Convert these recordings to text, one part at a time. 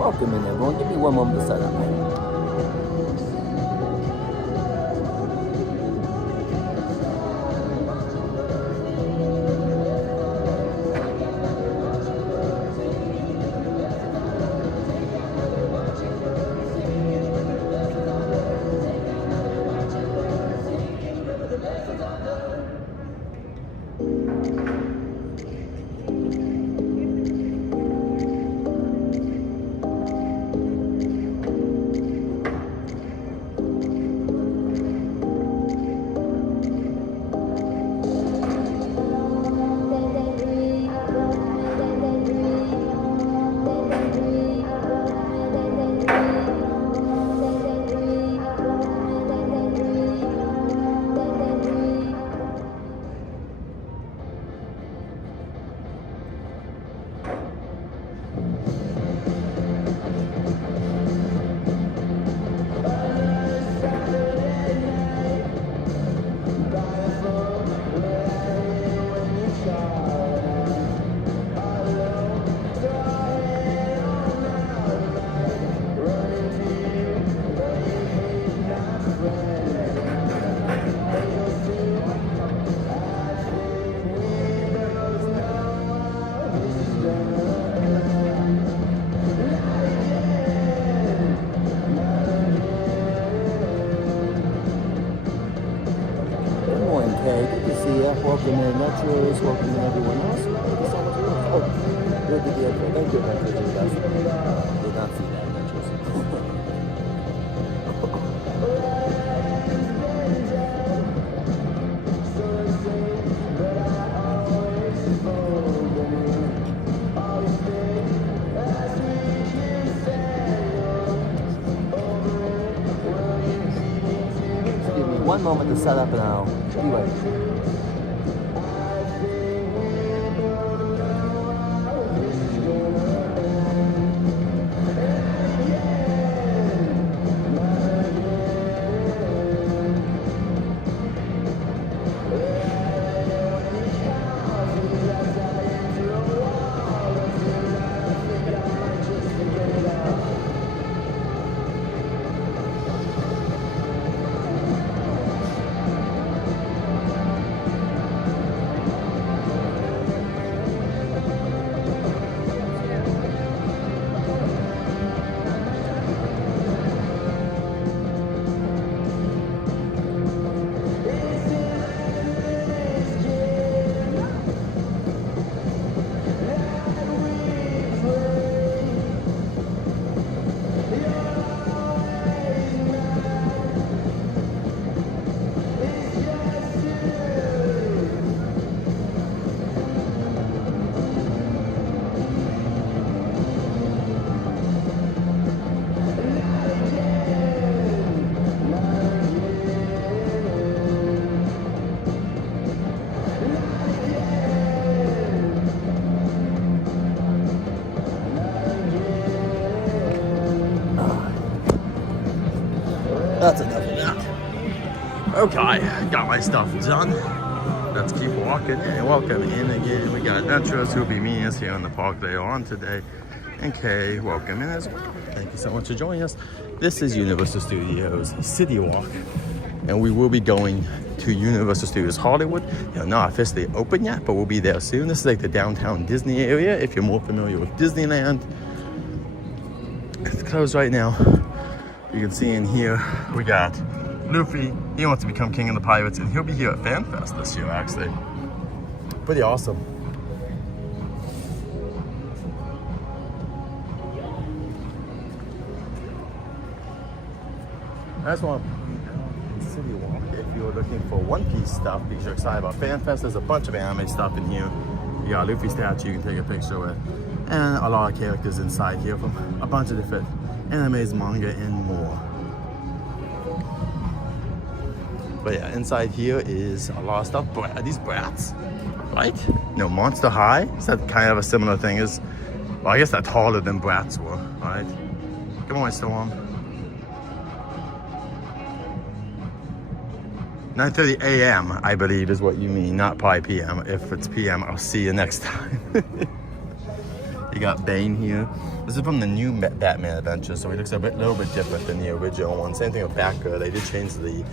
Welcome in, everyone. Give me one moment to set up. Welcome in Metros, welcome in everyone else. Thank you so much. Oh, good to be here. Thank you, Metros. You guys did not see that, Metros. Just give me one moment to set up and I'll be ready. That's enough of that. Okay, got my stuff done. Let's keep walking and welcome in again. We got Netros who will be meeting us here in the park later on today. And Kay, welcome in as well. Thank you so much for joining us. This is Universal Studios CityWalk, and we will be going to Universal Studios Hollywood. They're not officially open yet, but we'll be there soon. This is like the downtown Disney area, if you're more familiar with Disneyland. It's closed right now. You can see in here, we got Luffy. He wants to become king of the pirates, and he'll be here at FanFest this year, actually. Pretty awesome. I just want to point out in CityWalk, if you're looking for One Piece stuff because you're excited about FanFest, there's a bunch of anime stuff in here. You got a Luffy statue you can take a picture with, and a lot of characters inside here from a bunch of different animes, manga, and more. But yeah, inside here is a lot of stuff. Are these brats, right? No, Monster High. Is that kind of a similar thing as? Well, I guess that's taller than brats were, right? Good morning, Storm. 9:30 a.m. I believe is what you mean, not probably p.m. If it's p.m., I'll see you next time. You got Bane here. This is from the new Batman Adventure, so he looks a little bit different than the original one. Same thing with Batgirl. They did change the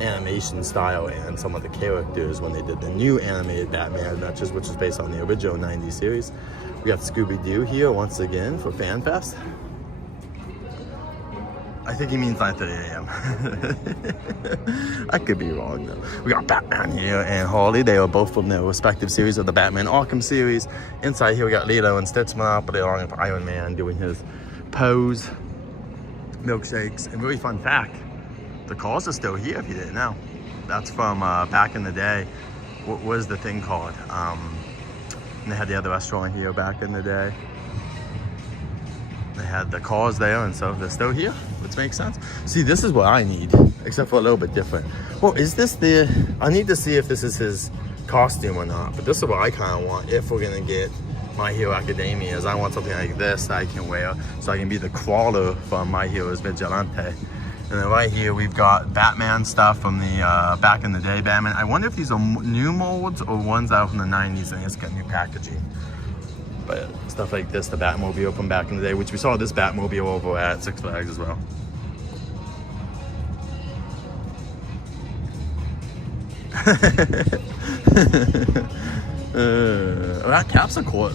animation style and some of the characters when they did the new animated Batman Adventures, which is based on the original 90s series. We got Scooby-Doo here once again for FanFest. I think he means 9:30 a.m. I could be wrong though. We got Batman here and Harley. They are both from their respective series of the Batman Arkham series. Inside here we got Lilo and Stitch Monopoly along with Iron Man doing his pose, milkshakes, and really fun fact, the cars are still here if you didn't know. That's from back in the day. What was the thing called? And they had the other restaurant here back in the day. They had the cars there, and so they're still here, which makes sense. See, this is what I need, except for a little bit different. Well, is this the... I need to see if this is his costume or not, but this is what I kind of want if we're going to get My Hero Academia, is I want something like this that I can wear, so I can be the Crawler from My Hero's Vigilante. And then right here, we've got Batman stuff from the back in the day Batman. I wonder if these are new molds or ones that are from the 90s and just got new packaging. But stuff like this, the Batmobile from back in the day, which we saw this Batmobile over at Six Flags as well. That Capsule Corp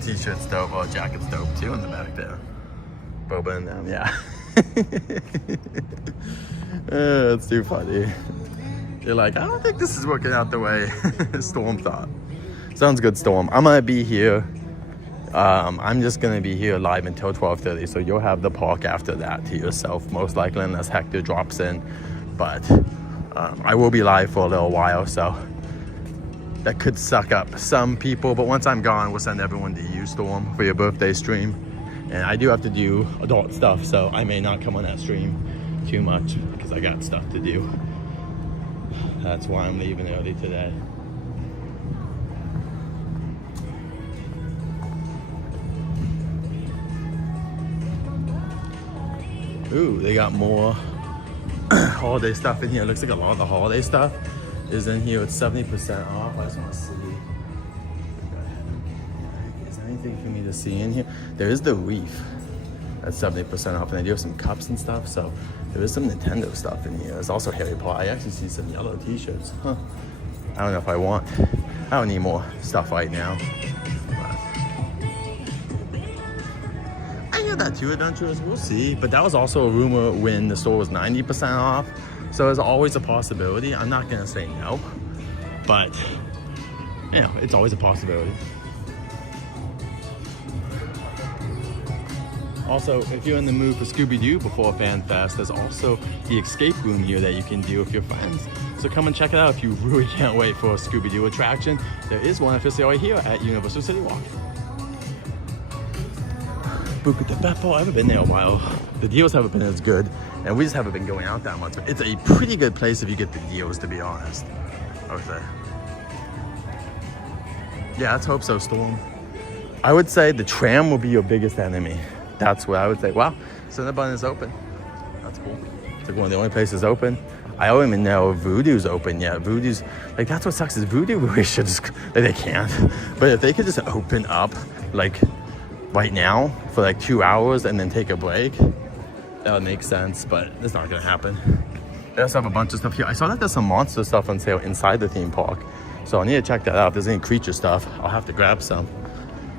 t-shirt's dope, or jacket's dope too in the back there. Boba and them, yeah. It's too funny. You're like, I don't think this is working out the way Storm thought. Sounds good, Storm. I'm gonna be here. I'm just gonna be here live until 12:30, so you'll have the park after that to yourself, most likely, unless Hector drops in. But I will be live for a little while, so that could suck up some people. But once I'm gone, we'll send everyone to you, Storm, for your birthday stream. And I do have to do adult stuff, so I may not come on that stream too much because I got stuff to do. That's why I'm leaving early today. Ooh, they got more holiday stuff in here. It looks like a lot of the holiday stuff is in here. It's 70% off. I just want to see. Is there anything for me to see in here? There is the Reef at 70% off, and they do have some cups and stuff. So there is some Nintendo stuff in here. There's also Harry Potter. I actually see some yellow t-shirts. Huh. I don't know if I want. I don't need more stuff right now. That too, Adventurers, we'll see. But that was also a rumor when the store was 90% off, so there's always a possibility. I'm not gonna say no, but you know, it's always a possibility. Also, if you're in the mood for Scooby-Doo before FanFest, there's also the escape room here that you can do with your friends. So come and check it out if you really can't wait for a Scooby-Doo attraction. There is one officially here at Universal CityWalk. I haven't been there a while. The deals haven't been as good, and we just haven't been going out that much. It's a pretty good place if you get the deals, to be honest, I would say. Yeah, let's hope so, Storm. I would say the tram will be your biggest enemy. That's what I would say. Wow, Cinnabon is open. That's cool. It's like one of the only places open. I don't even know if Voodoo's open yet. Voodoo's, like, that's what sucks is Voodoo really should just, like, they can't. But if they could just open up, like, right now for like 2 hours and then take a break, that would make sense, but it's not gonna happen. They also have a bunch of stuff here. I saw that there's some monster stuff on sale inside the theme park, so I need to check that out. If there's any creature stuff, I'll have to grab some.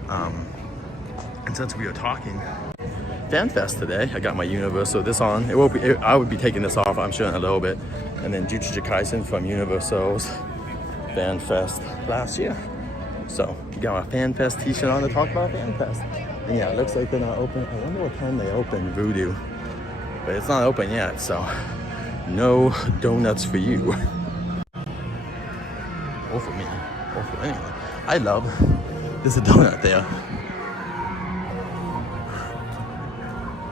And since we are talking FanFest today, I got my Universal this on. It will be, I would be taking this off, I'm sure, in a little bit. And then Jujutsu Kaisen from Universal's FanFest last year. So you got my FanFest t-shirt on to talk about FanFest. And yeah, it looks like they're not open. I wonder what time they open Voodoo. But it's not open yet, so No donuts for you. Or for me. Or for anyone. I love. There's a donut there.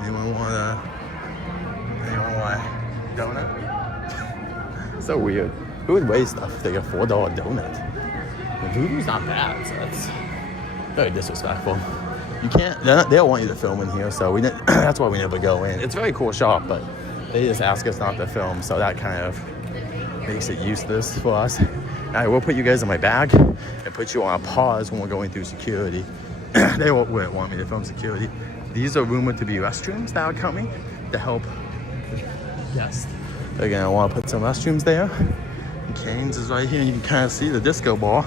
Anyone want a donut? So weird. Who would waste stuff if they get $4 donut? The voodoo's not bad, so that's very disrespectful. You can't. They don't want you to film in here, so that's why we never go in. It's a very cool shop, but they just ask us not to film, so that kind of makes it useless for us. I will put you guys in my bag and put you on pause when we're going through security. They wouldn't want me to film security. These are rumored to be restrooms that are coming to help guests. They're gonna want to put some restrooms there. And Cane's is right here. You can kind of see the disco ball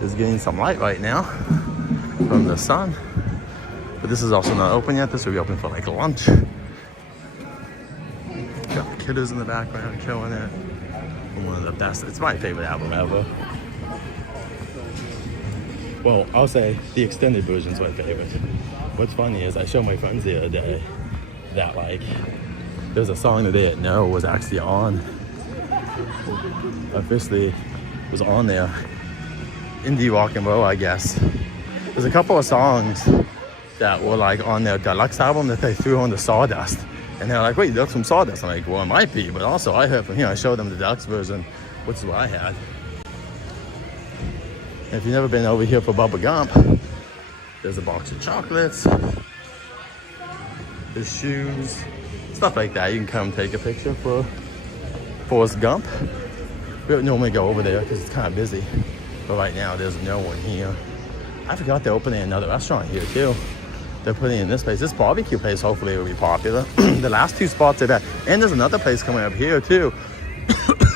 is getting some light right now from the sun. But this is also not open yet. This will be open for like lunch. Got the kiddos in the background killing it. One of the best. It's my favorite album ever. Well, I'll say the extended version's my favorite. What's funny is I showed my friends the other day that like there's a song that they didn't know was actually on. Officially was on there. Indie rock and roll, I guess. There's a couple of songs that were like on their deluxe album that they threw on the Sawdust. And they're like, wait, that's from Sawdust. I'm like, well, it might be, but also I heard from here. I showed them the deluxe version, which is what I had. And if you've never been over here for Bubba Gump, there's a box of chocolates, there's shoes, stuff like that. You can come take a picture for Forrest Gump. We don't normally go over there because it's kind of busy. But right now, there's no one here. I forgot they're opening another restaurant here too. They're putting in this place. This barbecue place hopefully will be popular. The last two spots are that. And there's another place coming up here too.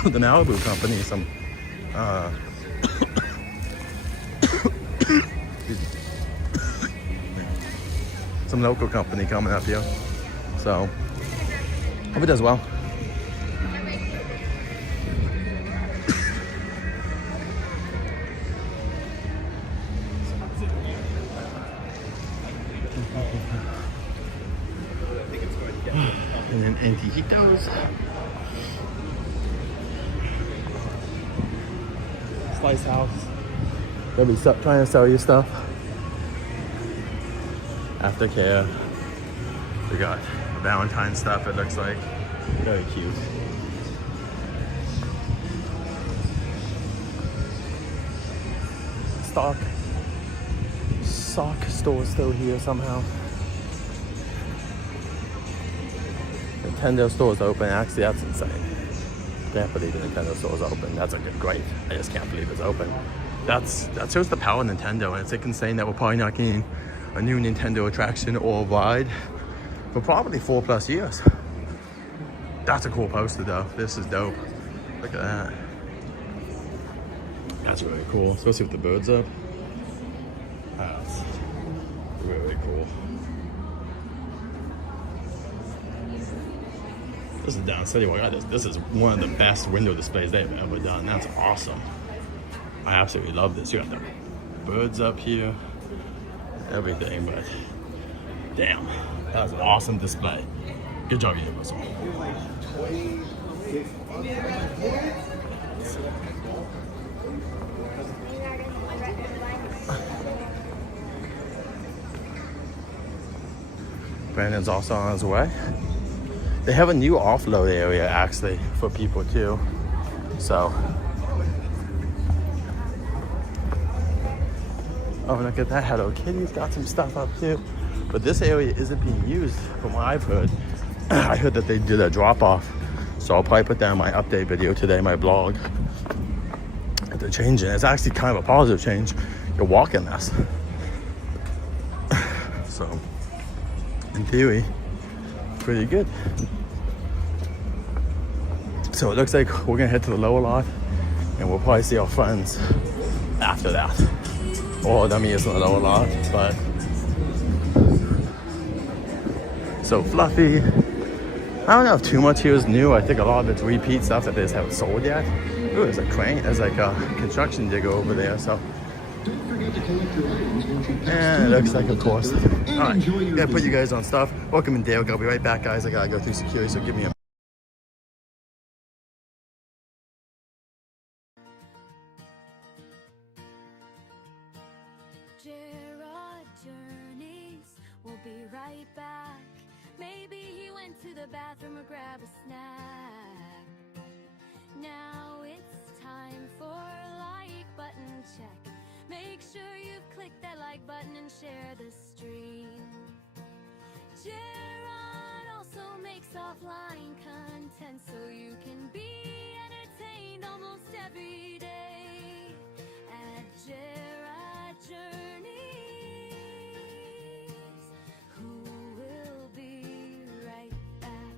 The Malibu company. Some local company coming up here. So, hope it does well. And then Antijitos. Slice House. They'll be trying to sell you stuff. Aftercare. We got Valentine stuff, it looks like. Very cute. Sock store still here somehow. Nintendo store's open. Actually, that's insane. Can't believe the Nintendo store's open. That's great. I just can't believe it's open. That shows the power of Nintendo, and it's like insane that we're probably not getting a new Nintendo attraction or ride for probably 4+ years. That's a cool poster though. This is dope. Look at that. That's really cool, especially with the birds up. That's really cool. This is down CityWalk. This is one of the best window displays they've ever done. That's awesome. I absolutely love this. You got the birds up here, everything, but damn, that was an awesome display. Good job, Universal. Brandon's also on his way. They have a new offload area actually for people too. So, oh, look at that. Hello Kitty's got some stuff up too. But this area isn't being used from what I've heard. I heard that they did a drop off. So I'll probably put that in my update video today, my blog. That they're changing. It's actually kind of a positive change. You're walking this. So, in theory, pretty good. So it looks like we're gonna head to the lower lot and we'll probably see our friends after that. Or dummy is in the lower lot, but so fluffy. I don't know if too much here is new. I think a lot of it's repeat stuff that they just haven't sold yet. Ooh, there's a crane, there's like a construction digger over there, so. And it looks like, of course. Alright, gotta put you guys on stuff. Welcome in Dale, I'll be right back, guys. I gotta go through security, so give me a right back. Maybe he went to the bathroom or grab a snack. Now it's time for like button check. Make sure you've clicked that like button and share the stream. Gerard also makes offline content so you can be entertained almost every day at Gerard Journeys, who will be right back.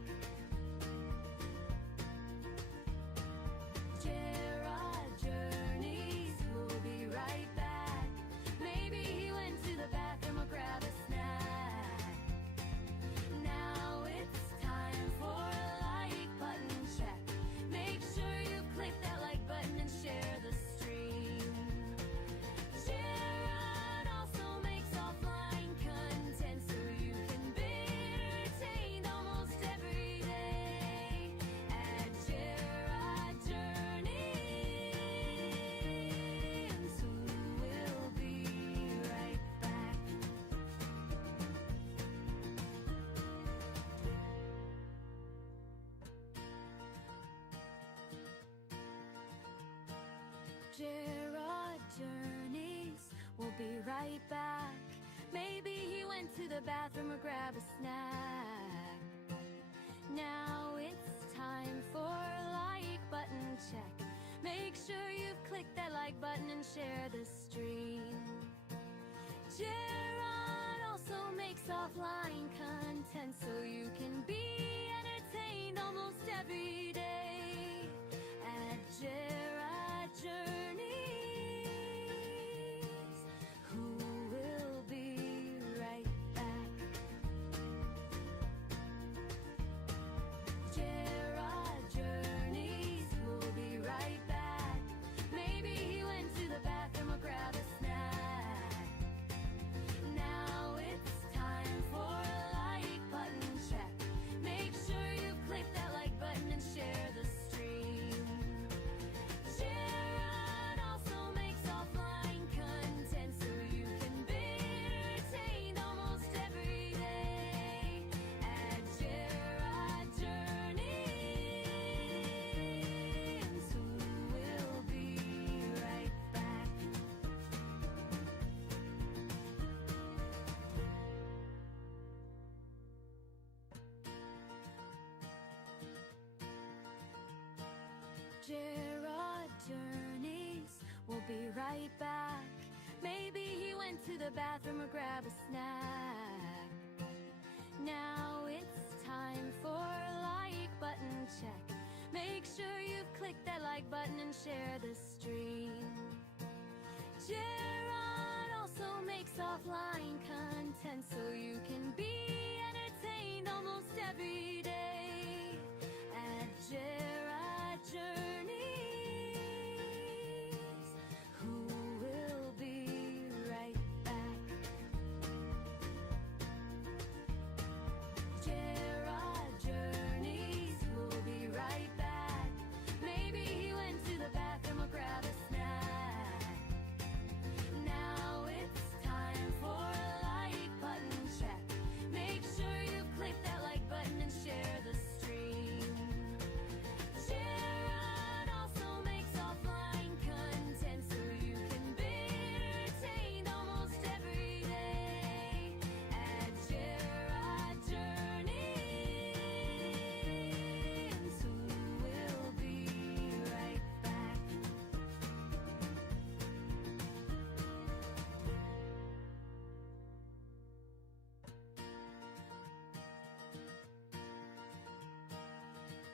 Gerard Journeys, who will be right back. Maybe he went to the bathroom or grab a snack. Now it's time for a like button check. Make sure you click that like button and share the stream. Gerard also makes offline content so you can be entertained almost every day at Gerard Journeys, who will be right back. Gerard Journeys will be right back. Maybe he went to the bathroom or grab a snack. Now it's time for like button check. Make sure you've clicked that like button and share the stream. Gerard also makes offline content so you can be entertained almost every day at Gerard Journeys, who will be right back. Gerard Journeys, who will be right back. Maybe he went to the bathroom or grab a snack. Now it's time for a like button check. Make sure you click that like button and share the stream. Gerard also makes offline content so you can be entertained almost every day at Gerard Journeys, who will be right back. Gerard Journeys will be right back. Maybe he went to the bathroom or grab a snack. Now it's time for like button check. Make sure you've clicked that like button and share the stream. Gerard also makes offline content so you can be entertained almost every day at Gerard Journeys, who will be right back. Gerard Journeys, who will be right back. Maybe he went to the bathroom or grab a snack. Now it's time for a like button check. Make sure you click that like button and share the stream. Gerard also makes offline content so you can be entertained almost every day at Gerard Journeys, who will be right back.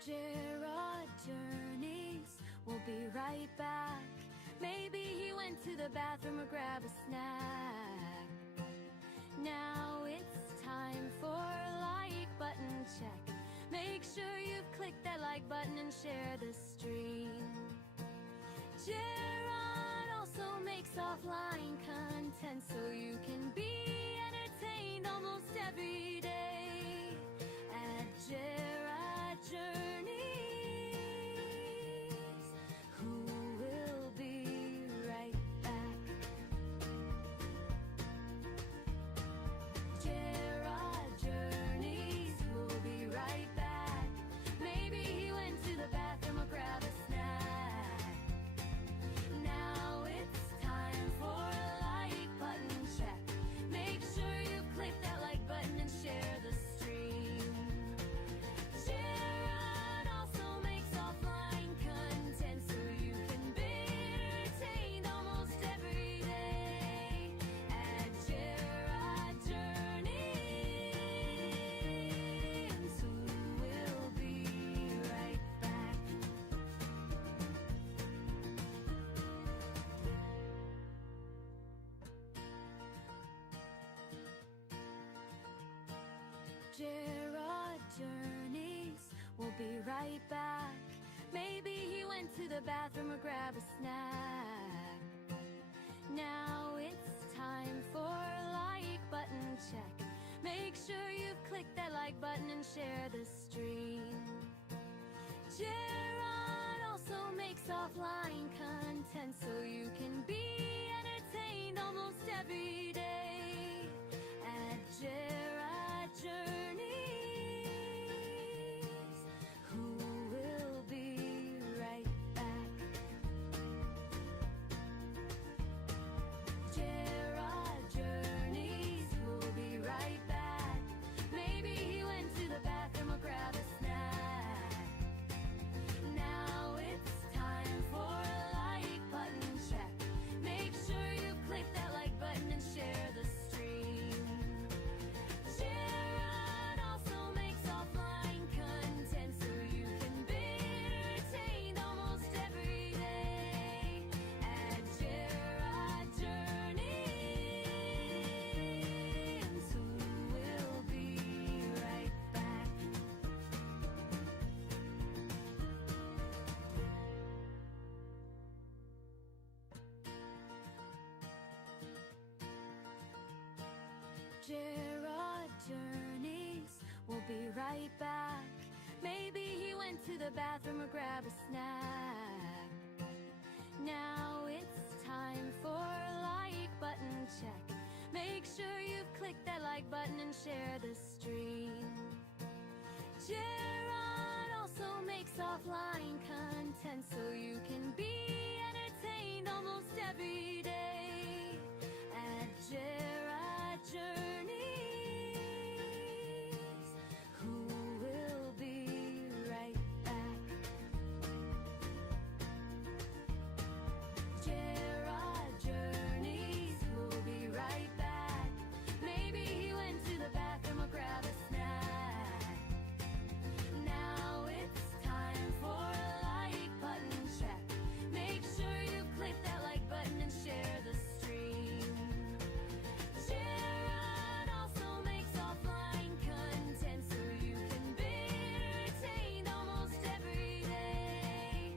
Gerard Journeys will be right back. Maybe he went to the bathroom or grab a snack. Now it's time for like button check. Make sure you've clicked that like button and share the stream. Gerard also makes offline content so you can be entertained almost every day at Gerard Journeys, who will be right back. Gerard Gerard journeys, we'll be right back. Maybe he went to the bathroom or grab a snack. Now it's time for like button check. Make sure you've clicked that like button and share the stream. Gerard also makes offline content so you can be entertained almost every day at Gerard Journeys, who will be right back. Gerard Journeys, will be right back. Maybe he went to the bathroom or grabbed a snack. Now it's time for a like button check. Make sure you click that like button and share the stream. Gerard also makes offline content so you can be entertained almost every day at Gerard Journeys, who will be right back. Gerard Journeys, we'll be right back. Maybe he went to the bathroom or grab a snack. Now it's time for a like button check. Make sure you've clicked that like button and share the stream. Gerard also makes offline content so you can be entertained almost every day at Gerard Journeys, who will be right back. Gerard Journeys, will be right back. Maybe he went to the bathroom or grabbed a snack. Now it's time for a like button check. Make sure you click that like button and share the stream. Gerard also makes offline content so you can be entertained almost every day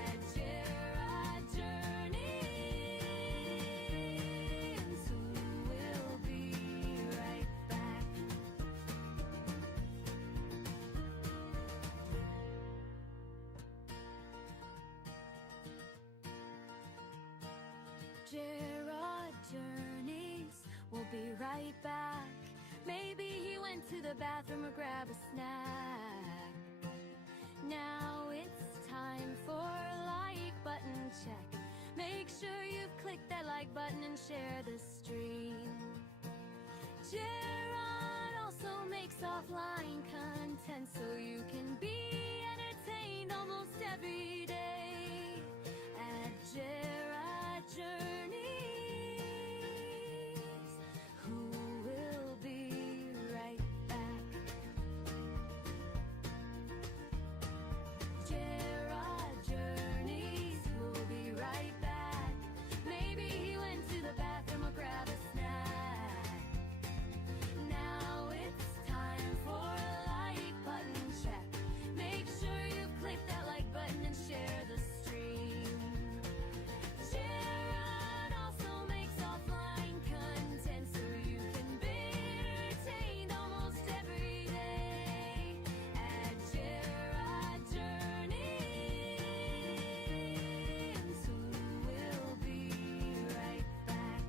at Gerard Journeys, who will be right back. Gerard Journeys, we'll be right back. Maybe he went to the bathroom or grab a snack. Now it's time for a like button check. Make sure you've clicked that like button and share the stream. Gerard also makes offline content so you can be entertained almost every day at Gerard Journeys, who will be right back. Gerard Journeys, will be right back. Maybe he went to the bathroom or grabbed a snack. Now it's time for a like button check. Make sure you click that like button and share the stream. Gerard also makes offline content so you can be entertained almost every day at Gerard Journeys, who will be right back.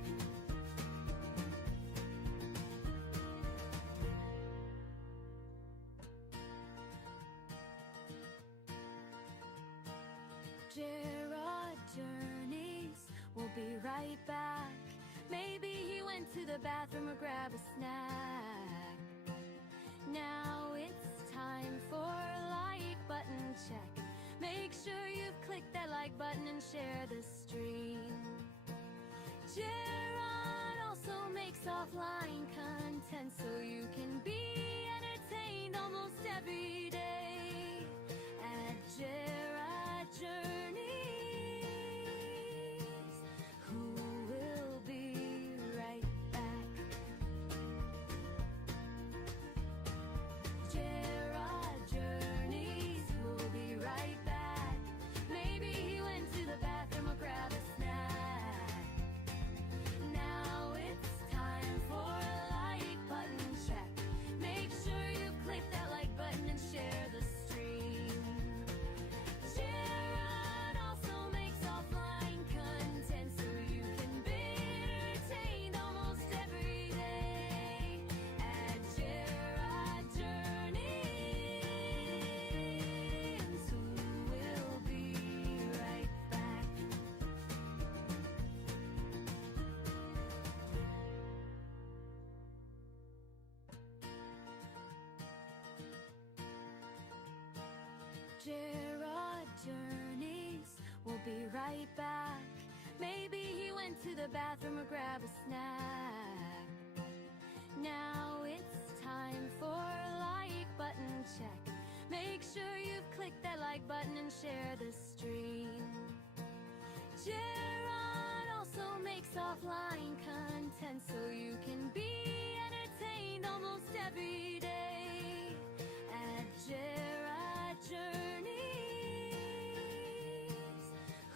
Gerard Journeys, we'll be right back. Maybe he went to the bathroom or grab a snack. Now it's time for a like button check. Make sure you've clicked that like button and share the stream. Gerard also makes offline content so you can be entertained almost every day at Gerard Journeys, who will be right back. went to the bathroom or grab a snack. Now it's time for a like button check. Make sure you've clicked that like button and share the stream. Gerard also makes offline content so you can be entertained almost every day at Gerard Journeys,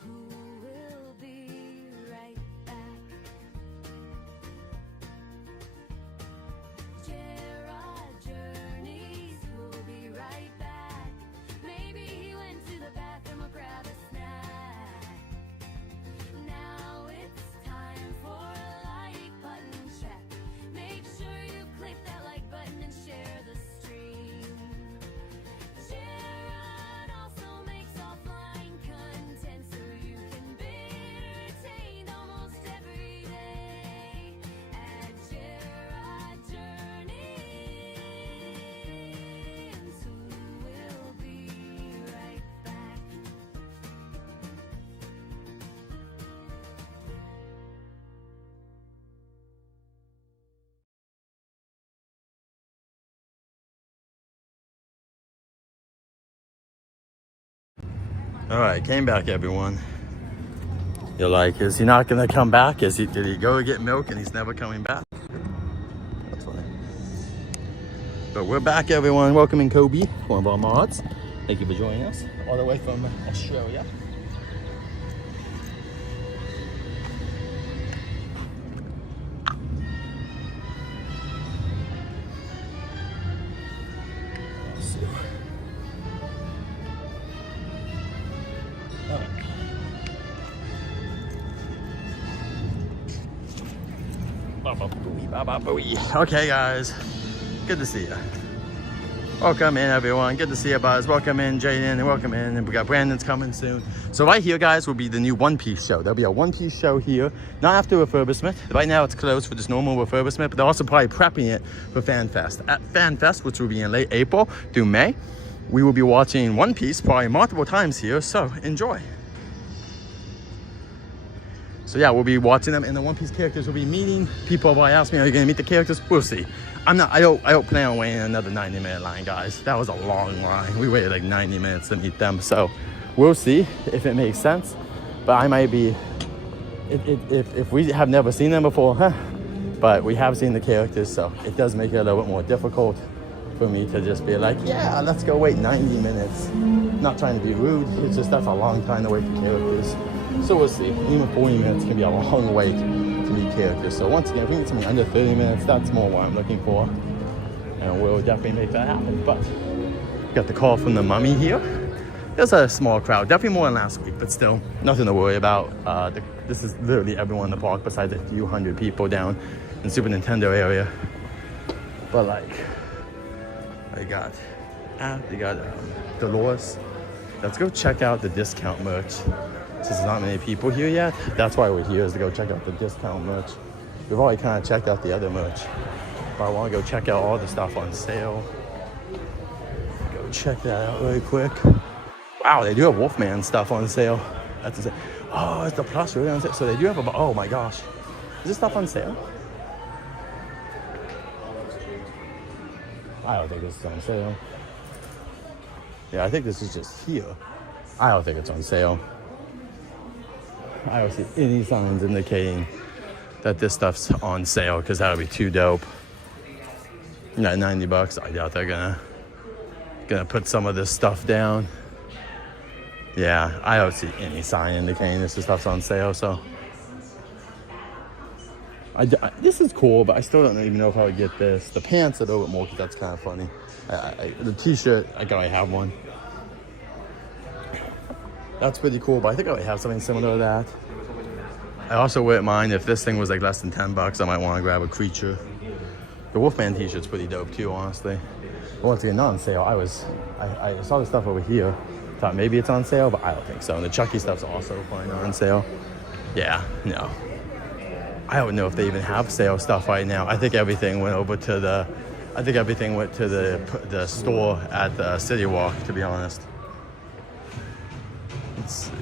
who will be right back. Gerard Journeys, who'll be right back. Maybe he went to the bathroom or grabbed a snack. Now it's time for a like button check. Make sure you click that like button and share the stream. Gerard also makes offline content so you can be entertained almost every day at Gerard Journeys, who will be right back. All right, came back, everyone. You're like, is he not gonna come back? Did he go get milk and he's never coming back? That's funny. But we're back, everyone. Welcome in Kobe, one of our mods. Thank you for joining us all the way from Australia. Let's see. All right. Okay, guys, good to see you. Welcome in, everyone. Good to see you, Buzz. Welcome in, Jaden, and welcome in. And we got Brandon's coming soon. So right here, guys, will be the new One Piece show. There'll be a One Piece show here, not after refurbishment. Right now, it's closed for just normal refurbishment, but they're also probably prepping it for FanFest. At FanFest, which will be in late April through May, we will be watching One Piece probably multiple times here, so enjoy. So yeah, we'll be watching them, and the One Piece characters will be meeting people. Will ask me, are you gonna meet the characters? We'll see. I don't plan on waiting another 90-minute line, guys. That was a long line. We waited like 90 minutes to meet them, so we'll see if it makes sense. But I might be, if we have never seen them before, but we have seen the characters, so it does make it a little bit more difficult for me to just be like, yeah, let's go wait 90 minutes. Not trying to be rude, it's just that's a long time to wait for characters. So we'll see. Even 40 minutes can be a long wait to meet characters. So once again, if we need something under 30 minutes, that's more what I'm looking for. And we'll definitely make that happen. But got the call from the mummy here. There's a small crowd, definitely more than last week, but still nothing to worry about. This is literally everyone in the park besides a few hundred people down in Super Nintendo area. But like, they got Dolores. Let's go check out the discount merch. Since there's not many people here yet, that's why we're here, is to go check out the discount merch. We've already kind of checked out the other merch, but I want to go check out all the stuff on sale. Go check that out really quick. Wow, they do have Wolfman stuff on sale. That's insane. Oh, it's the plus really on sale. So they do have a, oh my gosh. Is this stuff on sale? I don't think this is on sale. Yeah, I think this is just here. I don't think it's on sale. I don't see any signs indicating that this stuff's on sale, because that would be too dope. At $90, I doubt they're gonna put some of this stuff down. Yeah, I don't see any sign indicating this stuff's on sale. So this is cool, but I still don't even know if I would get this. The pants a little bit more, because that's kind of funny. The t-shirt, I can already have one. That's pretty cool, but I think I would have something similar to that. I also wouldn't mind if this thing was like less than $10. I might want to grab a creature. The Wolfman t-shirt's pretty dope too, honestly. But once again, not on sale. I saw the stuff over here. Thought maybe it's on sale, but I don't think so. And the Chucky stuff's also probably not on sale. Yeah, no. I don't know if they even have sale stuff right now. I think everything went over to the, the store at the CityWalk, to be honest. Let's see.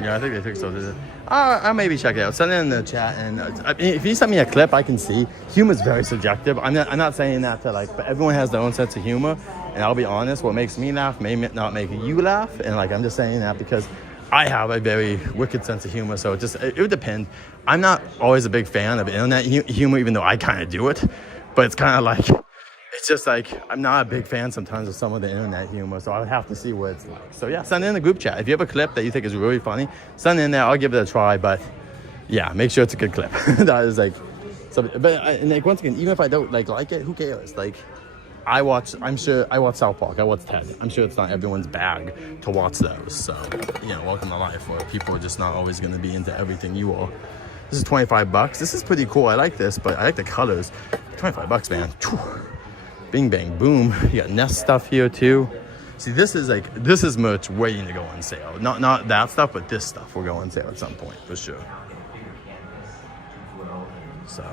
Yeah, I think they took so. I'll maybe check it out. Send it in the chat, and if you send me a clip, I can see. Humor's very subjective. I'm not saying that to like, but everyone has their own sense of humor. And I'll be honest, what makes me laugh may not make you laugh. And like, I'm just saying that because I have a very wicked sense of humor. So it would depend. I'm not always a big fan of internet humor, even though I kind of do it. But it's kind of like, it's just like, I'm not a big fan sometimes of some of the internet humor, so I would have to see what it's like. So yeah, send it in the group chat. If you have a clip that you think is really funny, send it in there. I'll give it a try, but yeah, make sure it's a good clip. That is like, and like once again, even if I don't like it, who cares? Like, I watch South Park, I watch Ted. I'm sure it's not everyone's bag to watch those. So, you know, welcome to life where people are just not always going to be into everything you are. This is $25. This is pretty cool. I like this, but I like the colors. $25, man. Bing, bang, boom. You got Nest stuff here too. See, this is merch waiting to go on sale. Not that stuff, but this stuff will go on sale at some point for sure. So,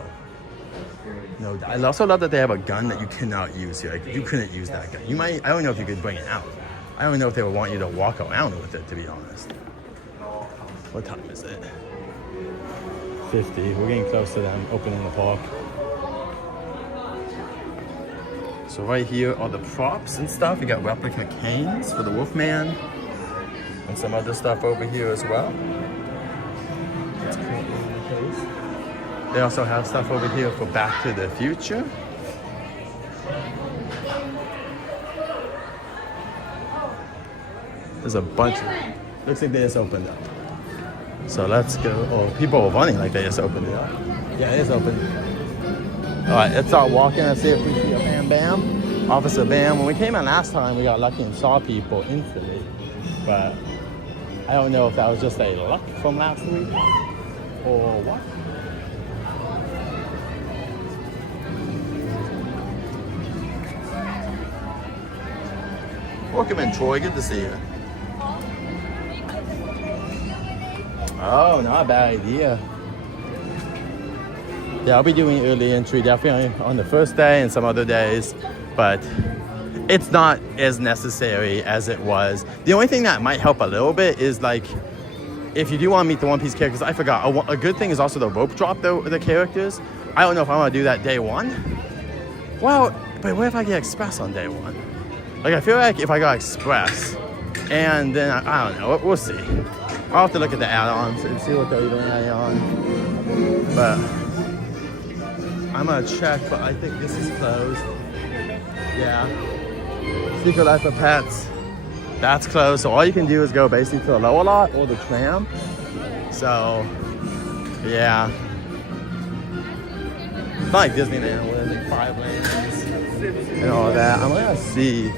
no, I also love that they have a gun that you cannot use here. Like, you couldn't use that gun. I don't know if you could bring it out. I don't know if they would want you to walk around with it, to be honest. What time is it? 50. We're getting close to them opening the park. So right here are the props and stuff. You got replica canes for the Wolfman. And some other stuff over here as well. That's currently in the case. They also have stuff over here for Back to the Future. There's a bunch of, looks like they just opened up. So let's go. Oh, people are running like they just opened it up. Yeah, it is open. All right, let's start walking and see if we see a Bam Bam. Officer Bam. When we came in last time, we got lucky and saw people instantly. But I don't know if that was just a luck from last week or what. Welcome in, Troy. Good to see you. Oh, not a bad idea. Yeah, I'll be doing early entry definitely on the first day and some other days, but it's not as necessary as it was. The only thing that might help a little bit is like, if you do want to meet the One Piece characters, I forgot, a good thing is also the rope drop the characters. I don't know if I want to do that day one. Well, but what if I get Express on day one? Like, I feel like if I got Express, and then, I don't know, we'll see. I'll have to look at the add-ons and see what they're even adding on. But I'm gonna check, but I think this is closed. Yeah. Secret Life of Pets, that's closed. So all you can do is go basically to the lower lot or the tram. So, yeah. It's not like Disneyland where there's like 5 lanes and all that. I'm gonna see.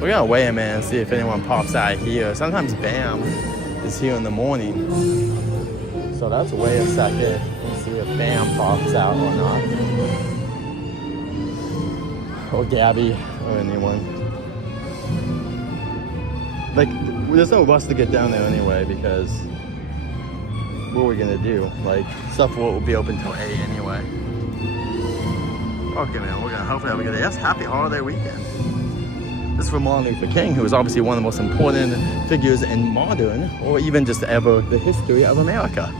We're gonna weigh them in and see if anyone pops out here. Sometimes Bam is here in the morning. So let's wait a second and see if Bam pops out or not. Or Gabby or anyone. Like, there's no rush to get down there anyway because what are we gonna do? Like, stuff will be open till 8 anyway. Okay, man, we're gonna hopefully have a good day. Yes, happy holiday weekend. This is for Martin Luther King, who is obviously one of the most important figures in modern, or even just ever, the history of America.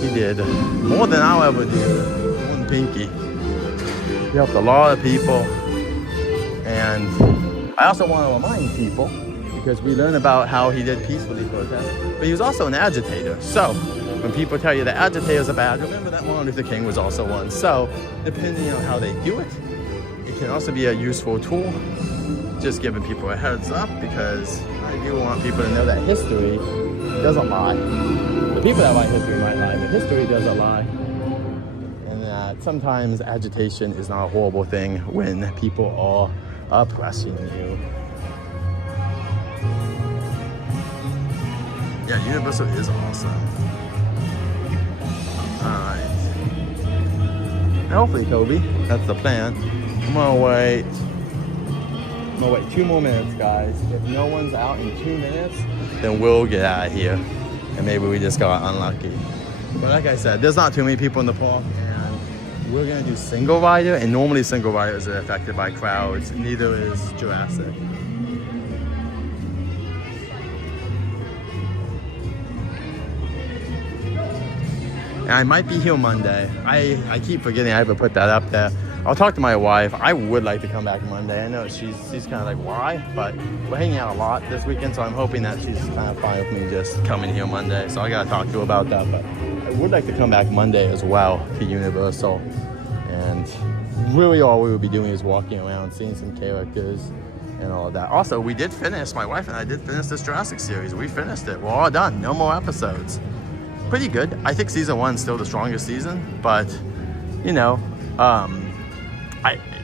He did more than I'll ever do. One pinky. He helped a lot of people. And I also want to remind people, because we learn about how he did peacefully protest, but he was also an agitator. So when people tell you that agitators are bad, remember that Martin Luther King was also one. So depending on how they do it, it can also be a useful tool. Just giving people a heads up, because I do want people to know that history doesn't lie. The people that write history might lie, but history doesn't lie. And that sometimes agitation is not a horrible thing when people are oppressing you. Yeah, Universal is awesome. Alright. Hopefully, Toby, that's the plan. I'm gonna wait 2 more minutes, guys. If no one's out in 2 minutes, then we'll get out of here. And maybe we just got unlucky. But like I said, there's not too many people in the park, and we're gonna do single rider, and normally single riders are affected by crowds. Neither is Jurassic. And I might be here Monday. I keep forgetting I haven't put that up there. I'll talk to my wife. I would like to come back Monday. I know she's kind of like, why? But we're hanging out a lot this weekend, so I'm hoping that she's kind of fine with me just coming here Monday. So I gotta talk to her about that. But I would like to come back Monday as well to Universal. And really all we would be doing is walking around, seeing some characters and all of that. Also, we did finish, my wife and I did finish this Jurassic series. We finished it. We're all done. No more episodes. Pretty good. I think season 1's still the strongest season, but you know,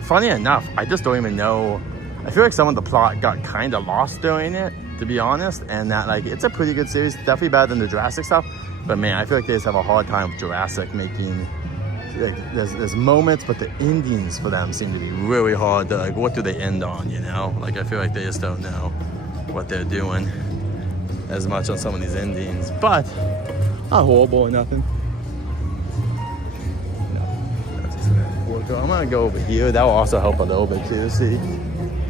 funny enough, I just don't even know. I feel like some of the plot got kind of lost during it, to be honest, and that like it's a pretty good series, definitely better than the Jurassic stuff. But man, I feel like they just have a hard time with Jurassic making. Like, there's moments, but the endings for them seem to be really hard. To, like, what do they end on? You know, like I feel like they just don't know what they're doing as much on some of these endings, but. Not horrible or nothing. No, I'm gonna go over here. That will also help a little bit too. See,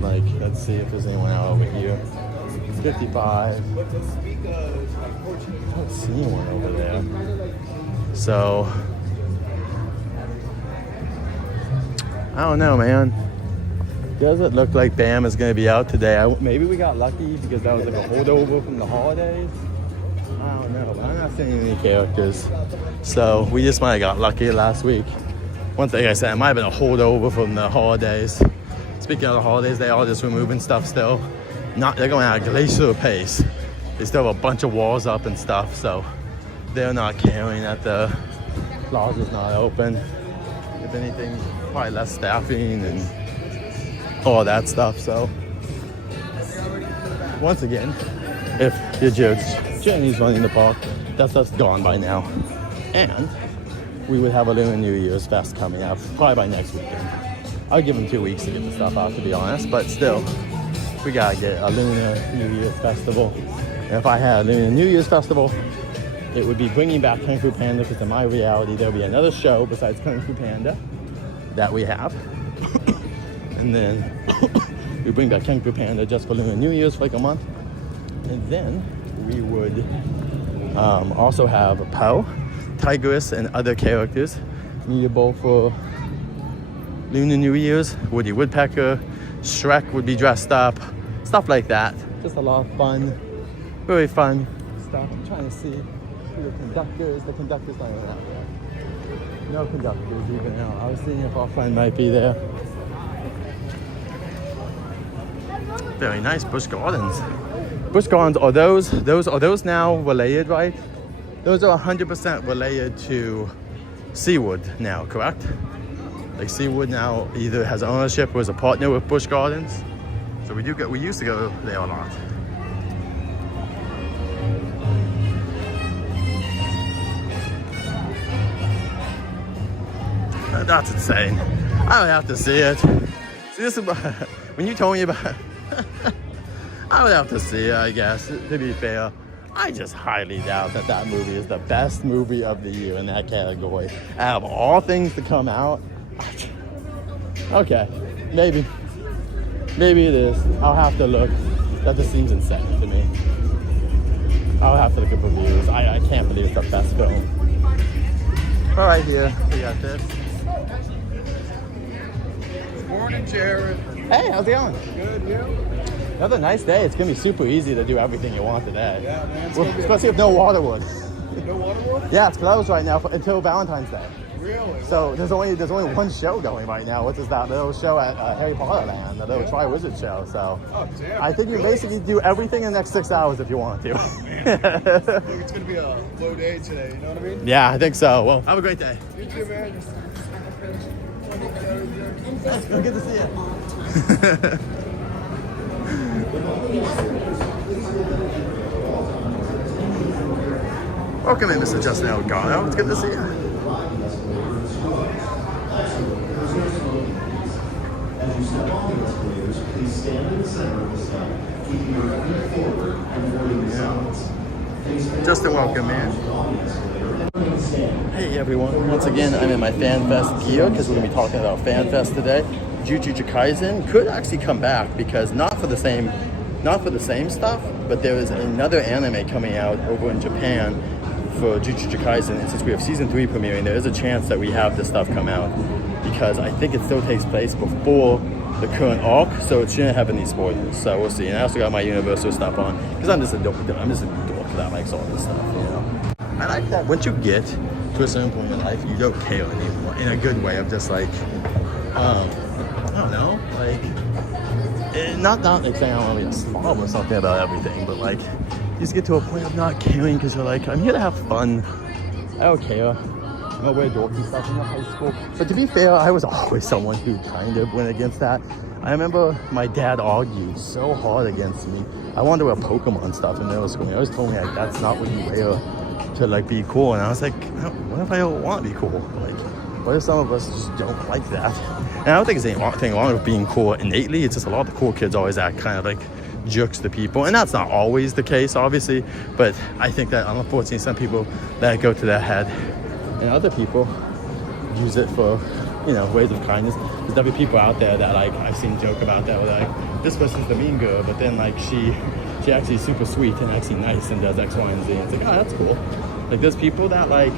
like, let's see if there's anyone out over here. 55. I don't see anyone over there. So, I don't know, man. Doesn't look like Bam is gonna be out today. Maybe we got lucky because that was like a holdover from the holidays. I don't know, but I'm not seeing any characters. So we just might have got lucky last week. One thing I said, it might have been a holdover from the holidays. Speaking of the holidays, they all just removing stuff still. They're going at a glacial pace. They still have a bunch of walls up and stuff, so they're not caring that the plaza's not open. If anything, probably less staffing and all that stuff. So once again, if you're judged, Jenny's running the park. That's gone by now. And we would have a Lunar New Year's Fest coming up, probably by next weekend. I'll give them 2 weeks to get the stuff out, to be honest, but still, we gotta get a Lunar New Year's Festival. And if I had a Lunar New Year's Festival, it would be bringing back Kung Fu Panda, because in my reality, there'll be another show besides Kung Fu Panda that we have. And then we bring back Kung Fu Panda just for Lunar New Year's for like a month. And then we would also have Poe, Tigress, and other characters meetable for Lunar New Year's. Woody Woodpecker, Shrek would be dressed up, stuff like that. Just a lot of fun, very fun stuff. I'm trying to see who the conductors. The conductors not even out there. No conductors even out. I was seeing if our friend might be there. Very nice, Busch Gardens. Busch Gardens, are those now related, right? Those are 100% related to Seawood now, correct? Like Seawood now either has ownership or is a partner with Busch Gardens. So we used to go there a lot. That's insane. I would have to see it. See, this is when you told me about. I would have to see it, I guess. To be fair, I just highly doubt that movie is the best movie of the year in that category. Out of all things to come out, okay, maybe it is. I'll have to look. That just seems insane to me. I'll have to look at reviews. I can't believe it's the best film. All right, here we got this. Morning, Jared. Hey, how's it going? Good, you? Another nice day. It's gonna be super easy to do everything you want today. Yeah, man. Especially if no Waterwood. No Waterwood? Yeah, it's closed right now until Valentine's Day. Really? So there's only one show going right now, which is that little show at Harry Potter Land, the little Tri-Wizard show. So I think you basically do everything in the next 6 hours if you want to. Man, it's gonna be a low day today. You know what I mean? Yeah, I think so. Well, have a great day. You too, man. Good to see you. Welcome in, Mr. Justin Elgato. It's good to see you. As you step off the escalators, please stand in the center of the step, keeping your feet forward and avoiding the sides. Just to welcome in. Hey everyone, once again I'm in my FanFest gear because we're going to be talking about FanFest today. Jujutsu Kaisen could actually come back because not for the same stuff, but there is another anime coming out over in Japan for Jujutsu Kaisen, and since we have season 3 premiering, there is a chance that we have this stuff come out because I think it still takes place before the current arc, so it shouldn't have any spoilers. So we'll see. And I also got my Universal stuff on because I'm just a dork that likes all this stuff, you know. I like that once you get to a certain point in life, you don't care anymore in a good way of just like, I don't know, like, not like saying I want to be a slob or something about everything, but like, you just get to a point of not caring because you're like, I'm here to have fun. I don't care. I wear dorky stuff in high school. But to be fair, I was always someone who kind of went against that. I remember my dad argued so hard against me. I wanted to wear Pokemon stuff in middle school. He always told me like, that's not what you wear to like be cool. And I was like, what if I don't want to be cool? Like, what if some of us just don't like that? And I don't think there's anything wrong with being cool innately. It's just a lot of the cool kids always act kind of like jerks to people. And that's not always the case, obviously. But I think that unfortunately some people let it go to their head. And other people use it for, you know, ways of kindness. There's definitely people out there that like I've seen joke about that, where like this person's the mean girl, but then like she actually is super sweet and actually nice and does X, Y, and Z. And it's like, oh, that's cool. Like there's people that like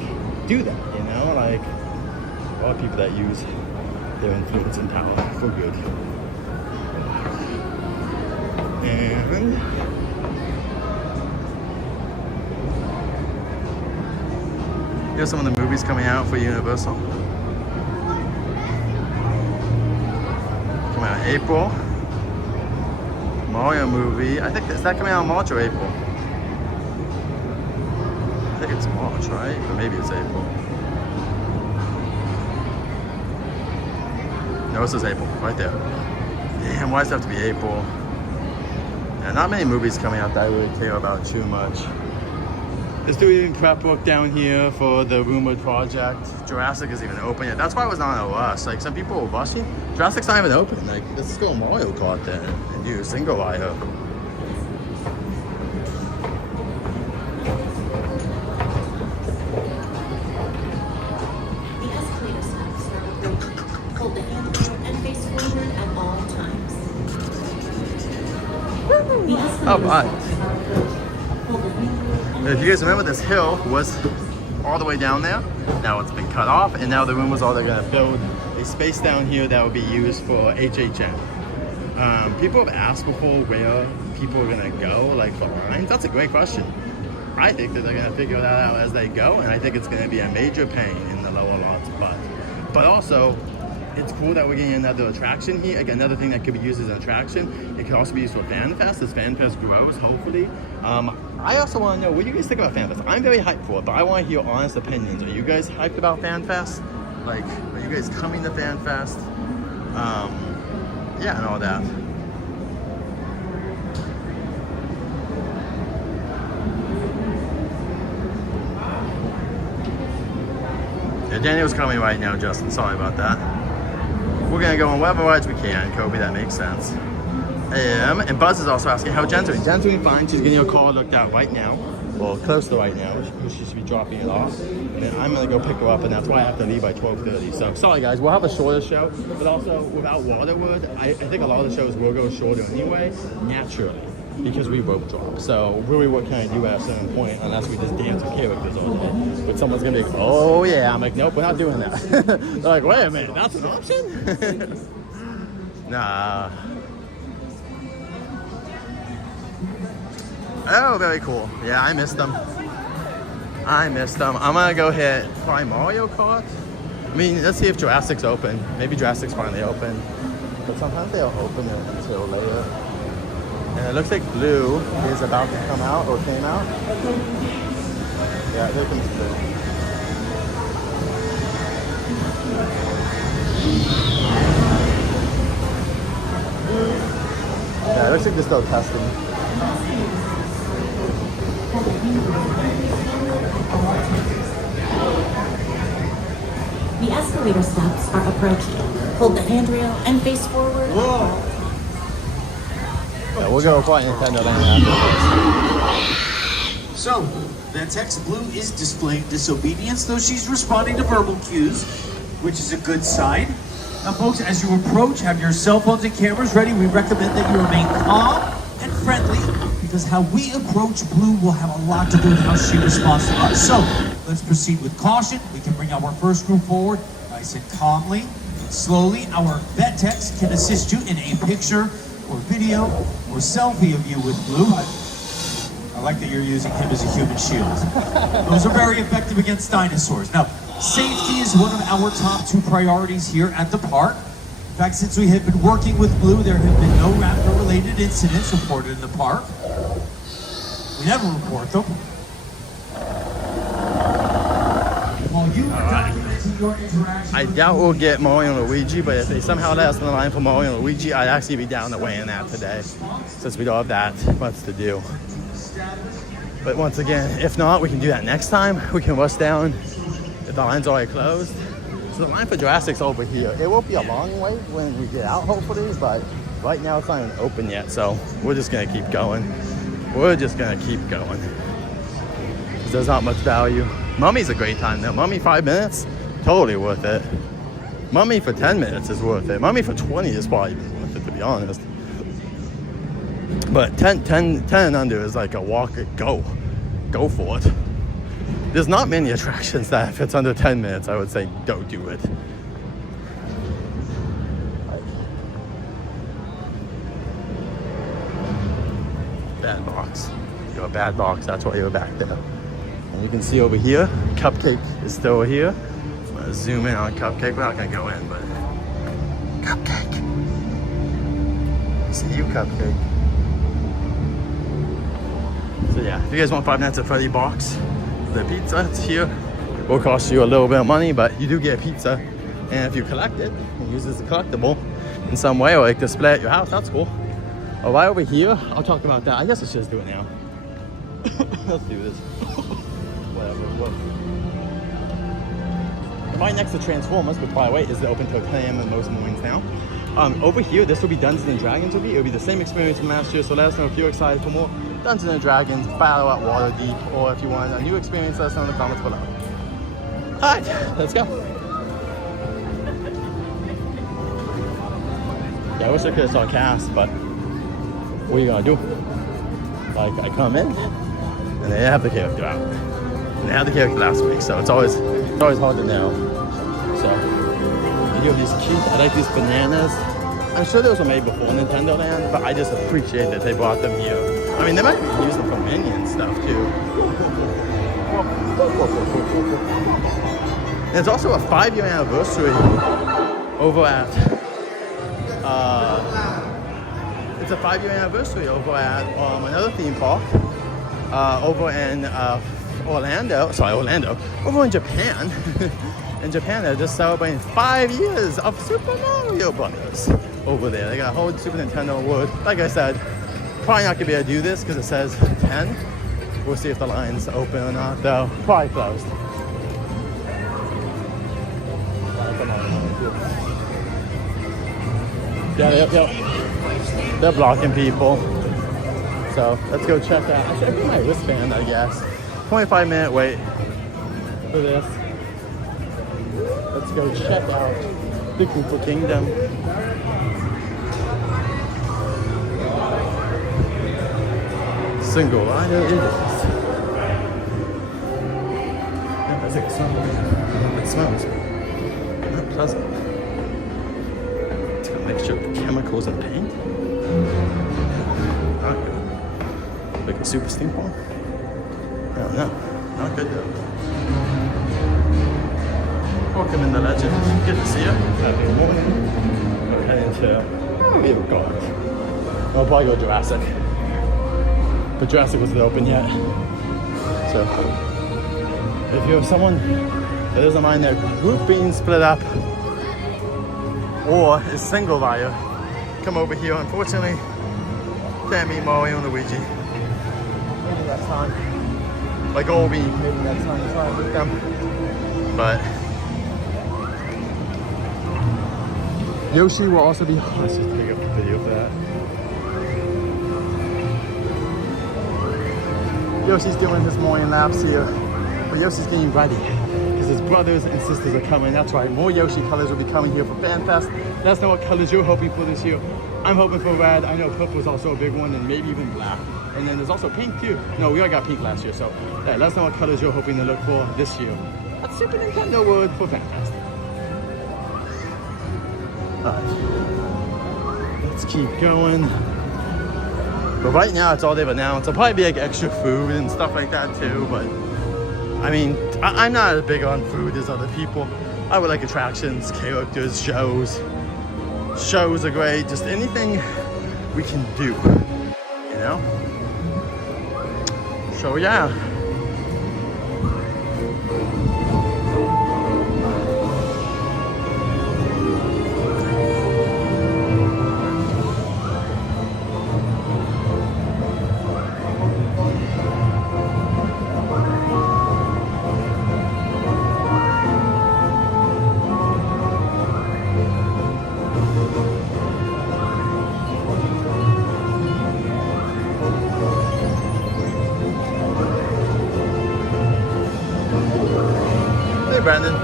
do that, you know, like a lot of people that use their influence and power for good. And here's some of the movies coming out for Universal. Coming out in April. Mario movie. I think, is that coming out in March or April? I think it's March, right? Or maybe it's April. No, it says April, right there. Damn, why does it have to be April? Yeah, not many movies coming out that I really care about too much. There's doing prep work down here for the rumored project. Jurassic isn't even open yet. That's why I was not in a rush. Like some people were rushing. Jurassic's not even open. Like let's just go Mario Kart then and do a single wire. The escalator steps are approaching. Hold the handrail and face forward at all times. The escalator All right. steps are approaching. Hold the handrail. If you guys remember, this hill was all the way down there. Now it's been cut off, and now the rumors are they're going to build a space down here that will be used for HHN. People have asked before where people are going to go, like for lines. That's a great question. I think that they're going to figure that out as they go, and I think it's going to be a major pain in the lower lots. But also, it's cool that we're getting another attraction here. Again, another thing that could be used as an attraction. It could also be used for FanFest as FanFest grows, hopefully. I also want to know, what do you guys think about FanFest? I'm very hyped for it, but I want to hear honest opinions. Are you guys hyped about FanFest? Like, are you guys coming to FanFest? Yeah, and all that. Yeah, Daniel's coming right now, Justin. Sorry about that. We're gonna go on whatever rides we can, Kobe. That makes sense. And Buzz is also asking how Jen's doing. Jen's doing fine. She's getting her car looked at right now. Well, close to right now. She should be dropping it off. And then I'm gonna go pick her up, and that's why I have to leave by 12:30. So sorry guys, we'll have a shorter show, but also without Waterwood, I think a lot of the shows will go shorter anyway, naturally, because we rope drop. So really, what can I do at a certain point unless we just dance with characters all day? But someone's gonna be like, oh yeah, I'm like, nope, we're not doing that. They're like, wait a minute, that's an option? Nah. Oh, very cool. Yeah, I missed them. I'm gonna go hit try Mario Kart. I mean, let's see if Jurassic's open. Maybe Jurassic's finally open. But sometimes they don't open it until later. And it looks like Blue is about to come out or came out. Yeah, there comes Blue. Yeah, it looks like they're still testing. The escalator steps are approaching. Hold the handrail and face forward. Whoa! Yeah, we'll go find Nintendo Land after this. So, that text Blue is displaying disobedience, though she's responding to verbal cues, which is a good sign. Now, folks, as you approach, have your cell phones and cameras ready. We recommend that you remain calm and friendly, because how we approach Blue will have a lot to do with how she responds to us. So, let's proceed with caution. We can bring our first group forward, nice and calmly. Slowly, our vet text can assist you in a picture or video or selfie of you with Blue. I like that you're using him as a human shield. Those are very effective against dinosaurs. Now, safety is one of our top 2 priorities here at the park. In fact, since we have been working with Blue, there have been no raptor-related incidents reported in the park. We never report them. While you are documenting your interaction, I doubt we'll get Mario and Luigi, but if they somehow let us in the line for Mario and Luigi, I'd actually be down to weigh in that today, since we don't have that much to do. But once again, if not, we can do that next time. We can rush down if the line's already closed. So the line for Jurassic's over here. It won't be a long wait when we get out, hopefully, but right now it's not even open yet, so we're just gonna keep going. We're just gonna keep going. There's not much value. Mummy's a great time though. Mummy 5 minutes, totally worth it. Mummy for 10 minutes is worth it. Mummy for 20 is probably worth it, to be honest. But 10 and under is like a walk, go for it. There's not many attractions that if it's under 10 minutes, I would say don't do it. Bad box. You're a bad box, that's why you're back there. And you can see over here, Cupcake is still here. I'm gonna zoom in on Cupcake. We're not gonna go in, but Cupcake. I see you, Cupcake. So yeah, if you guys want 5 minutes of Freddy box, the pizza, it's here. It will cost you a little bit of money, but you do get a pizza. And if you collect it and use it as a collectible in some way, or like display at your house, that's cool. Oh, right over here, I'll talk about that. I guess let's just do it now. Let's do this. Whatever. Right next to Transformers, which by the way is open till 10 a.m. in most mornings now. Over here, this will be Dungeons and Dragons. It'll be the same experience from last year. So let us know if you're excited for more Dungeons and Dragons, Battle at Waterdeep, or if you want a new experience, let us know in the comments below. Alright, let's go. Yeah, I wish I could have saw cast, but what are you gonna do? Like, I come in, and they have the character out. And they had the character last week, so it's always hard to know. So, you have these cute, I like these bananas. I'm sure those were made before Nintendo Land, but I just appreciate that they brought them here. I mean, they might be using them for Minion stuff too. There's also a 5-year anniversary over at, it's a 5-year anniversary over at another theme park over in Orlando, over in Japan. In Japan, they're just celebrating 5 years of Super Mario Brothers over there. They got a whole Super Nintendo wood. Like I said, probably not gonna be able to do this because it says 10. We'll see if the line's open or not, though. Probably closed. Yep. They're blocking people. So let's go check out. I should put my wristband, I guess. 25-minute wait for this. Let's go check out the Koopa Kingdom. Single rider it is. Yeah, that's like a smell. It smells. Not pleasant. It's got a mixture of chemicals and paint. Not good. Like a super steampunk? I don't know. Not good though. Welcome in the legend. Good to see you. Happy morning. We're heading to we have Kart. I'll probably go Jurassic. But Jurassic wasn't open yet. So if you're someone that doesn't mind their group being split up or is single rider, come over here. Unfortunately, can't meet Mario and Luigi. Maybe next time. My goal will be maybe next time to try and meet them. But Yoshi will also be. Let's just take a video for that. Yoshi's doing his morning laps here. But Yoshi's getting ready because his brothers and sisters are coming. That's right, more Yoshi colors will be coming here for FanFest. Let us know what colors you're hoping for this year. I'm hoping for red. I know purple is also a big one, and maybe even black. And then there's also pink too. No, we already got pink last year, so yeah, let us know what colors you're hoping to look for this year. That's Super Nintendo World for FanFest. Alright, let's keep going. But right now, it's all they've announced. There'll probably be like extra food and stuff like that too. But I mean, I'm not as big on food as other people. I would like attractions, characters, shows. Shows are great. Just anything we can do, you know? So yeah. Brandon.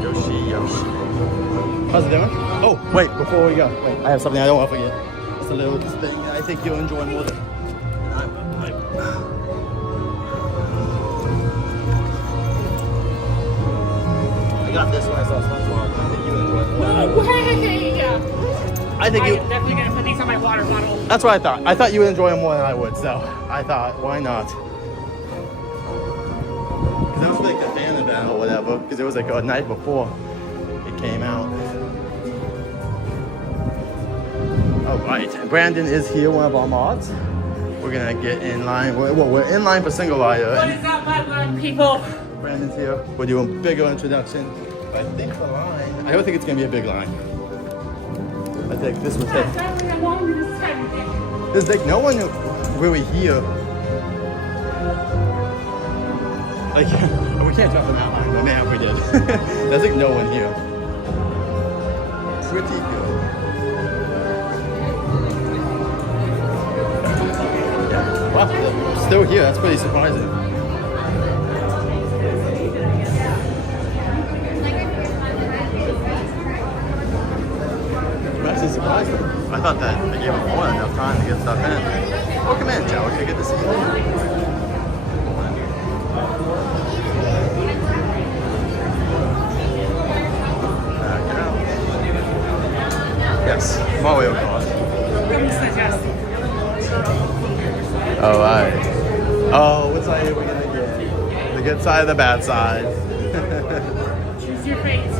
Yoshi. How's it doing? Oh, wait, before we go. Wait, I have something I don't want to forget. It's a little thing I think you'll enjoy more than I will. I got this when I saw SpongeBob. I think you'll enjoy it more than I will. I think I'm definitely gonna put these on my water bottle. That's what I thought. I thought you would enjoy it more than I would, so I thought, why not? Because that was like a fan event or whatever, because it was like a night before it came out. All right, Brandon is here, one of our mods. We're gonna get in line. Well, we're in line for single rider. What is up, my people? Brandon's here. We're doing a bigger introduction. But I think the line, I don't think it's gonna be a big line. I think this would take. There's like no one really here. Like, we can't jump in that line, but man, we did. There's like no one here. Pretty good. Yeah. Wow, still here. That's pretty surprising. Surprised. I thought that they gave him more than enough time to get stuff in. Welcome in, Joe. It's good to see you. Yes, Mario Kart. All right. Oh, what side are we gonna get? The good side or the bad side? Choose your fate.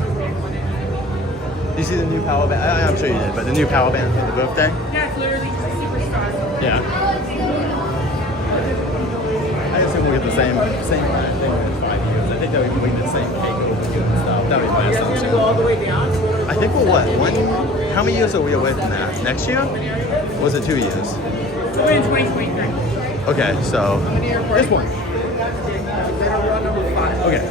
Did you see the new power band? I'm sure you did, but the new power band for the birthday? Yeah, it's literally just a superstar. Yeah. I assume we'll get the same kind of thing in 5 years. I think that we can bring the same cake over here and stuff. That would be my assumption. Go all the way down? I think we're what? How many years are we away from that? Next year? Or was it 2 years? We're in 2023. Okay, so this one. Okay.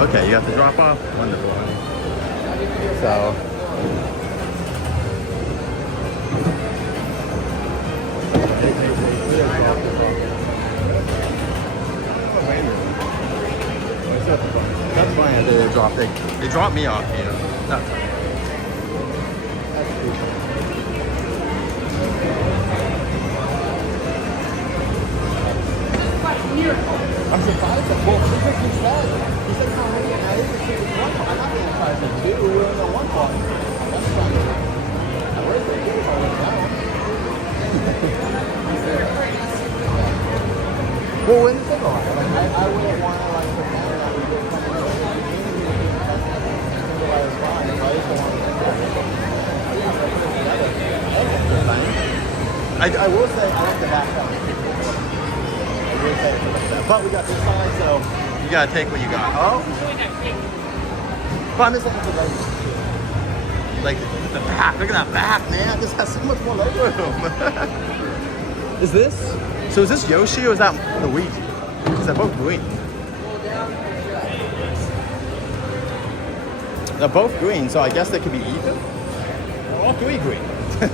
Okay, you have to drop off? Wonderful. So. That's fine, they dropped me off here. That's fine. I'm surprised that both he said how many I didn't see one part. I'm not being surprised at two. We were in the one part. That's fine. Where's the two part down? Well, when the single line, like I wouldn't want to like pretend that we did something else. Single line is fine. So I just don't want to I will say I like the back one. But we got this side, so you gotta take what you got. Oh, but I'm just looking for those. Like the back, look at that back, man. This has so much more leg room. Is this? So is this Yoshi or is that Luigi? Because they're both green. They're both green, so I guess they could be even. They're all three green. We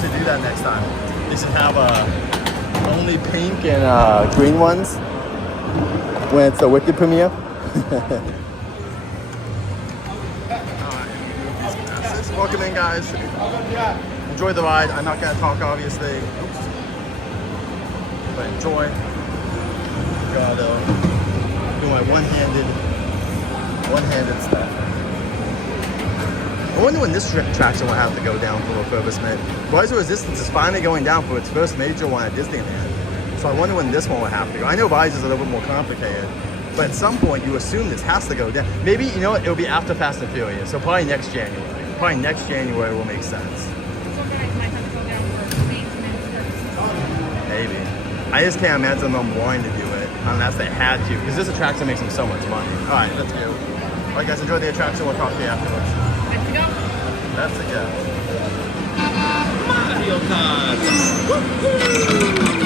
should do that next time. They should have only pink and green ones when it's a Wicked premiere. Welcome in, guys. Enjoy the ride. I'm not gonna talk, obviously. Oops. But enjoy. Gotta do my one-handed stuff. I wonder when this attraction will have to go down for refurbishment. Rise of Resistance is finally going down for its first major one at Disneyland. So I wonder when this one will have to go. I know Rise is a little bit more complicated, but at some point you assume this has to go down. Maybe, you know what, it'll be after Fast and Furious, so probably next January. Probably next January will make sense. Maybe. I just can't imagine them wanting to do it unless they had to, because this attraction makes them so much money. All right, let's go. All right, guys, enjoy the attraction. We'll talk to you afterwards. Let's go. That's a go. Mario Kart. Woo-hoo!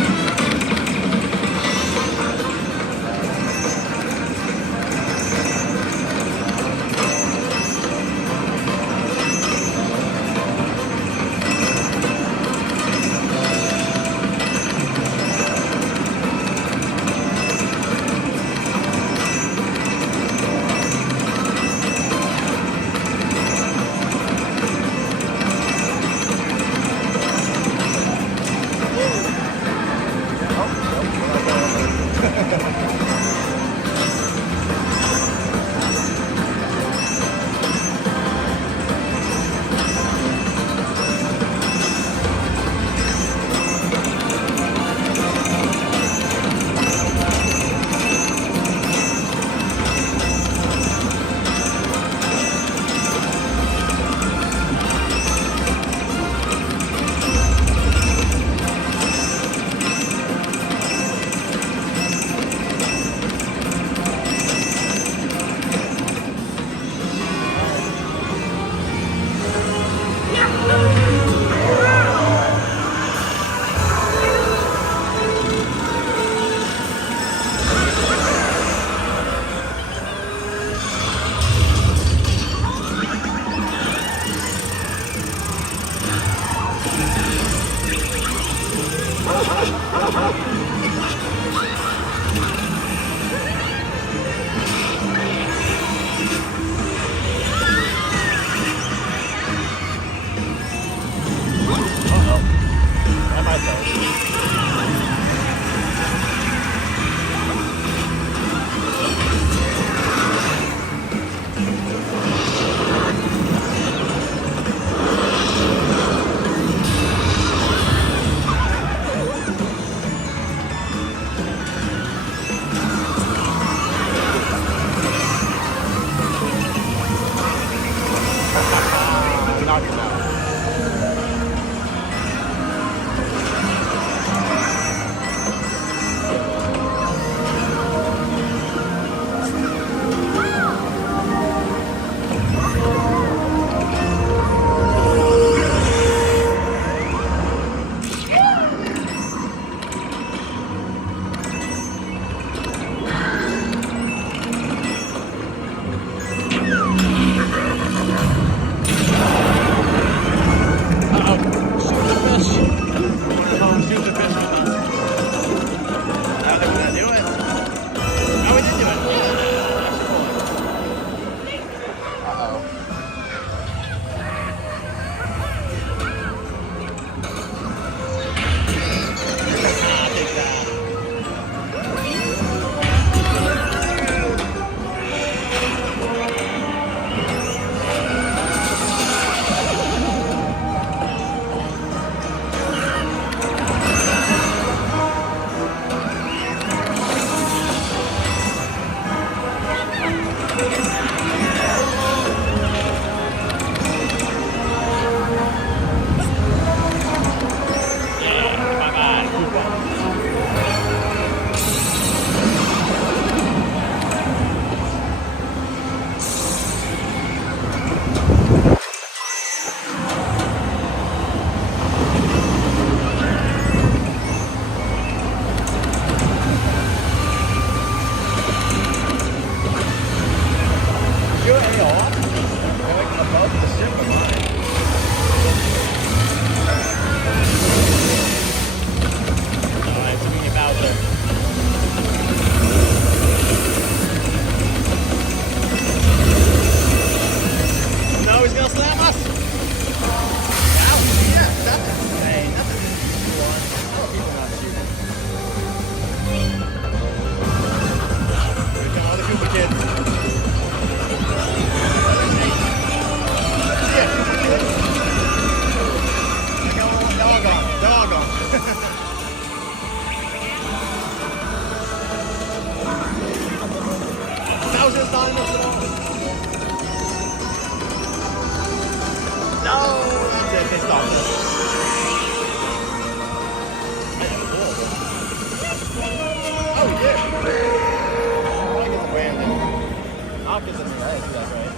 pockets in there. I didn't do that right.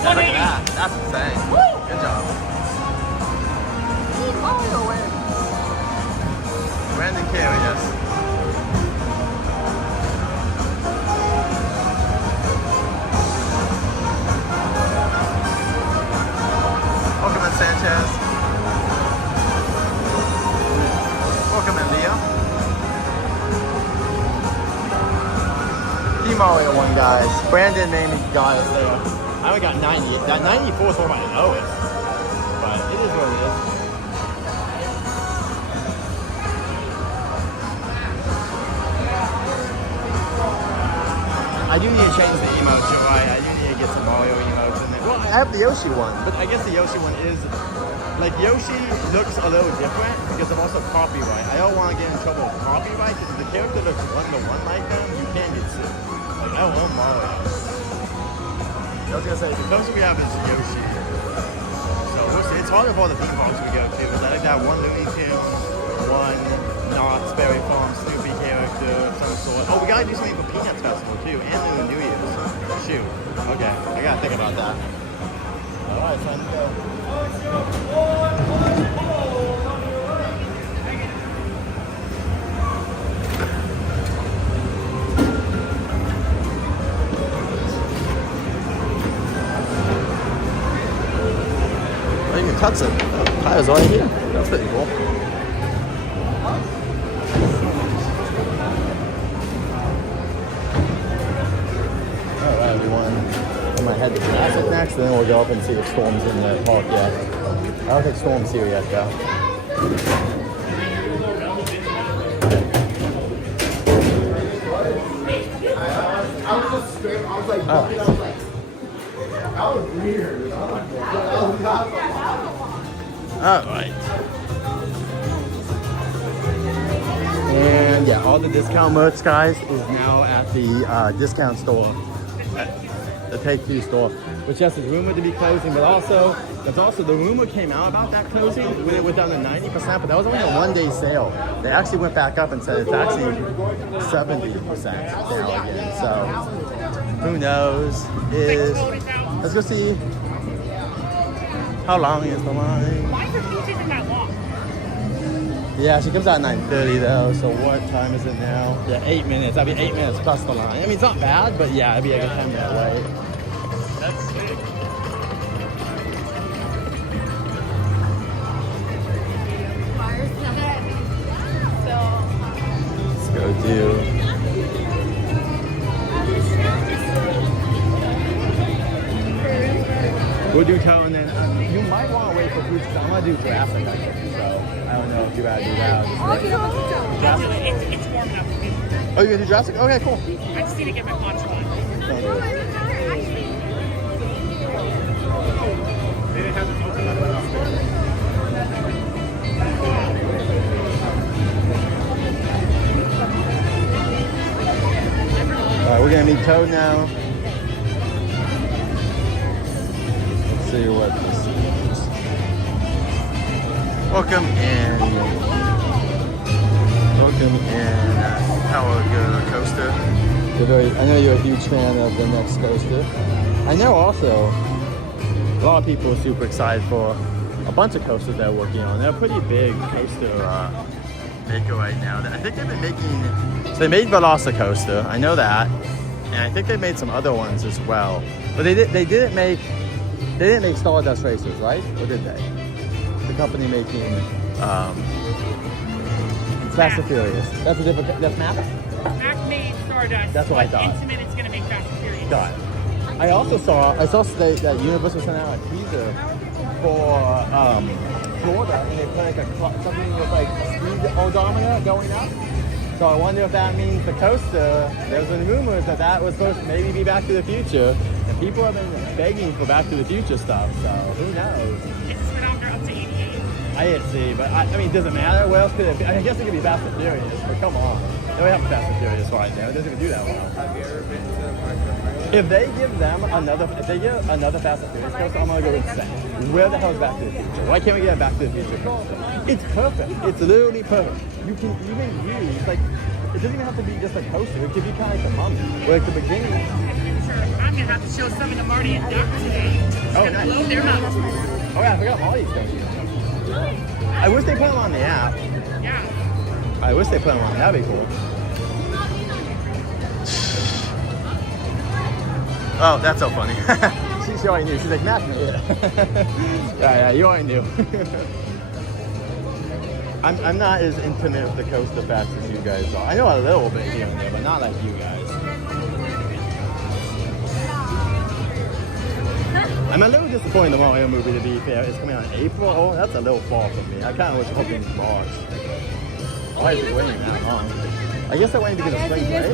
Yeah, look at that. That's insane. Good job. Mario wins. Brandon Carey, yes. Welcome in Sanchez. Welcome in Leo. Team Mario won, guys. Brandon made me got us there. I only got 90. That 94 is one of my lowest. But it is what it is. I do need to change the emotes, you're right. I do need to get some Mario emotes in there. Well, I have the Yoshi one, but I guess the Yoshi one is, like, Yoshi looks a little different because of also copyright. I don't want to get in trouble with copyright because if the character looks one-to-one like them, you can get sued. Like, I love Mario. I was gonna say, the closest we have is Yoshi. So we'll see. It's harder for all the theme parks we go to. Because I like that one Looney Tunes, one Knott's Berry Farm Snoopy character of some sort. Oh, we gotta do something for Peanuts Festival too, and the New Year's. Shoot. Okay, I gotta think about that. Alright, time to go. You can touch it. The tire's already here. That's pretty cool. Alright, everyone. I'm gonna head to Jurassic next, and then we'll go up and see if Storm's in the park yet. I don't think Storm's here yet, though. I was just straight. I was like, that was weird. Alright. And yeah, all the discount merch, guys, is now at the discount store. The Take-Two store, which yes is rumored to be closing, but also there's also the rumor came out about that closing when it went down to 90%, but that was only a one-day sale. They actually went back up and said it's actually 70% now again. So who knows? Let's go see how long is the line. Why is the food isn't that long? Yeah, she comes out at 9:30 though. So what time is it now? Yeah, 8 minutes. That'd be 8 minutes plus the line. I mean, it's not bad, but yeah, it'd be like a 10-minute wait. That's sick. Let's go do. We'll do Tow, and then you might want to wait for food. I'm gonna do Jurassic, I think. So I don't know if you gotta do that. Jurassic? It's warm enough for me. Oh, you gonna do Jurassic? Okay, cool. I just need to get my poncho on. Alright, we're gonna meet Toad now. Let's see what this is. Welcome in. Welcome in Power Go Coaster. I know you're a huge fan of the next coaster. I know also a lot of people are super excited for a bunch of coasters they're working on. They're a pretty big coaster maker right now. I think they've been making, so they made Velocicoaster, I know that, and I think they made some other ones as well. But they didn't make Stardust Racers, right? Or did they? The company making Fast and Furious. That's a different. That's Map. Mac made Stardust. That's what I thought. Intimate, it's gonna make Fast and Furious. Got it. I also saw that Universal sent out a teaser for Florida, and they put like something with like a speed odometer going up. So I wonder if that means the coaster. There's been rumors that was supposed to maybe be Back to the Future, and people have been begging for Back to the Future stuff. So who knows? It's speedometer up to 88. I didn't see, but I mean, does it matter? What else could it be? I guess it could be Fast and Furious, but come on. They would have a Fast and Furious right now. It doesn't even do that well. Have you ever been to Mark? If they give another Fast and Furious coaster, I'm gonna go insane. Where the hell is Back to the Future? Why can't we get a Back to the Future coaster? It's perfect. It's literally perfect. You can even use, like, it doesn't even have to be just a coaster. It could be kind of like a Mummy, where at the beginning. I'm gonna have to show some of the Marty and Doc today. It's gonna blow their minds. Oh yeah, I forgot Molly's going to use them. I wish they put them on the app. Yeah. I wish they put them on. That'd be cool. Oh, that's so funny. she already knew. She's like, Matt knew it. yeah, you already knew. I'm not as intimate with the coaster facts as you guys are. I know a little bit here and there, but not like you guys. I'm a little disappointed the Mario movie, to be fair. It's coming out in April. Oh, that's a little far for me. I kind of was hoping March. Why is it waiting that long? I guess I waited because of spring break.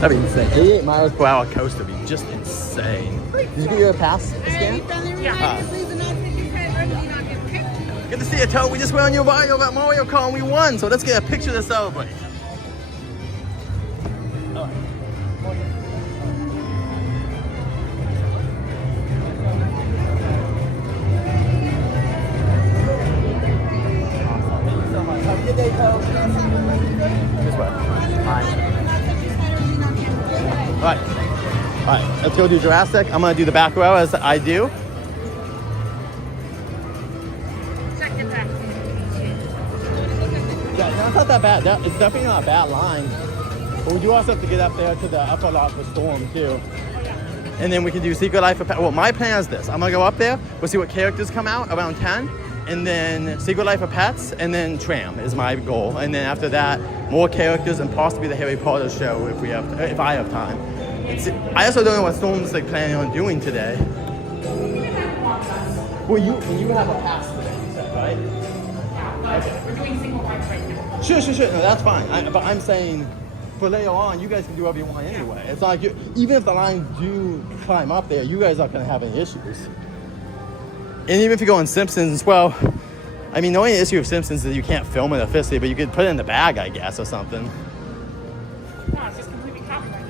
That'd be insane. 88 miles per hour coaster would be just insane. Did you get your pass scan? Yeah. Good to see you, Toe. We just went on your video about Mario Kart and we won, so let's get a picture to celebrate. Have a good day, Toe. This way. Alright, let's go do Jurassic. I'm gonna do the back row as I do. Check it back. Yeah, no, it's not that bad. It's definitely not a bad line. But we do also have to get up there to the upper lot for Storm too. And then we can do Secret Life of Pets. Well, my plan is this. I'm gonna go up there, we'll see what characters come out around 10, and then Secret Life of Pets, and then Tram is my goal. And then after that, more characters and possibly the Harry Potter show if I have time. I also don't know what Storm's like planning on doing today. Well, you have a pass today, you said, right? Okay. We're doing single rides right now. Sure. No, that's fine. But I'm saying, for later on, you guys can do whatever you want anyway. It's not like even if the line do climb up there, you guys aren't gonna have any issues. And even if you go on Simpsons, well, I mean, the only issue of Simpsons is you can't film it officially, but you could put it in the bag, I guess, or something. No, it's just completely copyrighted.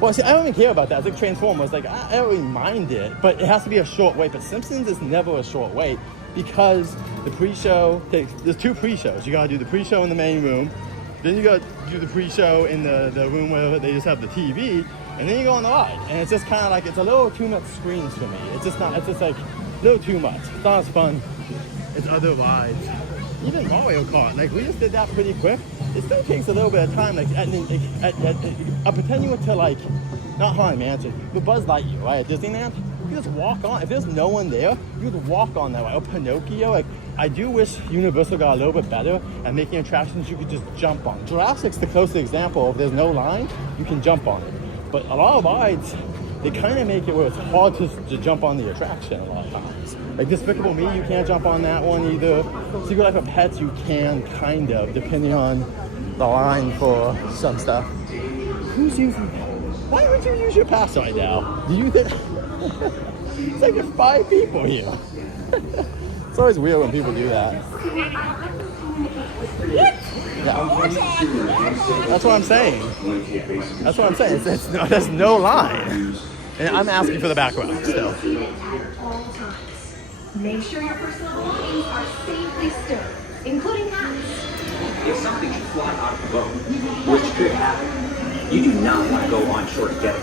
Well, see, I don't even care about that. It's like Transformers. Like, I don't really mind it, but it has to be a short wait. But Simpsons is never a short wait because the pre-show there's two pre-shows. You gotta do the pre-show in the main room, then you gotta do the pre-show in the room where they just have the TV, and then you go on the ride. And it's just kind of like, it's a little too much screens for me. It's just like a little too much. It's not as fun as other rides. Even Mario Kart, like we just did that pretty quick. It still takes a little bit of time. Like, I'll pretend you went to like, not Haunted Mansion, but Buzz Lightyear, right, at Disneyland. You just walk on. If there's no one there, you just walk on that way. Or Pinocchio, like, I do wish Universal got a little bit better at making attractions you could just jump on. Jurassic's the closest example. If there's no line, you can jump on it. But a lot of rides, they kind of make it where it's hard to jump on the attraction a lot of times. Like Despicable Me, you can't jump on that one either. Secret Life of Pets, you can kind of, depending on the line for some stuff. Who's using? Why would you use your pass right now? Do you think? It's like there's 5 people here. It's always weird when people do that. Yeah. That's what I'm saying. That's what I'm saying. There's no line. And I'm asking for the back row still. Make sure your personal belongings are safely stored, including hats. If something should fly out of the boat, which could happen, you do not want to go on shore to get it.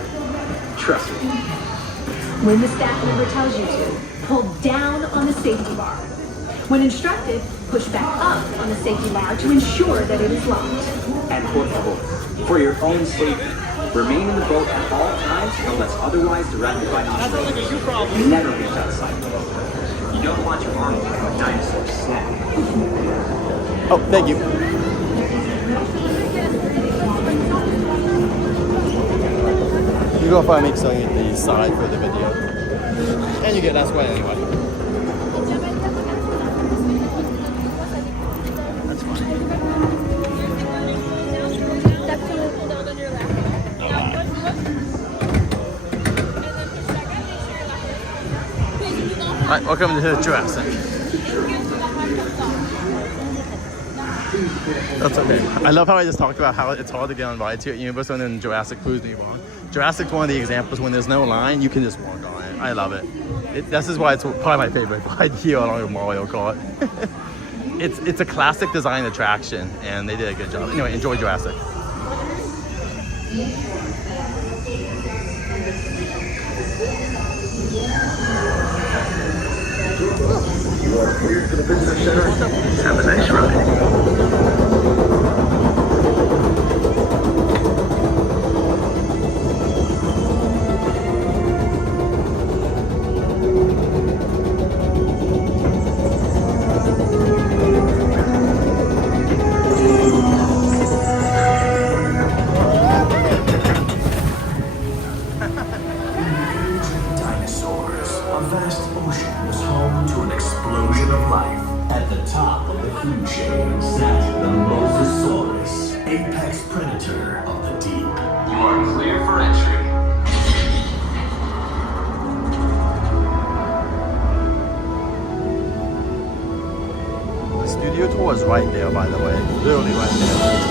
Trust me. When the staff member tells you to, pull down on the safety bar. When instructed, push back up on the safety bar to ensure that it is locked. And por favor, for your own safety, remain in the boat at all times unless otherwise directed by operators. Never reach outside the boat. You don't want your arm like a dinosaur snack. Oh, thank you. You're gonna probably make something at the side for the video. And you get that sweat anyway. That's funny. Alright, welcome to Jurassic. That's okay. I love how I just talked about how it's hard to get on rides here at Universal, and then Jurassic proves me wrong. Jurassic's one of the examples when there's no line, you can just walk on it. I love it. This is why it's probably my favorite ride here along with Mario Kart. It's a classic design attraction, and they did a good job. Anyway, enjoy Jurassic. You are cleared for the visitor center. Have a nice ride. Dinosaurs. A vast ocean was home to an explosion of life. At the top of the food chain sat the Mosasaurus, apex predator of the deep. You are clear for entry. The studio tour is right there, by the way. Literally right there.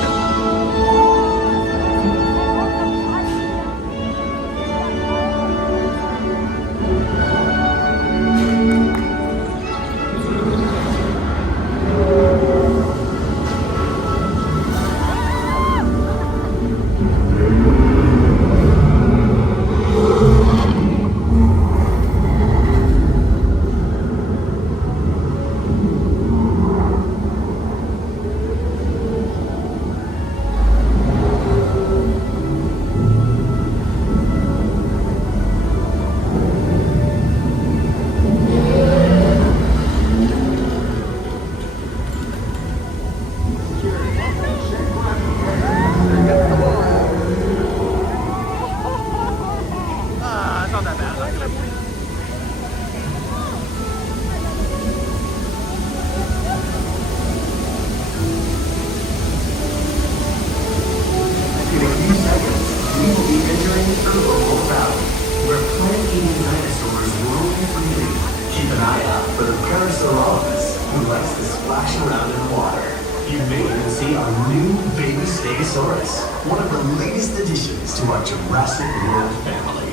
One of the latest additions to our Jurassic World family.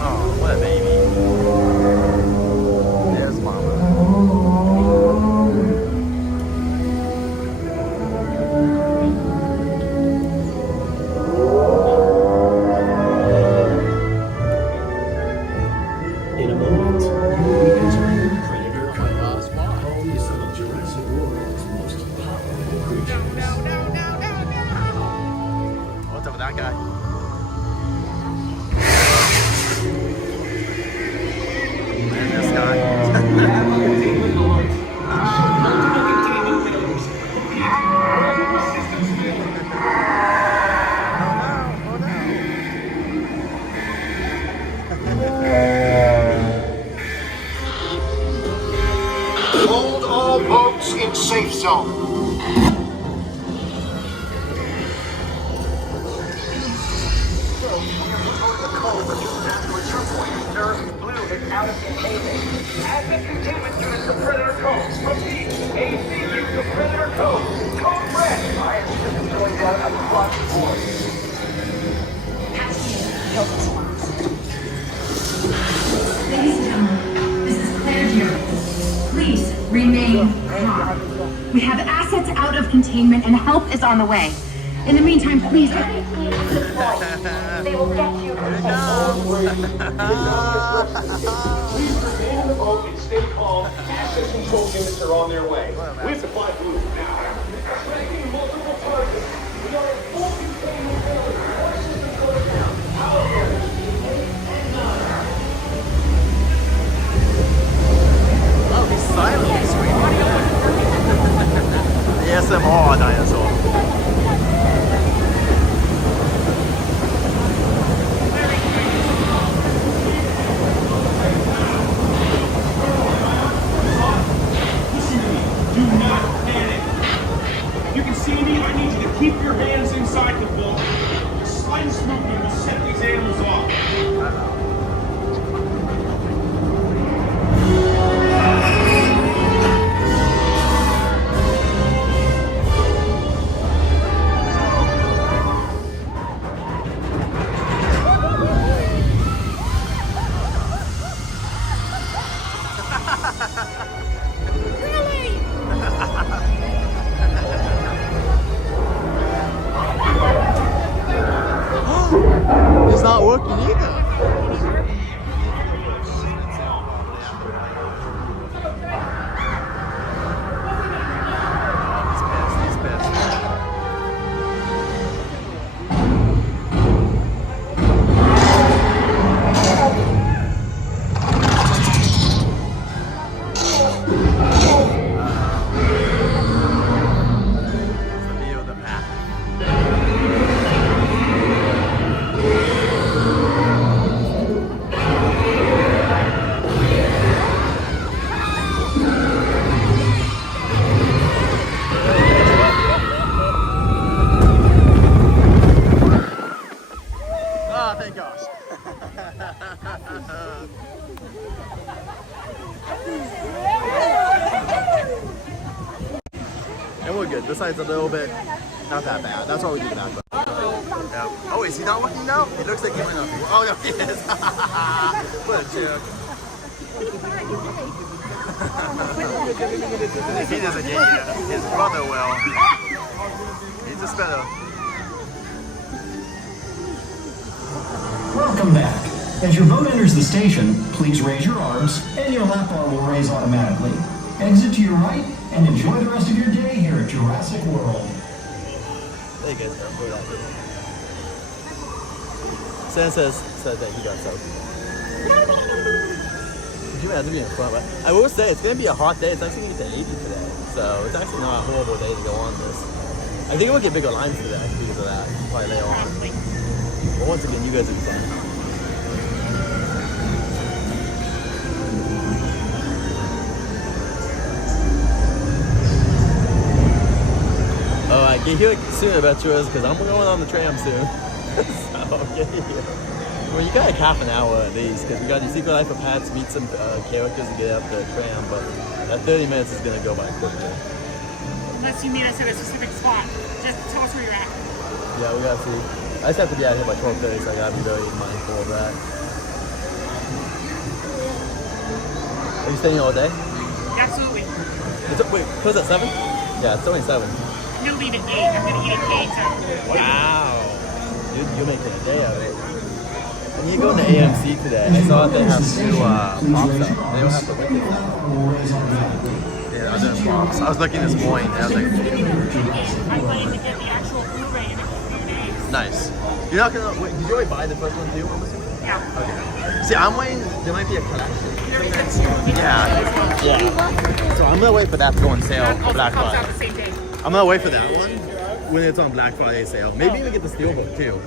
Oh, what a baby. There's Mama. In a moment, you will be entering Predator Kart, home to some of Jurassic World's most powerful creatures. What's up with that guy? And this guy. Hold all boats in safe zone. Ladies and gentlemen, this is Claire here. Please remain calm. We have assets out of containment and help is on the way. In the meantime, please. They will get you. Please remain in the boat and stay calm. Access control units are on their way. We have to fly through now. Tracking multiple targets. We are in full containment mode. All systems go down. Power. Oh, he's silent. ASMR dinosaur. Listen to me. Do not panic. not working either. He's pissed. Oh, thank gosh. And we're good. This side's a little bit not that bad. That's why we do the back. Yeah. Oh, is he not working now? It looks like he might not be. Oh, no, he is. What a jerk. If he doesn't get you, his brother will. He's just better. Welcome back. As your boat enters the station, please raise your arms and your lap bar will raise automatically. Exit to your right and enjoy the rest of your day here at Jurassic World. There you go. Sam said that he got soaked. Could you imagine being in front? I will say it's going to be a hot day. It's actually going to get to 80 today. So it's actually not a horrible day to go on this. I think it will get bigger lines today because of that. Probably later on. But once again, you guys will be fine. Alright, get here soon, adventurers, because I'm going on the tram soon. So, get here. Well, you got like half an hour at least, because we got your Secret Life of Pets, meet some characters, and get up the tram, but that 30 minutes is going to go by quickly. Unless you meet us at a specific spot. Just tell us where you're at. Yeah, we got to see. I just have to be out here by 12:30, so I got to be very mindful of that. Are you staying here all day? Absolutely. Wait, close at 7? Yeah, it's only 7. I'm going to leave at 8. I'm going to eat at 8. Wow. You're making a day out of it. And you're going to AMC today. I saw that they have 2 pops up. They don't have to wait. Yeah, other pops. I was looking this morning and I was like, I plan to get the actual Blu-ray in a few days. nice. You're not going to, wait, did you already buy the first one too? I'm assuming? Yeah. Okay. See, I'm waiting, there might be a collection. Yeah. So I'm going to wait for that to go on sale for Black Comes out Friday. the same day. I'm gonna wait for that one when it's on Black Friday sale. Maybe even get the Steelbook too.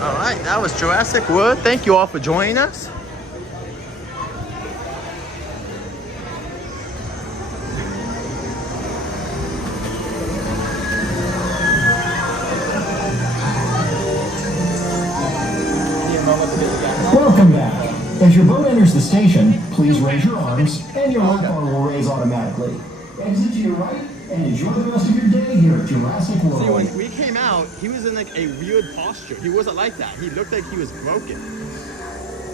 Alright, that was Jurassic World. Thank you all for joining us. Welcome back. As your boat enters the station, please raise your arms and your lap bar will raise automatically. Exit to your right and enjoy the rest of your day here at Jurassic World. See, when we came out, he was in like a weird posture. He wasn't like that. He looked like he was broken.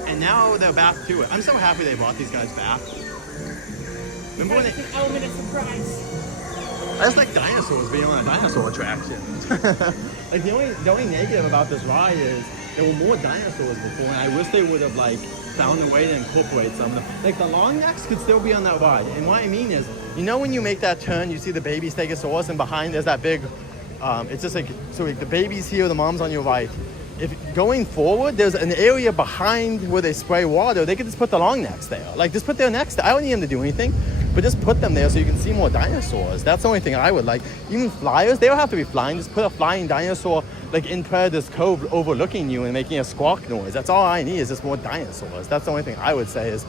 And now they're back to it. I'm so happy they brought these guys back. Remember when It's an element of surprise. I just like dinosaurs being on a dinosaur attraction. Like the only negative about this ride is there were more dinosaurs before, and I wish they would have like found a way to incorporate some of them. Like the long necks could still be on that ride. And what I mean is, you know when you make that turn, you see the baby stegosaurus, and behind there's that big, it's just like, so like the baby's here, the mom's on your right. If going forward, there's an area behind where they spray water, they could just put the long necks there. Like just put their necks there. I don't need them to do anything, but just put them there so you can see more dinosaurs. That's the only thing I would like. Even flyers, they don't have to be flying. Just put a flying dinosaur like in Predator's Cove overlooking you and making a squawk noise. That's all I need is just more dinosaurs. That's the only thing I would say is,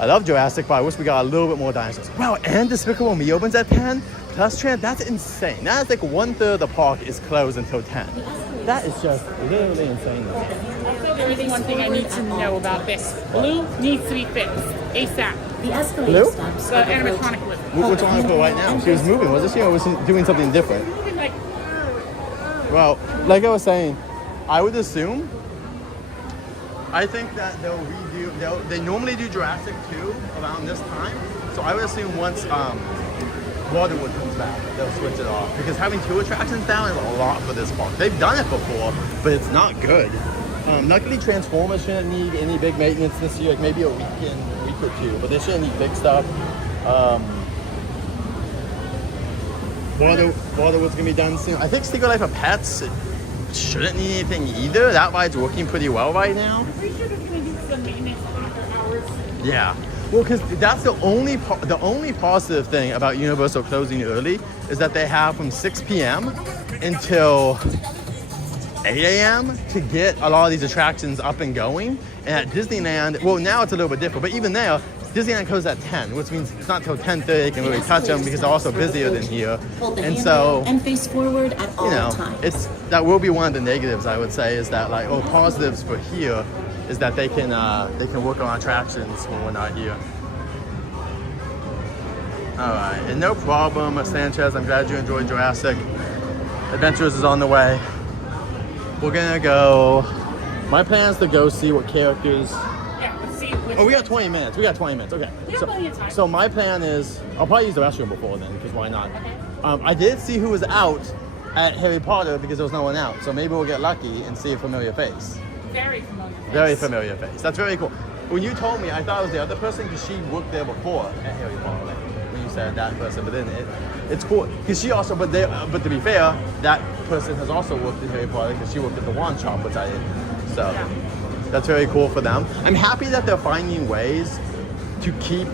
I love Jurassic, but I wish we got a little bit more dinosaurs. Wow, and Despicable Me opens at 10? Plus Tram, that's insane. That's like 1/3 of the park is closed until 10. That is just literally insane. There is one thing I need to know about this. Blue needs to be fixed ASAP. The escalator Blue? stops. The animatronic blue. What's wrong with her right now? She was moving, wasn't she? Or was she doing something different? Moving like, Well, like I was saying, I would assume I think that they normally do Jurassic 2 around this time. So I would assume once Waterwood comes back, they'll switch it off. Because having 2 attractions down is a lot for this park. They've done it before, but it's not good. Luckily, Transformers shouldn't need any big maintenance this year, like maybe a week or 2, but they shouldn't need big stuff. Waterwood's gonna be done soon. I think Secret Life of Pets shouldn't need anything either. That ride's working pretty well right now. I'm pretty sure there's gonna do some maintenance after hours. Yeah. Well, because that's the only positive thing about Universal closing early is that they have from 6 p.m. until 8 a.m. to get a lot of these attractions up and going. And at Disneyland, well, now it's a little bit different, but even there, Disneyland closes at 10, which means it's not until 10:30 they can really touch them because they're also busier than here. And so, and face forward at all times. That will be one of the negatives, I would say, is that positives for here is that they can work on attractions when we're not here. All right, and no problem, Sanchez. I'm glad you enjoyed Jurassic. Adventures is on the way. We're gonna go. My plan is to go see what characters. Yeah, let's see. Oh, we got 20 minutes. Okay. We have plenty of time. So my plan is, I'll probably use the restroom before then, because why not? Okay. I did see who was out at Harry Potter because there was no one out. So maybe we'll get lucky and see a familiar face. Very familiar face. Very familiar face. That's very cool. When you told me, I thought it was the other person because she worked there before at Harry Potter. When you said that person, but then it's cool because she also. But to be fair, that person has also worked at Harry Potter because she worked at the wand shop, which I did. So that's very cool for them. I'm happy that they're finding ways to keep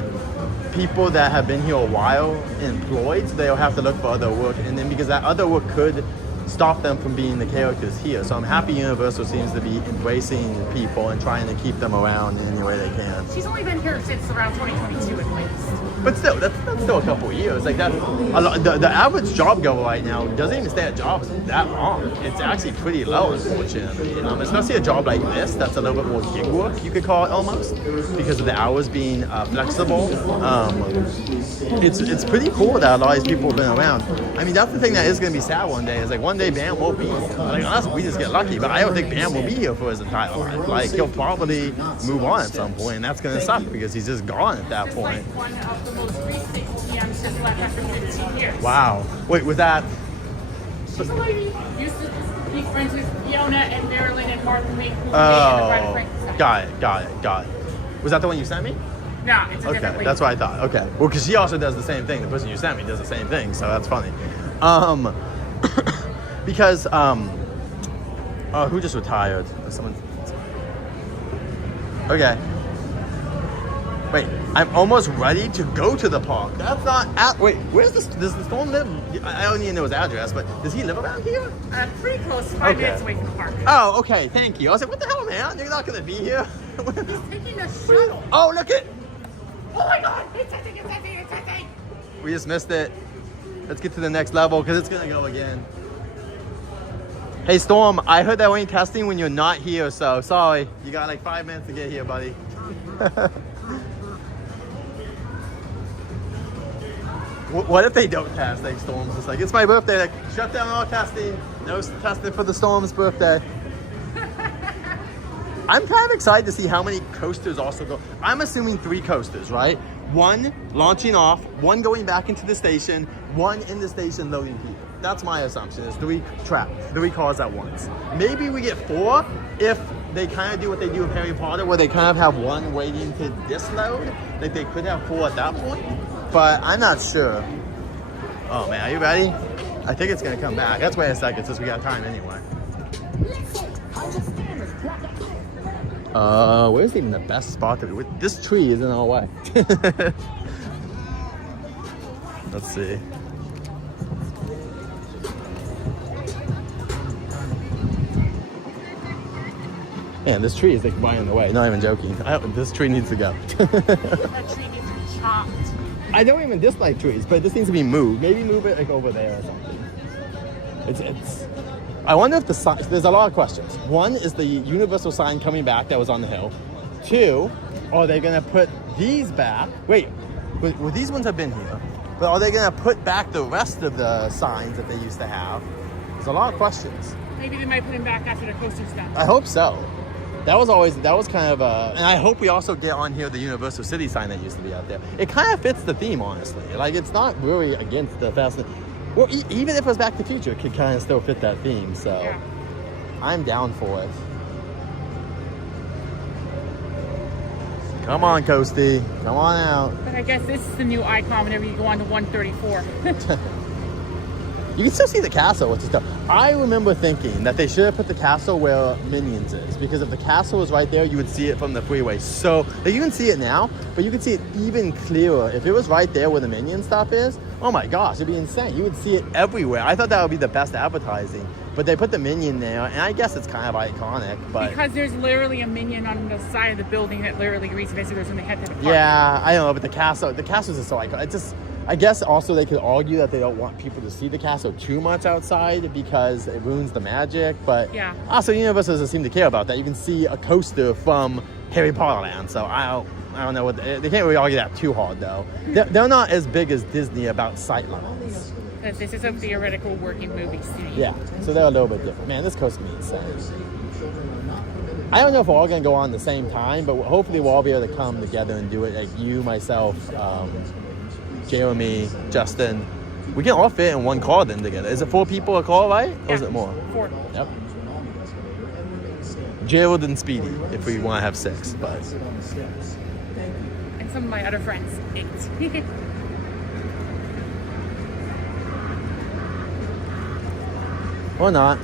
people that have been here a while employed, so they'll have to look for other work, and then because that other work could stop them from being the characters here. So I'm happy Universal seems to be embracing people and trying to keep them around in any way they can. She's only been here since around 2022 at least. But still, that's still a couple of years. Like that, the average job goer right now doesn't even stay at jobs that long. It's actually pretty low, unfortunately. Especially a job like this, that's a little bit more gig work, you could call it almost, because of the hours being flexible. It's pretty cool that a lot of these people have been around. I mean, that's the thing that is going to be sad one day. Is like one day Bam will be here. Like unless we just get lucky, but I don't think Bam will be here for his entire life. Like he'll probably move on at some point, and that's going to suck because he's just gone at that point. Like one of the most recent PMs just left after 15 years. Wow. Wait, was that? She's a lady. Used to be friends with Fiona and Marilyn and Martin May. Got it. Was that the one you sent me? No, it's a different lady. That's what I thought. Okay. Well, because she also does the same thing. The person you sent me does the same thing, so that's funny. Because who just retired? Someone. Okay. Wait, I'm almost ready to go to the park. That's not at. Wait, where's this? Does the Storm live? I don't even know his address, but does he live around here? Pretty close, 5 minutes away from the park. Oh, okay. Thank you. I was like, what the hell, man? You're not gonna be here. He's taking a shuttle. Oh, look it! Oh my God! It's hitting! We just missed it. Let's get to the next level because it's gonna go again. Hey Storm, I heard they're only testing when you're not here, so sorry. You got like 5 minutes to get here, buddy. What if they don't test? Like Storm's just like, it's my birthday. Like, shut down all testing. No testing for the Storm's birthday. I'm kind of excited to see how many coasters also go. I'm assuming 3 coasters, right? 1 launching off, 1 going back into the station, 1 in the station loading people. That's my assumption, is 3 cars at once. Maybe we get 4 if they kind of do what they do with Harry Potter, where they kind of have 1 waiting to disload. Like they could have 4 at that point, but I'm not sure. Oh man, are you ready? I think it's gonna come back. Let's wait a second since we got time anyway. Where's even the best spot to be? This tree is in our way. Let's see. Man, this tree is like right in the way. Not even joking. This tree needs to go. That tree needs to be chopped. I don't even dislike trees, but this needs to be moved. Maybe move it like over there or something. It's. I wonder if the sign. There's a lot of questions. 1 is the Universal sign coming back that was on the hill. 2, are they gonna put these back? Wait, well these ones have been here, but are they gonna put back the rest of the signs that they used to have? There's a lot of questions. Maybe they might put him back after the coaster's done. I hope so. That was kind of and I hope we also get on here the Universal City sign that used to be out there. It kind of fits the theme, honestly. Like, it's not really against the Fast and... Well, even if it was Back to the Future, it could kind of still fit that theme, so Yeah. I'm down for it. Come on, Coasty. Come on out. But I guess this is the new icon whenever you go on to 134. You can still see the castle, which is stuff. I remember thinking that they should have put the castle where Minions is, because if the castle was right there, you would see it from the freeway. So like, you can see it now, but you can see it even clearer. If it was right there where the Minion stuff is, oh my gosh, it'd be insane. You would see it everywhere. I thought that would be the best advertising, but they put the Minion there, and I guess it's kind of iconic. But Because there's literally a Minion on the side of the building that literally greets visitors when they head to the park. yeah, I know, but the castle's just so iconic. It's just, I guess also they could argue that they don't want people to see the castle too much outside because it ruins the magic, but Yeah. also Universal doesn't seem to care about that. You can see a coaster from Harry Potter Land, so I don't know what they can't really argue that too hard though. They're not as big as Disney about sightlines. Because this is a theoretical working movie scene. Yeah, so they're a little bit different. Man, this coaster can be insane. I don't know if we're all gonna go on at the same time, but hopefully we'll all be able to come together and do it. Like you, myself, Jeremy, Justin. We can all fit in one car then together. Is it 4 people a car, right? Or is it more? 4. Yep. Gerald and Speedy, if we want to have 6, but... And some of my other friends, 8. Or not.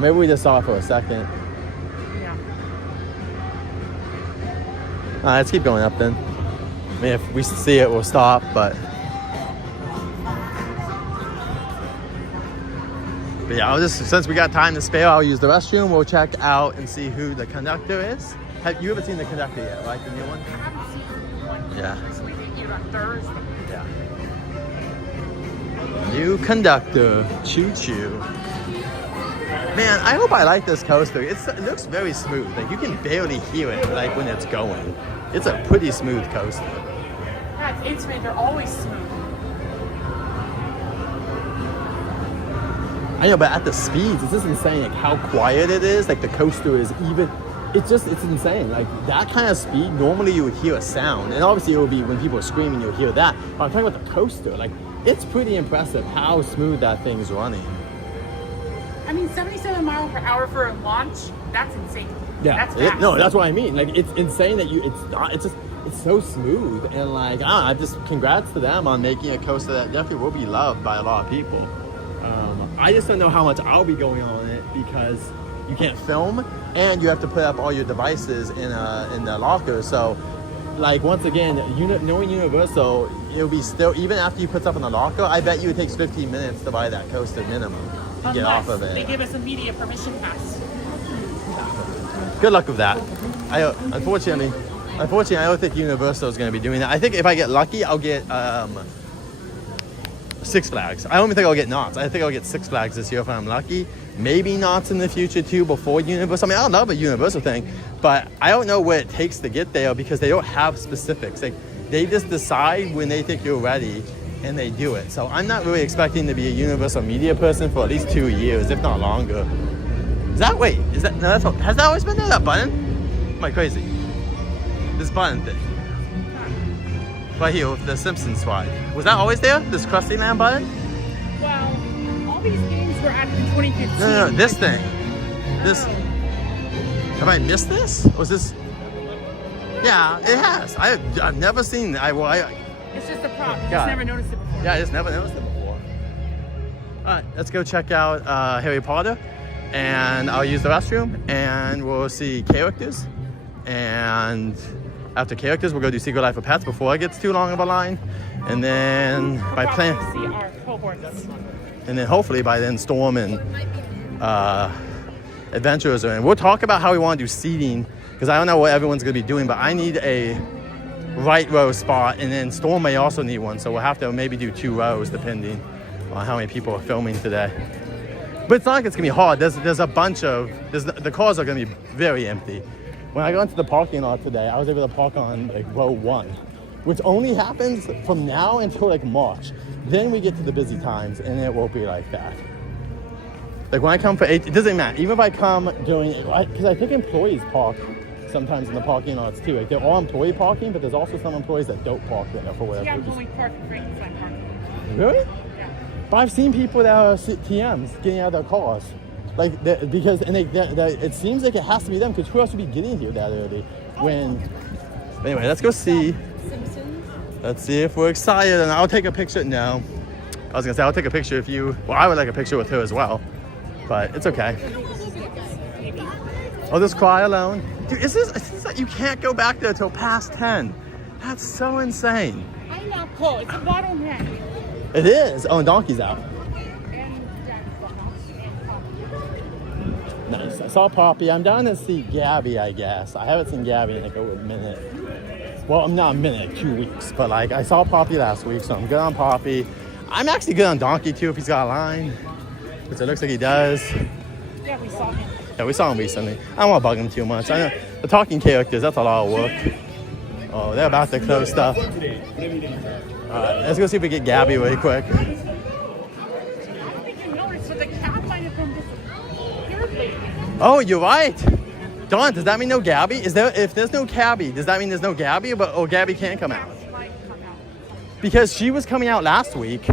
Maybe we just saw it for a second. Yeah. Let's keep going up then. I mean, if we see it, we'll stop, but yeah, since we got time to spare, I'll use the restroom. We'll check out and see who the conductor is. You haven't seen the conductor yet, right? The new one? I haven't seen the one. Yeah. We did on Thursday. Yeah. New conductor, choo-choo. Man, I hope I like this coaster. It looks very smooth. Like, you can barely hear it, like, when it's going. It's a pretty smooth coaster. Yeah, it's intimate. They're always smooth. I know, but at the speeds, it's just insane, like, how quiet it is. Like, the coaster is even... It's insane. Like, that kind of speed, normally you would hear a sound. And obviously, it would be when people are screaming, you'll hear that. But I'm talking about the coaster. Like, it's pretty impressive how smooth that thing's running. I mean, 77 miles per hour for a launch, that's insane. Yeah, That's fast. no, that's what I mean. Like, it's insane that it's so smooth. And, like, congrats to them on making a coaster that definitely will be loved by a lot of people. I just don't know how much I'll be going on it because you can't film and you have to put up all your devices in the locker. So, like, once again, knowing Universal, it'll be still, even after you put stuff in the locker, I bet you it takes 15 minutes to buy that coaster minimum to get off of it. They give us a media permission pass. Good luck with that. Unfortunately, I don't think Universal is going to be doing that. I think if I get lucky, I'll get Six Flags. I don't even think I'll get Knott's. I think I'll get Six Flags this year if I'm lucky. Maybe Knott's in the future too before Universal. I mean, I love a Universal thing, but I don't know what it takes to get there because they don't have specifics. Like, they just decide when they think you're ready and they do it. So I'm not really expecting to be a Universal media person for at least 2 years, if not longer. Has that always been there, that button? Am I crazy? This button thing. Right here with the Simpsons slide. Was that always there? This Krusty Land button? Well, all these games were added in 2015. No, this thing. This. Have I missed this? Was this? Yeah, it has. I've never seen it. It's just a prop. You just never noticed it before. Yeah, I just never noticed it before. Alright, let's go check out Harry Potter. And I'll use the restroom. And we'll see characters. And after characters, we'll go do Secret Life of Pets before it gets too long of a line. And then by plan. See our cohorts. And then hopefully by then Storm and Adventurers are in. We'll talk about how we want to do seating because I don't know what everyone's going to be doing, but I need a right row spot, and then Storm may also need one, so we'll have to maybe do 2 rows depending on how many people are filming today. But it's not like it's going to be hard. There's a bunch of... the cars are going to be very empty. When I got into the parking lot today, I was able to park on like row 1, which only happens from now until like March. Then we get to the busy times, and it won't be like that. Like when I come for 8, it doesn't matter. Even if I come during, because I think employees park sometimes in the parking lots too. Like they're all employee parking, but there's also some employees that don't park there for whatever. Yeah, I'm only parking right inside parking. Really? Yeah. But I've seen people that are TMs getting out of their cars. Like, because, and it seems like it has to be them, because who else would be getting here that early? Anyway, let's go see. Let's see if we're excited, and I'll take a picture. No. I was gonna say, I'll take a picture if you, well, I would like a picture with her as well, but it's okay. I'll just cry alone. Dude, is this like you can't go back there till past 10? That's so insane. I'm not cold. It's a bottleneck. It is. Oh, and Donkey's out. Nice. I saw Poppy. I'm down to see Gabby, I guess. I haven't seen Gabby in like a minute. Well, I'm not a minute, 2 weeks, but like I saw Poppy last week, so I'm good on Poppy. I'm actually good on Donkey too if he's got a line, which it looks like he does. Yeah, we saw him. Yeah, we saw him recently. I don't want to bug him too much. I know the talking characters, that's a lot of work. Oh, they're about to close stuff. All right, let's go see if we get Gabby really quick. I don't think you noticed, but the cat might have been disappeared lately. Oh, you're right. Dawn, does that mean no Gabby? If there's no Gabby, does that mean there's no Gabby? Or Gabby can't come out? Because she was coming out last week.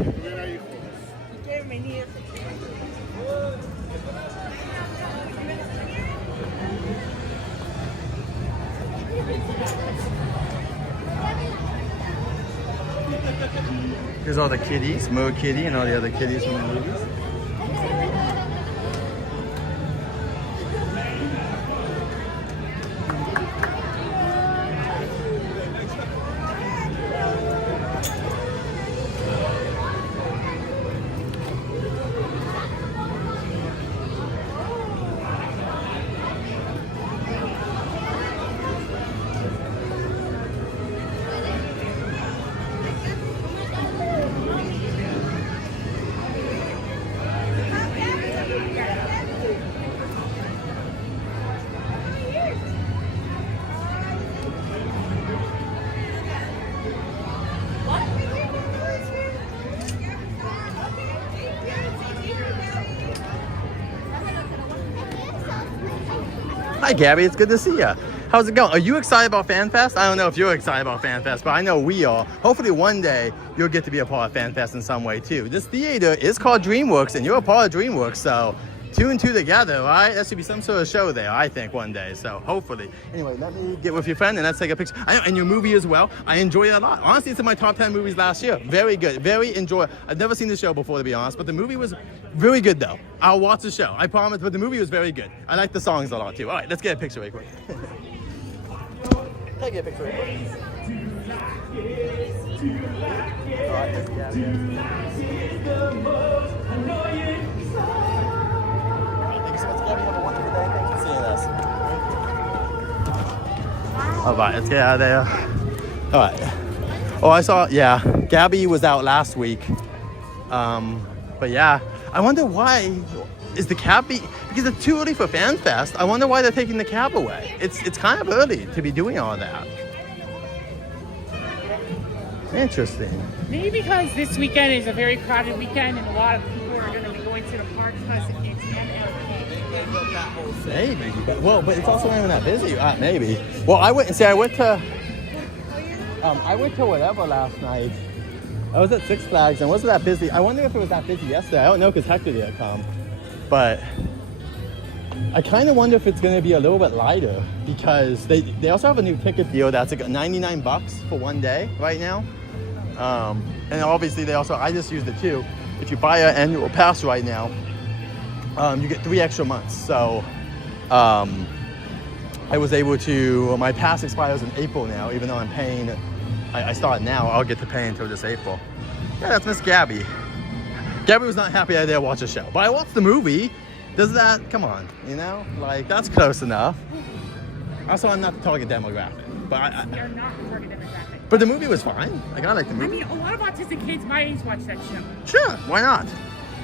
Here's all the kitties, Mo Kitty and all the other kitties from the movies. Hi Gabby, it's good to see you. How's it going? Are you excited about FanFest? I don't know if you're excited about FanFest, but I know we are. Hopefully one day you'll get to be a part of FanFest in some way too. This theater is called DreamWorks and you're a part of DreamWorks, so 2 and 2 together, right? That should be some sort of show there, I think, one day, so hopefully. Anyway, let me get with your friend and let's take a picture. And your movie as well, I enjoy it a lot. Honestly, it's in my top 10 movies last year. Very good, very enjoyable. I've never seen the show before, to be honest, but the movie was very good though. I'll watch the show, I promise, but the movie was very good. I like the songs a lot too. All right, let's get a picture real quick. Take a picture real quick. All right, let's get out of here. All right, let's get out of there. All right. Oh, I saw, yeah, Gabby was out last week. But yeah, I wonder why is the cab because it's too early for FanFest. I wonder why they're taking the cab away. It's kind of early to be doing all that. Interesting. Maybe because this weekend is a very crowded weekend and a lot of people are going to be going to the parks because it's Maybe. Well, but it's also not even that busy. Maybe. Well, I went to whatever last night. I was at Six Flags and wasn't that busy. I wonder if it was that busy yesterday. I don't know because Hector didn't come. But I kind of wonder if it's going to be a little bit lighter because they also have a new ticket deal that's like $99 for one day right now. And obviously they also, I just used it too. If you buy an annual pass right now, you get 3 extra months. So I was able to, my pass expires in April now, even though I'm paying, I start now, I'll get to pay until this April. Yeah, that's Miss Gabby. Gabby was not happy I didn't watch the show, but I watched the movie. Does that, come on, you know? Like, that's close enough. Also, I'm not the target demographic, but You're not the target demographic. But the movie was fine. Like, I like the movie. I mean, a lot of autistic kids my age watch that show. Sure, why not?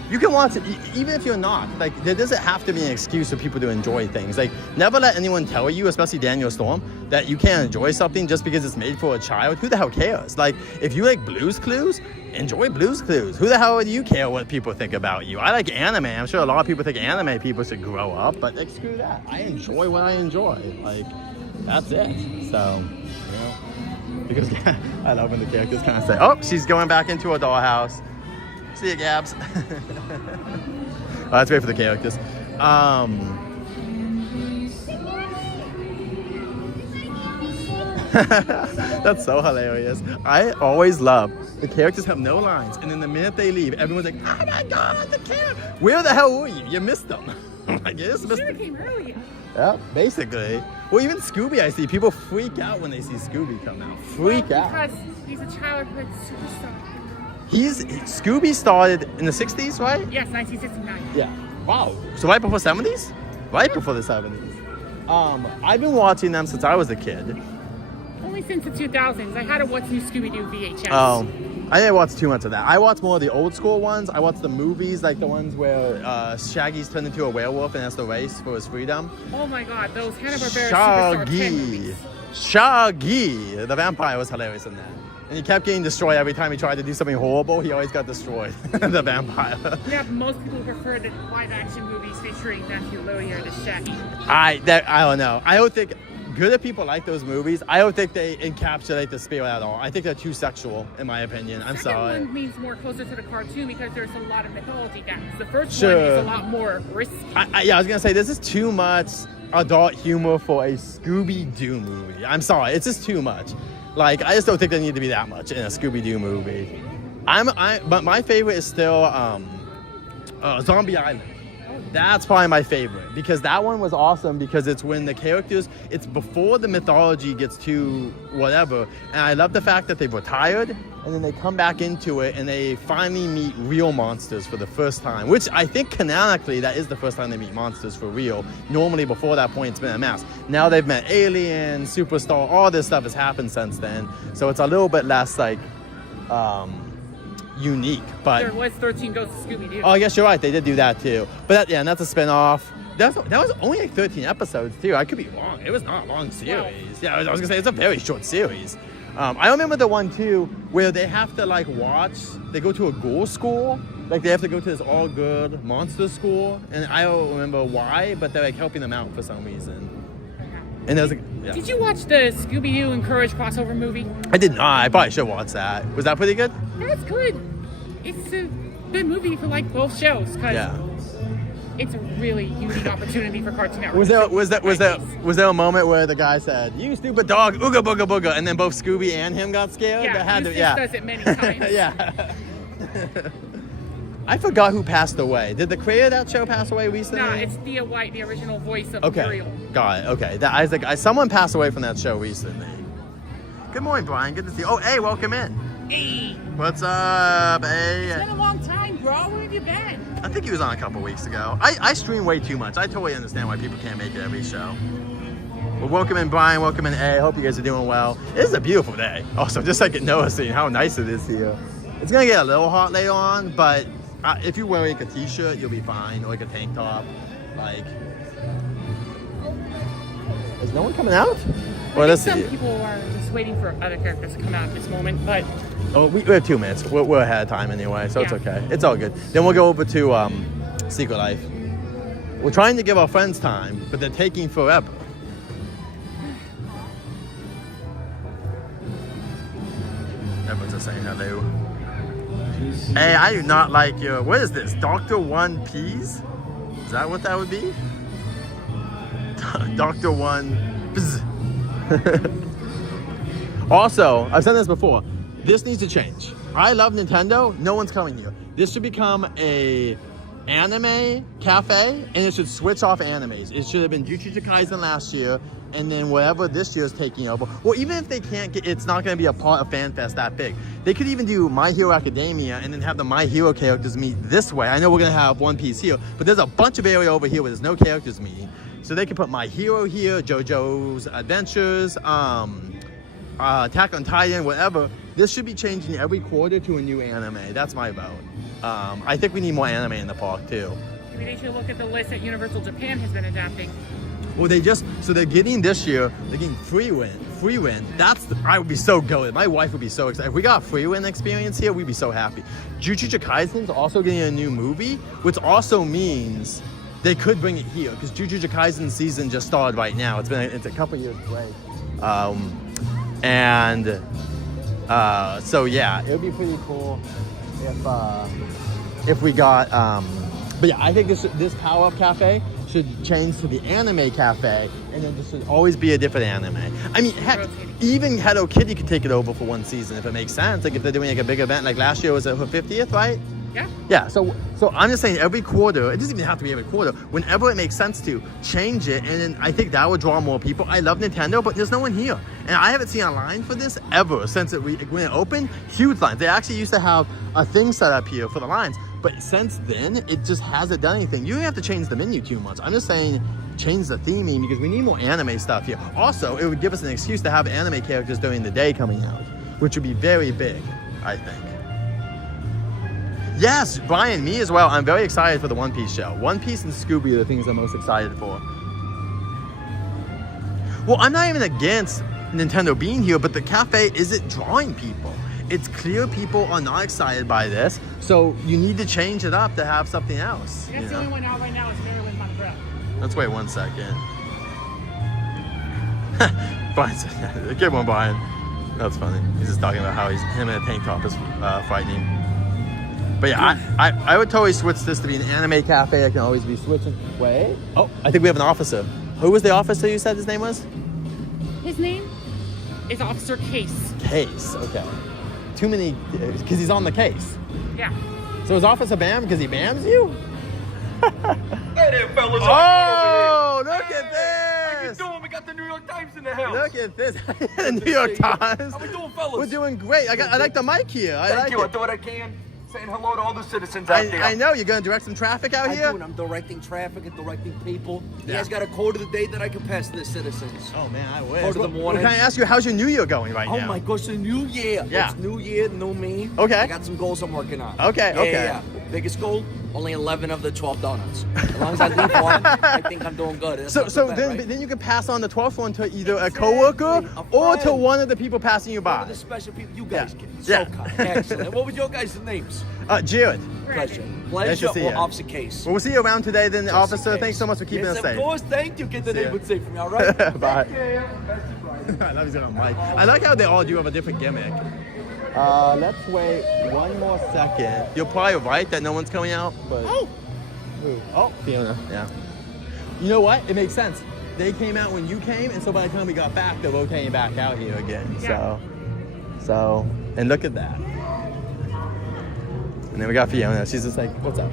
You can watch it even if you're not. Like, there doesn't have to be an excuse for people to enjoy things. Like, never let anyone tell you, especially Daniel Storm, that you can't enjoy something just because it's made for a child. Who the hell cares? Like, if you like Blue's Clues, enjoy Blue's Clues. Who the hell do you care what people think about you? I like anime. I'm sure a lot of people think anime people should grow up, but like, screw that. I enjoy what I enjoy. Like, that's it. So, you know, because I love when the characters kind of say, oh, she's going back into a dollhouse. See ya, Gabs. Let's wait for the characters. That's so hilarious. I always love the characters have no lines, and then the minute they leave, everyone's like, oh my god, the character. Where the hell were you? You missed them. I guess missed them. Came earlier. Yeah, basically. Well, even Scooby, I see people freak out when they see Scooby come out. Freak out. Because he's a childhood superstar. Scooby started in the 60s, right? Yes, 1969. Yeah. Wow. So right before 70s? Right before the 70s. I've been watching them since I was a kid. Only since the 2000s. I had to watch new Scooby-Doo VHS. Oh, I didn't watch too much of that. I watched more of the old school ones. I watched the movies, like the ones where Shaggy's turned into a werewolf and has to race for his freedom. Oh my god, those Hanna-Barbera Superstar 10 movies. Shaggy! The vampire was hilarious in that. And he kept getting destroyed every time he tried to do something horrible. He always got destroyed. The vampire. Yeah, most people prefer the live-action movies featuring Matthew Lillard as Shaggy. I don't know. I don't think good if people like those movies. I don't think they encapsulate the spirit at all. I think they're too sexual, in my opinion. I'm sorry. The second one means more closer to the cartoon because there's a lot of mythology gaps. The first one is a lot more risky. Yeah, I was gonna say this is too much adult humor for a Scooby-Doo movie. I'm sorry, it's just too much. Like, I just don't think there need to be that much in a Scooby-Doo movie. But my favorite is still Zombie Island. That's probably my favorite because that one was awesome because it's when the characters, it's before the mythology gets too whatever. And I love the fact that they've retired and then they come back into it and they finally meet real monsters for the first time, which I think canonically that is the first time they meet monsters for real. Normally before that point it's been a mess. Now they've met aliens, Superstar, all this stuff has happened since then. So it's a little bit less like unique, but there was 13 Ghosts of Scooby-Doo. Oh, I guess you're right. They did do that too. But and that's a spin-off. That was only like 13 episodes too. I could be wrong. It was not a long series. Yeah, I was gonna say it's a very short series. I remember the one too where they have to like watch. They go to a ghoul school. Like they have to go to this all good monster school, and I don't remember why, but they're like helping them out for some reason. And there's Did you watch the Scooby-Doo and Courage crossover movie? I did not. I probably should watch that. Was that pretty good? That's good. It's a good movie for like both shows because it's a really unique opportunity for Cartoon Network. Was there a moment where the guy said, "You stupid dog, ooga booga booga," and then both Scooby and him got scared? Yeah, does it many times. Yeah. I forgot who passed away. Did the creator of that show pass away recently? No, it's Thea White, the original voice of Muriel. Got it. Okay. I was like, someone passed away from that show recently. Good morning, Brian. Good to see you. Oh, hey, welcome in. Hey. What's up, hey? It's been a long time, bro. Where have you been? I think he was on a couple weeks ago. I stream way too much. I totally understand why people can't make it every show. Well, welcome in, Brian. Welcome in, A. Hope you guys are doing well. It is a beautiful day. Also, just like noticing how nice it is here. It's going to get a little hot later on, but if you're wearing a t-shirt, you'll be fine, or like a tank top. Like, is no one coming out? Well, let's see. Some people are just waiting for other characters to come out at this moment, but we have 2 minutes. We're ahead of time anyway, so it's okay. It's all good. Then we'll go over to Secret Life. We're trying to give our friends time, but they're taking forever. Everyone's just saying hello. Hey, I do not like your... What is this? Dr. One Peas? Is that what that would be? Dr. One... Also, I've said this before. This needs to change. I love Nintendo. No one's coming here. This should become a anime cafe, and it should switch off animes. It should have been Jujutsu Kaisen last year, and then whatever this year is taking over. Well, even if they can't get, it's not going to be a part of FanFest that big. They could even do My Hero Academia and then have the My Hero characters meet this way. I know we're going to have One Piece here, but there's a bunch of area over here where there's no characters meeting. So they can put My Hero here, JoJo's Adventures, Attack on Titan, whatever. This should be changing every quarter to a new anime. That's my vote. I think we need more anime in the park too. Maybe they should look at the list that Universal Japan has been adapting. Well, they're getting this year, they're getting Free Wind. I would be so good. My wife would be so excited. If we got a Free Wind experience here, we'd be so happy. Jujutsu Kaisen's also getting a new movie, which also means they could bring it here because Jujutsu Kaisen season just started right now. It's a couple years away. So yeah, it would be pretty cool if we got, but yeah, I think this Power Up Cafe should change to the Anime Cafe, and then this should always be a different anime. I mean, heck, even Hello Kitty could take it over for one season if it makes sense. Like if they're doing like a big event, like last year was her 50th, right? Yeah. Yeah, so I'm just saying every quarter, it doesn't even have to be every quarter, whenever it makes sense to change it, and then I think that would draw more people. I love Nintendo, but there's no one here. And I haven't seen a line for this ever since when it opened, huge lines. They actually used to have a thing set up here for the lines, but since then, it just hasn't done anything. You don't have to change the menu too much. I'm just saying change the theming because we need more anime stuff here. Also, it would give us an excuse to have anime characters during the day coming out, which would be very big, I think. Yes, Brian, me as well. I'm very excited for the One Piece show. One Piece and Scooby are the things I'm most excited for. Well, I'm not even against Nintendo being here, but the cafe isn't drawing people. It's clear people are not excited by this, so you need to change it up to have something else. That's the only one out right now is Maryland Montreal. Let's wait 1 second. Brian said, good one, Brian. That's funny. He's just talking about how him in a tank top is frightening. But yeah, I would totally switch this to be an anime cafe. I can always be switching. Wait. Oh, I think we have an officer. Who was the officer you said his name was? His name is Officer Case. Case, okay. Too many, because he's on the case. Yeah. So is Officer Bam because he bams you? Hey there, fellas. Oh, look at this. How you doing? We got the New York Times in the house. Look at this. The New York Times. How we doing, fellas? We're doing great. I like the mic here. Thank you. It. I do what I can. Saying hello to all the citizens out there. I know. You're going to direct some traffic out here? I'm directing traffic and directing people. You Yeah. guys got a quote of the day that I can pass to the citizens. Oh, man, I wish. Quote of the morning. Can I ask you, how's your New Year going right now? Oh my gosh, the new year. Yeah. It's new year, new me. Okay. I got some goals I'm working on. Okay, okay. Yeah. Biggest goal, only 11 of the 12 donuts. As long as I leave one, I think I'm doing good. That's So not the bet, then, right? then you can pass on the 12th one to either a coworker or to one of the people passing you One by. of the special people, you guys can. Yeah. So kind. Excellent. What were your guys' names? Jared. Pleasure. Nice to Pleasure see or ya. Officer Case? Well, we'll see you around today then, Just officer. in case. Thanks so much for keeping yes, us safe. Of course, thank you. Get the See ya. neighborhood safe from me, all right? Bye. I love he's got a mic. I like how they all do have a different gimmick. Let's wait one more second. You're probably right that no one's coming out, but... Oh! Who? Oh, Fiona, yeah. You know what? It makes sense. They came out when you came, and so by the time we got back, they're rotating back out here again. Yeah. So, and look at that. And then we got Fiona. She's just like, what's up?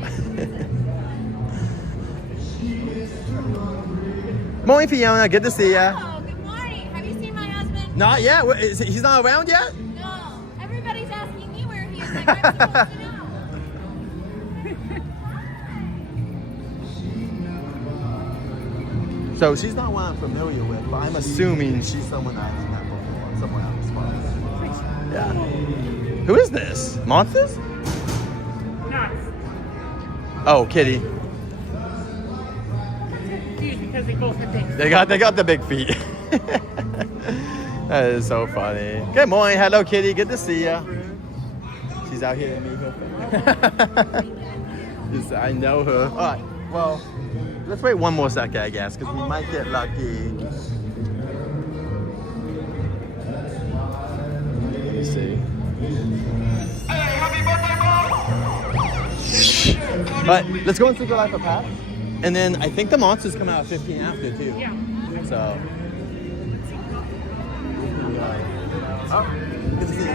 Morning, Fiona. Good to see ya. Oh, good morning. Have you seen my husband? Not yet. He's not around yet? No. Everybody's asking me where he is. Like, I'm supposed to know. So she's not one I'm familiar with, but I'm assuming she's someone I've met before, someone else. Yeah. Who is this? Monsters? Nuts. Oh, Kitty. Huge because they both have things. They got the big feet. That is so funny. Good morning. Hello, Kitty. Good to see ya. She's out here to meet her. Yes, I know her. All right. Well, let's wait one more second, I guess, because we might get lucky. Let me see. Hey, happy birthday, Mom! All right, let's go and Secret Life of Pets. And then I think the monsters come out at 15 after, too. Yeah. So. Oh, good to see you.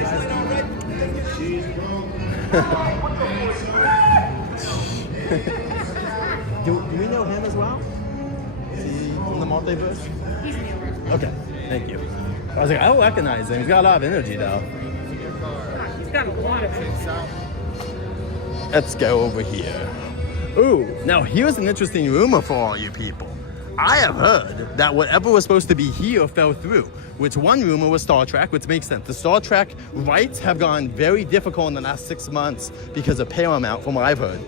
Do we know him as well? Is he from the multiverse? He's the other. Okay, thank you. I was like, I don't recognize him. He's got a lot of energy, though. He's got a lot of things. Let's go over here. Ooh, now here's an interesting rumor for all you people. I have heard that whatever was supposed to be here fell through, which one rumor was Star Trek, which makes sense. The Star Trek rights have gone very difficult in the last 6 months because of Paramount, from what I've heard.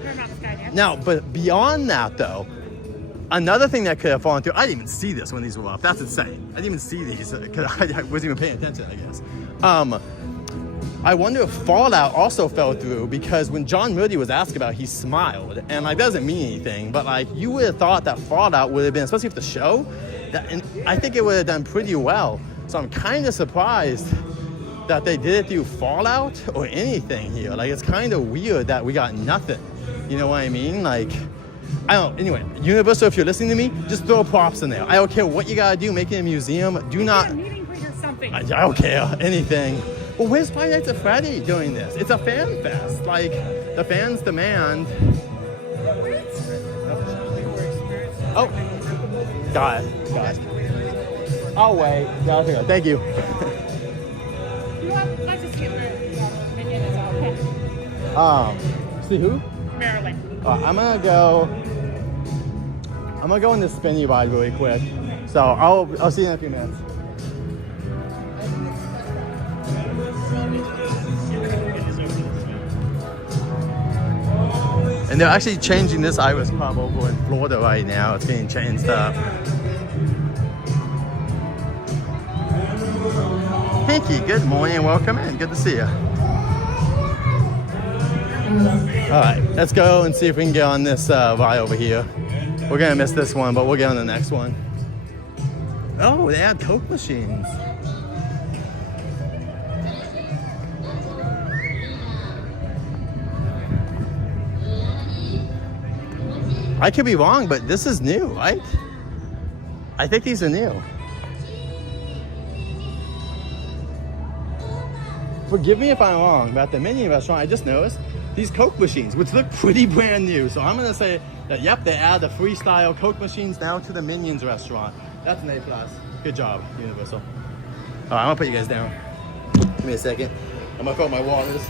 Now, but beyond that though, another thing that could have fallen through, I didn't even see this when these were up. That's insane. I didn't even see these because I wasn't even paying attention, I guess. I wonder if Fallout also fell through, because when John Moody was asked about it, he smiled. And like, that doesn't mean anything, but like, you would have thought that Fallout would have been, especially with the show, and I think it would have done pretty well. So I'm kind of surprised that they did it through Fallout or anything here. Like, it's kind of weird that we got nothing. You know what I mean? Like, I don't, anyway, Universal, if you're listening to me, just throw props in there. I don't care what you gotta do, make it a museum. Do not, I don't care, anything. Well, where's Five Nights at Freddy doing this? It's a fan fest. Like, the fans demand. Oh, got it. I'll wait. Thank you. Let's just get Minion is all. See who? Maryland. I'm gonna go in the spinny ride really quick. So I'll see you in a few minutes. And they're actually changing this Iris Pub over in Florida right now. It's being changed up. Pinky, good morning, welcome in. Good to see you. All right, let's go and see if we can get on this ride over here. We're gonna miss this one, but we'll get on the next one. Oh, they had Coke machines. I could be wrong, but this is new, right? I think these are new. Forgive me if I'm wrong, but at the Minion restaurant, I just noticed these Coke machines, which look pretty brand new. So I'm gonna say that, yep, they add the freestyle Coke machines now to the Minions restaurant. That's an A+. Good job, Universal. All right, I'm gonna put you guys down. Give me a second. I'm gonna fill my waters.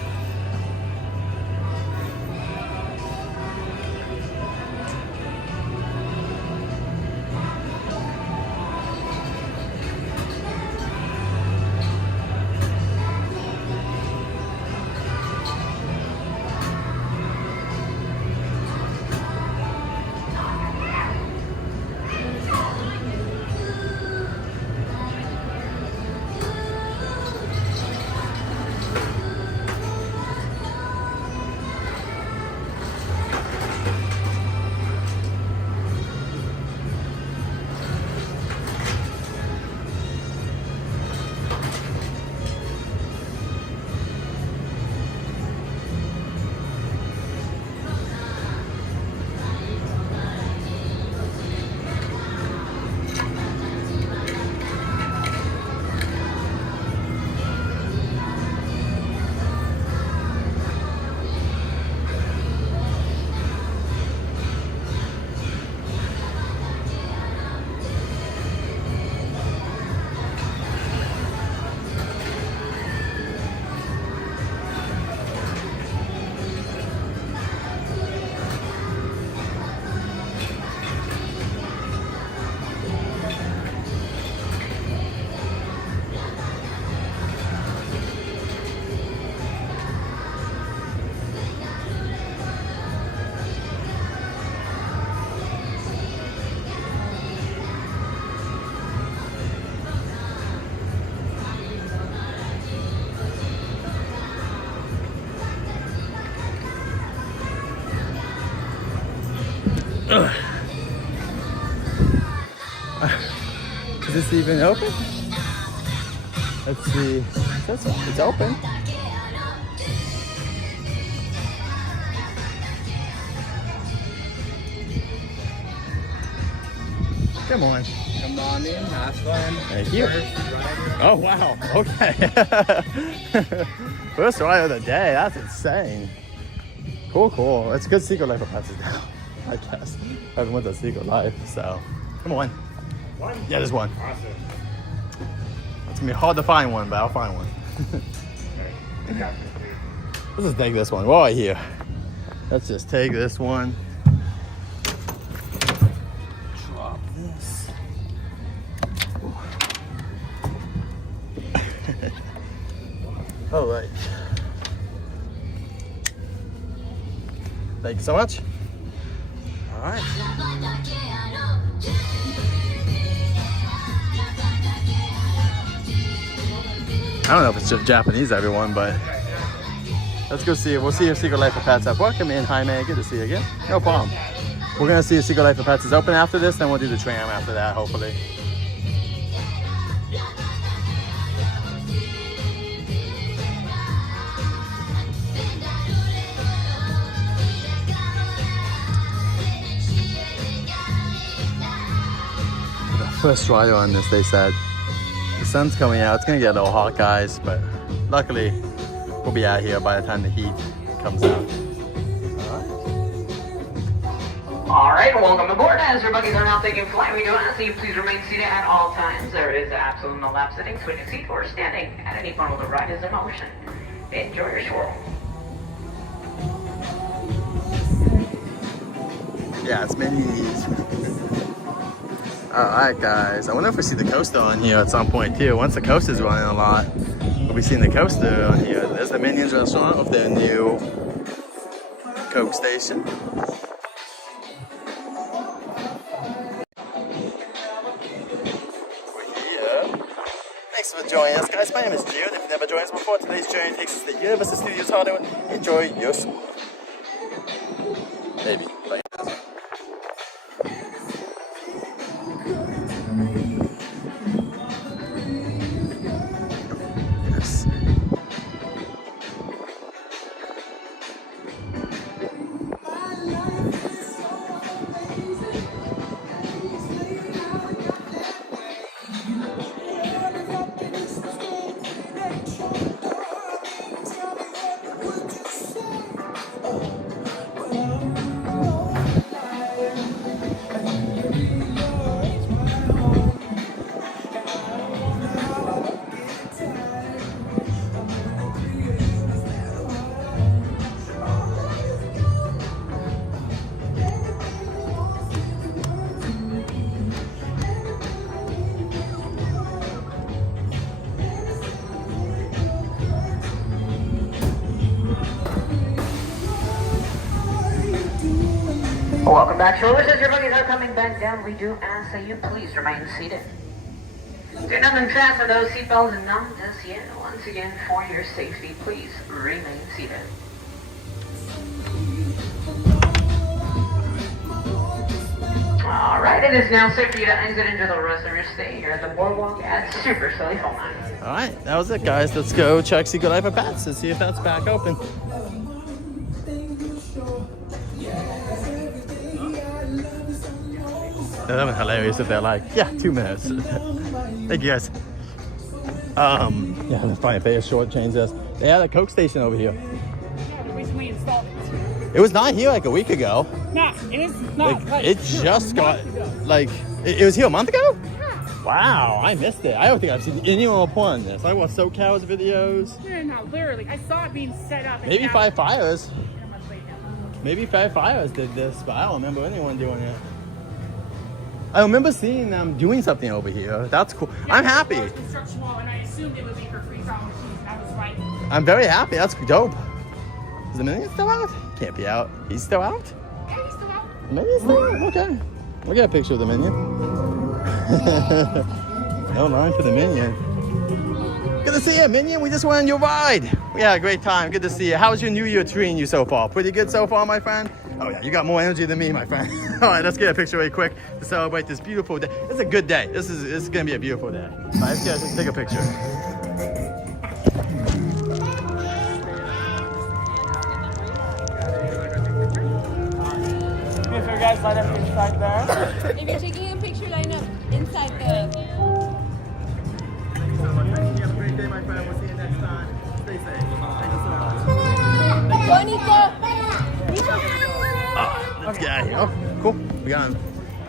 Is this even open? Let's see. It's open. Come on. Come on in, have fun. Thank you. Oh, wow. Okay. First ride of the day. That's insane. Cool. It's a good Secret Life of Pets now, I guess. Everyone's a Secret Life, so. Come on. One? Yeah, there's one. Awesome. It's gonna be hard to find one, but I'll find one. Let's just take this one. We're right here. Let's just take this one. Drop this. All right. Thank you so much. All right. I don't know if it's just Japanese, everyone, but let's go see it. We'll see if Secret Life of Pets up. Welcome in, Jaime. Good to see you again. No problem. We're gonna see if Secret Life of Pets is open after this, then we'll do the tram after that, hopefully. First rider on this, they said. The sun's coming out. It's gonna get a little hot, guys, but luckily we'll be out here by the time the heat comes out. All right, welcome aboard. As your buggies are now taking flight, we do ask that you please remain seated at all times. There is absolutely no lap sitting, switching seat, or standing at any point while the ride is in motion. Enjoy your swirl. Yeah, it's minis. Alright guys, I wonder if we see the coaster on here at some point too. Once the coaster's running a lot, we'll be seeing the coaster on here. There's the Minions restaurant with their new Coke station. Thanks for joining us, guys. My name is Jude. If you've never joined us before, today's journey takes us to Universal Studios Hollywood. Enjoy your maybe. Bye. Welcome back, strollers. As your buggies are coming back down, we do ask that you please remain seated. Do not unfasten those seatbelts and not just yet. Once again, for your safety, please remain seated. Alright, it is now safe for you to exit into the rest of your stay here at the boardwalk at Super Silly Fun. Alright, that was it, guys. Let's go check Secret Life of Pets and see if that's back open. That would be hilarious if they're like, yeah, 2 minutes. Thank you, guys. Yeah, they're trying to pay us short, change this. They had a Coke station over here. Yeah, we recently installed it. It was not here like a week ago. Nah, it is not. Like, it just got, like, it was here a month ago? Yeah. Wow, I missed it. I don't think I've seen anyone report on this. I watched SoCal's videos. No, literally. I saw it being set up. And Maybe Five Fires. Maybe Five Fires did this, but I don't remember anyone doing it. I remember seeing them doing something over here. That's cool. Yeah, I'm happy. Construction wall, and I assumed it would be for freestyle machines. I was right. I'm very happy. That's dope. Is the Minion still out? Can't be out. He's still out? Yeah, he's still out. Minion's still out? Okay. We'll get a picture of the Minion. No line for the Minion. Good to see you, Minion. We just went on your ride. We had a great time. Good to see you. How's your New Year treating you so far? Pretty good so far, my friend? Oh yeah, you got more energy than me, my friend. All right, let's get a picture really quick to celebrate this beautiful day. This is a good day. This is gonna be a beautiful day. All right, let's get take a picture. If you guys line up inside there. If you're taking a picture, line up inside the... Thank you so much. You have a great day, my friend. We'll see you next time. Stay safe. Thank you so much. Bonito. Let's get out of here. Oh, cool. We got him.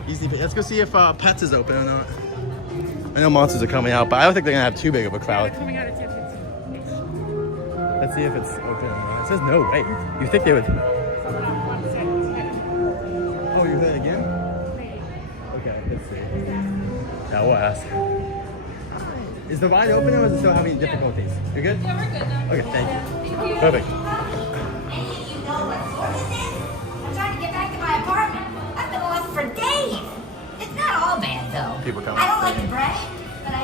Easy. Let's go see if Pets is open or not. I know Monsters are coming out, but I don't think they're gonna have too big of a crowd. Coming out at 10:15. Let's see if it's open or not. It says no wait. You think they would? Oh, you heard it again? Okay, let's see. Yeah, we'll ask. Is the ride open or is it still having difficulties? You're good? Yeah, we're good now. Okay, thank you. Thank you. Perfect. Hey, you know what sort this is? I'm trying to get back to my apartment. I've been lost for days. It's not all bad, though. People come I don't up. like to brag, but I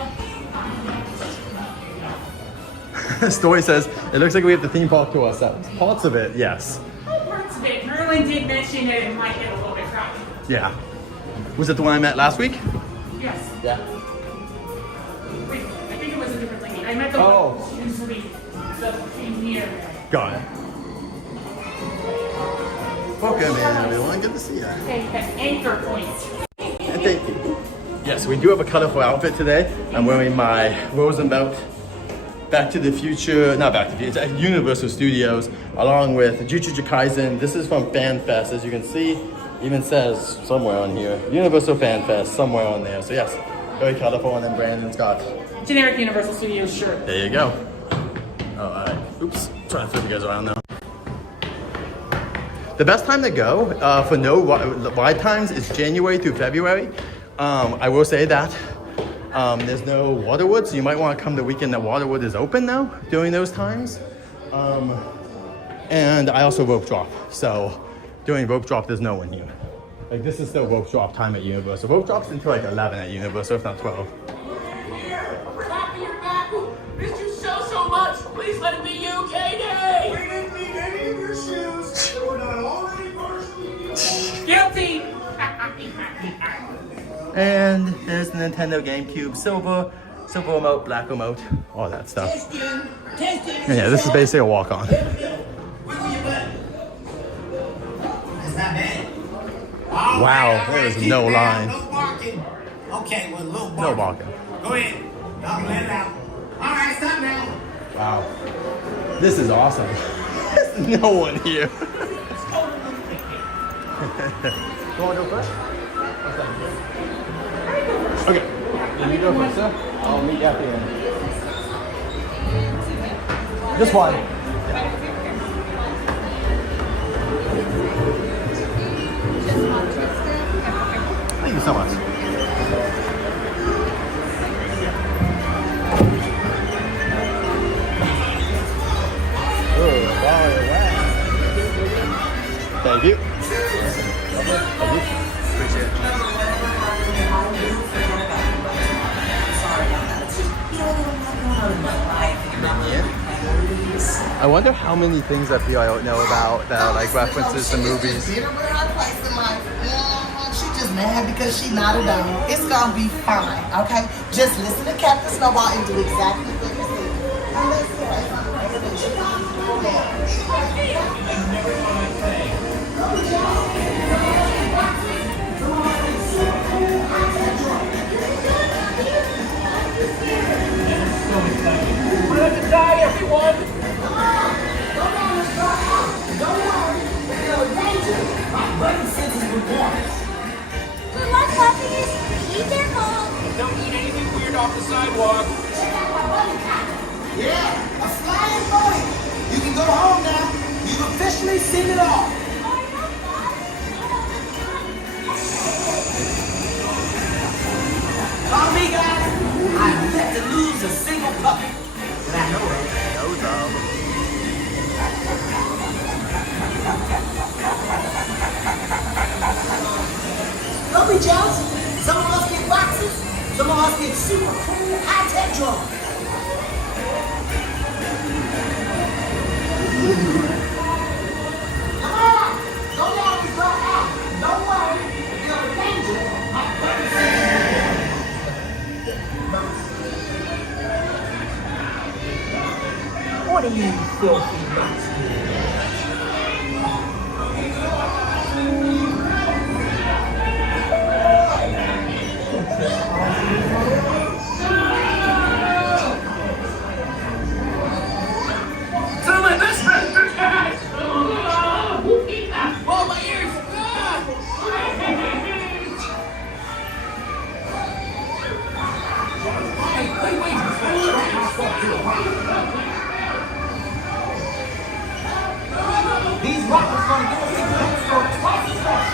Story says, it looks like we have the theme park to ourselves. Parts of it, yes. Parts of it. Merlin did mention that it might get a little bit crowded. Yeah. Was it the one I met last week? Yes. Yeah. Wait, I think it was a different lady. I met the Oh. one usually the premier. Got it. Welcome in, everyone. Good to see you. Okay, an anchor point. And thank you. Yes, we do have a colorful outfit today. I'm wearing my Roosevelt Back to the Future, not Back to the Future, it's at Universal Studios, along with Jujutsu Kaisen. This is from FanFest, as you can see. Even says somewhere on here, Universal FanFest, somewhere on there. So yes, very colorful. And then Brandon's got Generic Universal Studios shirt. there you go. Oh, all right. Oops. Trying to flip you guys around now. The best time to go for no ride times is January through February. I will say that there's no Waterwood, so you might want to come the weekend that Waterwood is open now during those times. And I also rope drop. So during rope drop, there's no one here. Like this is still rope drop time at Universal. Rope drop's until like 11 at Universal, if not 12. Happy you're back. Missed you so much. Please let it be you, Katie. We didn't need any of your shoes. They were not already partially Guilty. And there's the Nintendo GameCube, silver remote, black remote, all that stuff. And yeah, this is basically a walk-on. Wow, there is no line. No barking. Okay, well, a little barking. No barking. Go ahead. Y'all can let it out. All right, stop now. Wow. This is awesome. There's no one here. You want to go first? Okay. Then you go first, sir. I'll meet you at the end. Just one. Thank you so much. Thank you. Thank you. Appreciate it. I wonder how many things I feel I don't know about that are like references to movies. She just mad because she not a dog. It's gonna be fine, okay? Just listen to Captain Snowball and do exactly what he said. We're going to die, everyone. Don't worry, if you're in danger, my button senses were born. Good luck, puppies. Be careful. Don't eat anything weird off the sidewalk. Yeah, a flying boy. You can go home now. You've officially seen it all. Follow me, guys. I've yet to lose a single puppy. And I know it. Don't be jealous. Some of us get boxes. Some of us get super cool high-tech drugs. Come on. Don't let me go out. Don't worry. If you're in danger, my brother says. What are you filthy nuts? Oh, my ears! These rockets gonna give us a good start twice as fast.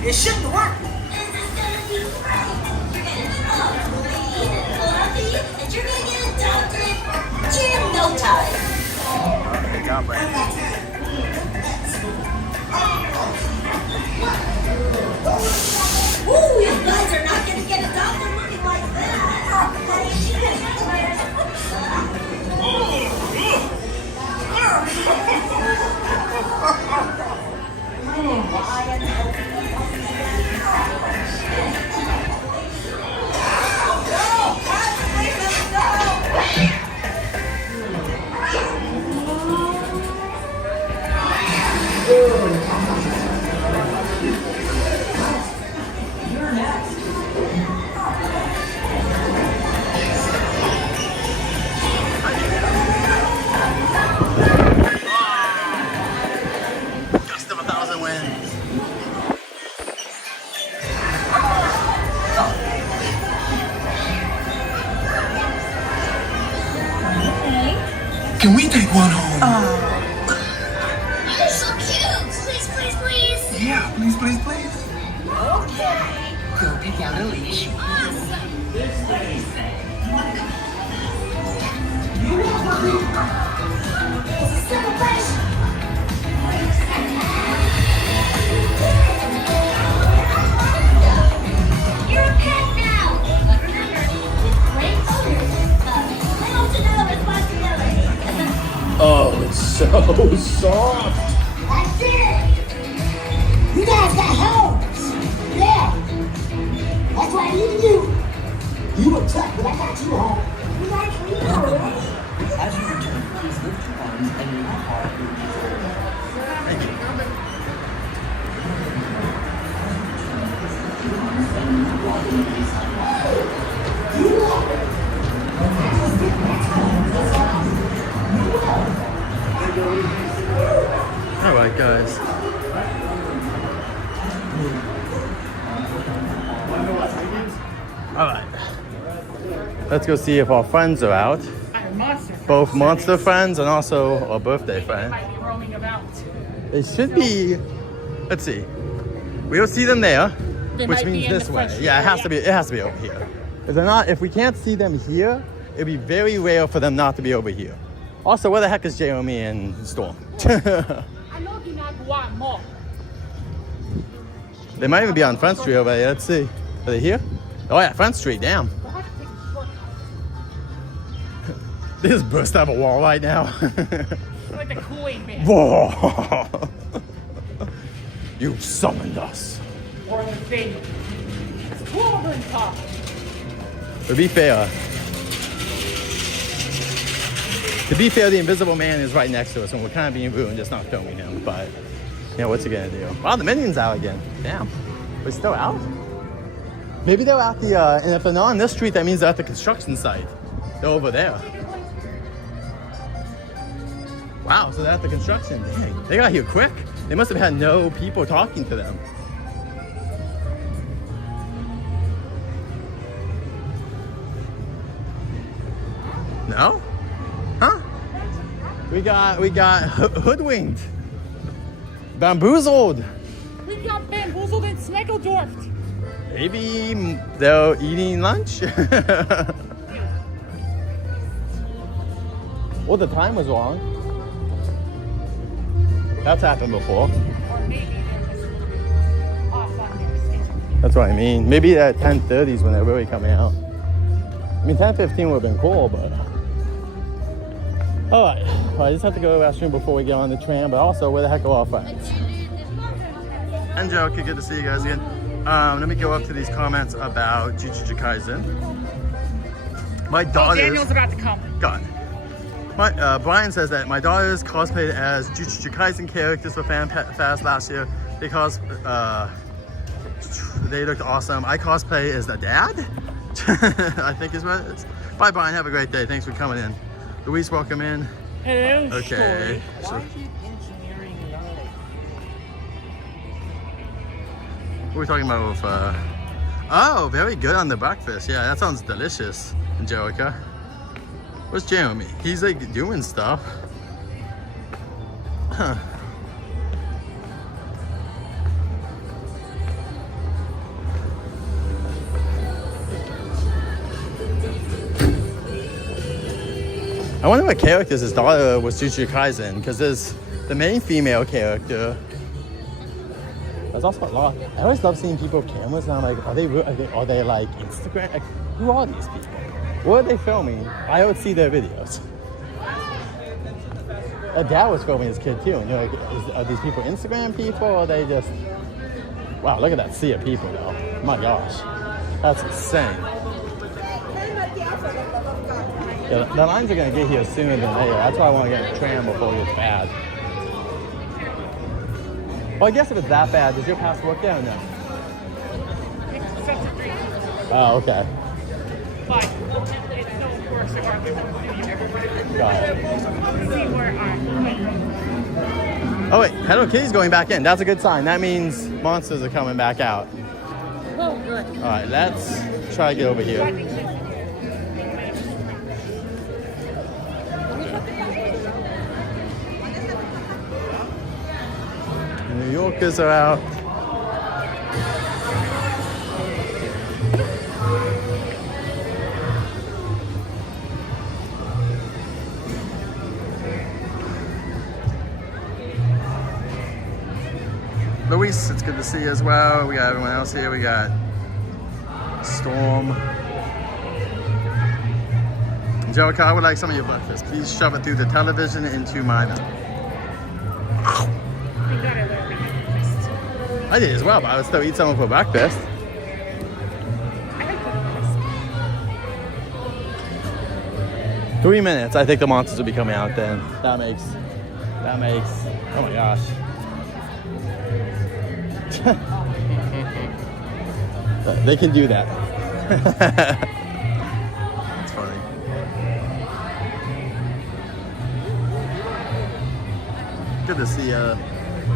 It shouldn't work. This is gonna be great. You're gonna be all clean and fluffy, and you're gonna get adopted in no time. Okay, God bless. Ooh, you guys are not gonna get adopted looking like that. Gust of 1,000 winds. Can we take one home? You're so cute. Please, please, please. Yeah, please, please, please. Okay. Go pick out a leash. Awesome. Simple question. You're a pet now. But remember, with great owners comes little to no responsibility. Oh, it's so soft. That's it. You guys got homes. Yeah. That's right, even you. You were tough, but I got you home. You guys leave already? As you return, please lift your arms and your heart will be All right, guys. All right. Let's go see if our friends are out. Both monster friends and also our birthday friend. Might be roaming about. They should be. Let's see. We don't see them there, They which might be means in this the way. fresh Yeah, it has area. to be. It has to be over here. If they're not, if we can't see them here, it'd be very rare for them not to be over here. Also, where the heck is Jeremy and Storm? I know you not want more. They might even be on Front Street over there. Let's see. Are they here? Oh yeah, Front Street. Damn. They just burst out of a wall right now. Like the Kool-Aid man. Whoa! You summoned us. Or the thing. It's cooler than top. To be fair, the Invisible Man is right next to us, and we're kind of being rude and just not filming him. But yeah, what's he gonna do? Wow, the Minion's out again. Damn, we're still out. Maybe they're at the. And if they're not on this street, that means they're at the construction site. They're over there. Wow, so they're at the construction. Dang, they got here quick. They must have had no people talking to them. No? Huh? We got hoodwinked. Bamboozled. We got bamboozled and smeckledorfed. Maybe they're eating lunch? Well, the time was wrong. That's happened before. Or maybe they're just a little bit off on their schedule. That's what I mean. Maybe at 10:30 is when they're really coming out. I mean, 10:15 would have been cool, but... All right. Well, I just have to go to the restroom before we get on the tram, but also, where the heck are our friends? And Joe, okay, good to see you guys again. Let me go up to these comments about Jujutsu Kaisen. My daughter's... Daniel's about to come. God. Brian says that my daughters cosplayed as Jujutsu Kaisen characters for FanFest last year because they looked awesome. I cosplay as the dad, I think is what it is. Bye, Brian. Have a great day. Thanks for coming in. Luis, welcome in. Hello, Okay. So, what are we talking about with, oh, very good on the breakfast. Yeah, that sounds delicious, Angelica. Where's Jeremy? He's like doing stuff. Huh. I wonder what characters his daughter was Jujutsu Kaisen, because there's the main female character. There's also a lot. I always love seeing people with cameras, and I'm like, are they like Instagram? Like, who are these people? What are they filming? I would see their videos. My dad was filming his kid too, and you're like, are these people Instagram people, or are they just? Wow, look at that sea of people though. My gosh, that's insane. Yeah, the lines are gonna get here sooner than later. That's why I want to get a tram before it gets bad. Well, I guess if it's that bad, does your pass work there or no? Oh, okay. But it still works regardless of the Got it. Oh wait, Hello Kitty's going back in. That's a good sign. That means monsters are coming back out. Oh, good. All right, let's try to get over here. New Yorkers are out. Luis, it's good to see you as well. We got everyone else here. We got Storm. Joker, I would like some of your breakfast. Please shove it through the television into my mouth. I did as well, but I would still eat some for breakfast. 3 minutes, I think the monsters will be coming out then. That makes, oh my gosh. They can do that. It's funny. Good to see you.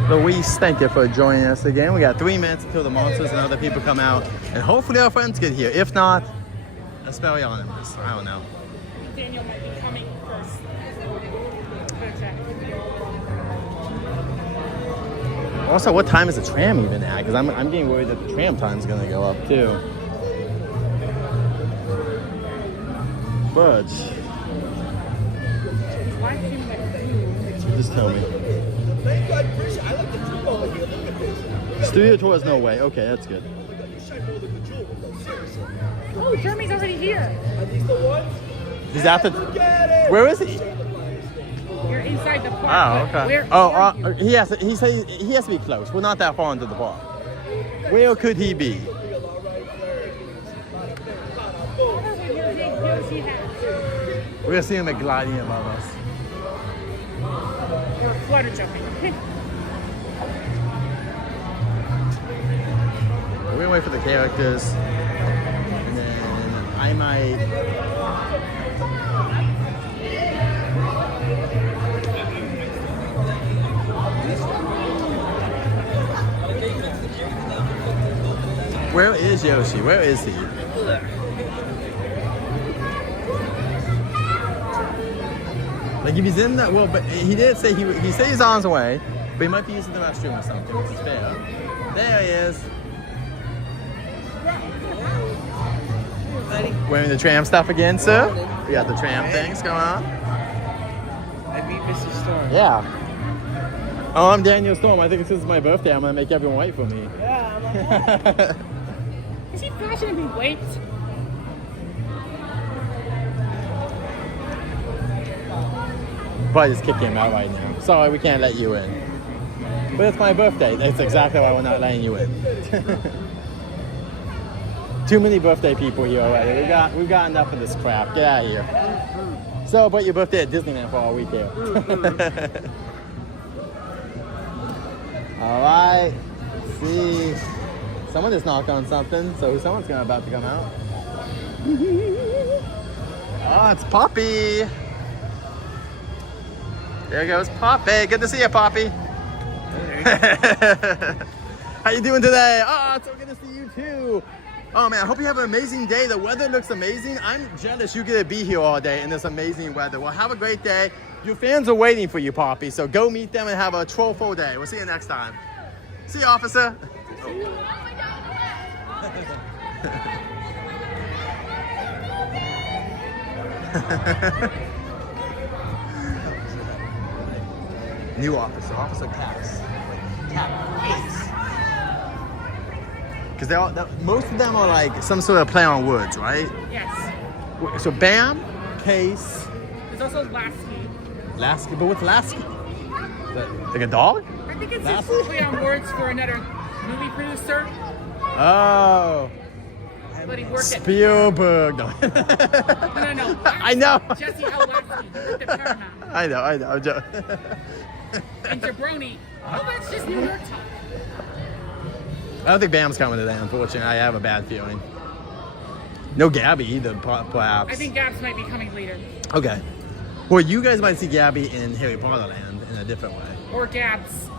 Luis, thank you for joining us again. We got 3 minutes until the monsters and other people come out. And hopefully our friends get here. If not, Expelliarmus. I don't know. Daniel might be coming first. Also, what time is the tram even at? Because I'm getting worried that the tram time's going to go up too. But just tell me. Studio tour is no way. Okay, that's good. Oh, Jeremy's already here. Are these the ones? He's at the. Where is he? You're inside the park. Oh, okay. Where Oh, he has to be close. We're not that far into the park. Where could he be? We're gonna see him at gliding above us. Or flutter jumping. We're gonna wait for the characters, and then I might. Where is Yoshi? Where is he? Like if he's in that, well, but he did say he said he's on his way, but he might be using the restroom or something, which is fair. There he is. Wearing the tram stuff again, sir? We got the tram things going on. I beat Mr. Storm. Yeah. Oh, I'm Daniel Storm. I think it's because it's my birthday. I'm gonna make everyone wait for me. Yeah, I'm like, is he flashing me? Wait. Probably just kick him out right now. Sorry, we can't let you in. But it's my birthday. That's exactly why we're not letting you in. Too many birthday people here already. We've got enough of this crap. Get out of here. Celebrate your birthday at Disneyland for all week here. All right. Let's see. Someone just knocked on something, so someone's about to come out. Oh, it's Poppy. There goes Poppy. Good to see you, Poppy. How you doing today? Oh, it's so good to see you too. Oh man, I hope you have an amazing day. The weather looks amazing. I'm jealous you get to be here all day in this amazing weather. Well, have a great day. Your fans are waiting for you, Poppy, so go meet them and have a troll-full day. We'll see you next time. See you, officer. New officer, Officer Caps. Caps. Because most of them are like some sort of play on words, right? Yes. So Bam, Case. There's also Lasky. Lasky, but what's Lasky? Like a dog? I think it's just a play on words for another movie producer. Oh. But he worked at Spielberg. No. No. I know. Jesse L. Lasky, he worked at Paramount. I know. I'm joking. And Jabroni, oh, that's just New York talk. I don't think Bam's coming today, unfortunately. I have a bad feeling. No Gabby either, perhaps. I think Gabs might be coming later. Okay. Well, you guys might see Gabby in Harry Potter Land in a different way. Or Gabs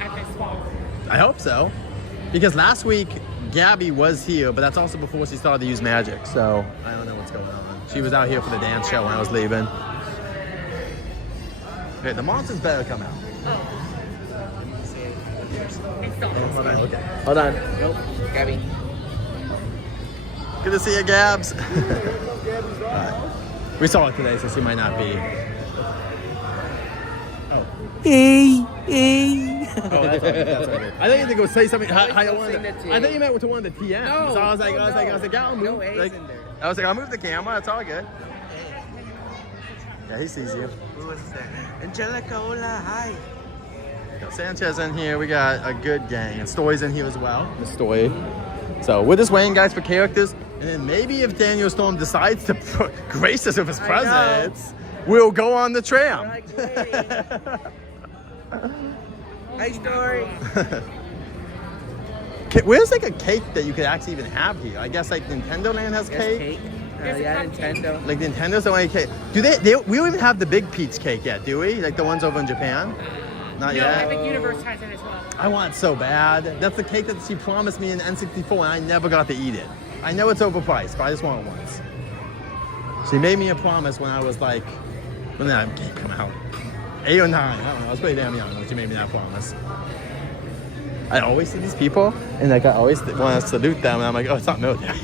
at this fall. I hope so. Because last week, Gabby was here, but that's also before she started to use magic. So I don't know what's going on. She was out here for the dance show when I was leaving. Okay, the monsters better come out. Hold on, okay. Hold on. Nope. Gabby. Good to see you, Gabs. Right. We saw it today, so she might not be. Oh. Hey. Oh, that's all good. That's all good. I thought you had to go say something. I thought you meant to one of the TMs. No, so I was like, yeah, I'll move. No A's in there. I was like, I'll move the camera. It's all good. Yeah, he sees you. Who was that? Angelica, hola, hi. Got Sanchez in here. We got a good gang. And Stoy's in here as well. The Stoy. So we're just waiting, guys, for characters. And then maybe if Daniel Storm decides to grace us with his presence, we'll go on the tram. Hi, Story. Where's like a cake that you could actually even have here? I guess like Nintendo Land has cake. Yeah, Nintendo. Like Nintendo's the only cake. Do they? We don't even have the big peach cake yet, do we? Like the ones over in Japan? Not yet. Epic Universe has it as well. I want it so bad. That's the cake that she promised me in N64, and I never got to eat it. I know it's overpriced, but I just want it once. She made me a promise when I was like, when did that cake come out? 8 or 9. I don't know. I was pretty damn young when she made me that promise. I always see these people, and like I always want to salute them, and I'm like, oh, it's not military.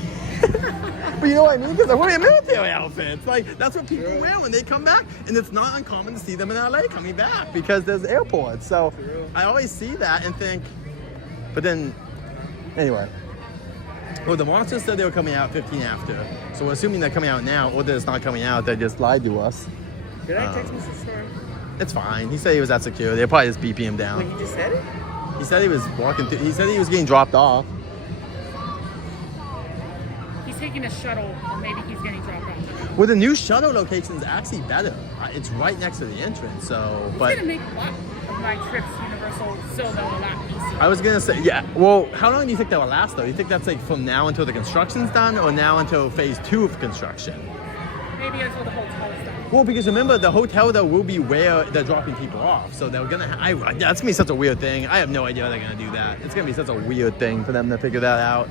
But you know what I mean? Because they're wearing military outfits. Like, that's what people wear when they come back. And it's not uncommon to see them in LA coming back because there's airports. So I always see that and think, but then, anyway. Well, the monsters said they were coming out 15 after. So we're assuming they're coming out now, or that it's not coming out. They just lied to us. Did I text Mr. Storm? It's fine. He said he was at secure. They'll probably just beeping him down. Wait, he just said it? He said he was walking through. He said he was getting dropped off. He's taking a shuttle, or maybe he's getting dropped off. Well, the new shuttle location is actually better. It's right next to the entrance, so. It's But gonna make a lot of my trips Universal Solo a lot easier. I was gonna say, yeah. Well, how long do you think that will last, though? You think that's like from now until the construction's done, or now until phase 2 of construction? Maybe until the hotel's done. Well, because remember, the hotel though will be where they're dropping people off, so they're gonna. That's gonna be such a weird thing. I have no idea how they're gonna do that. It's gonna be such a weird thing for them to figure that out.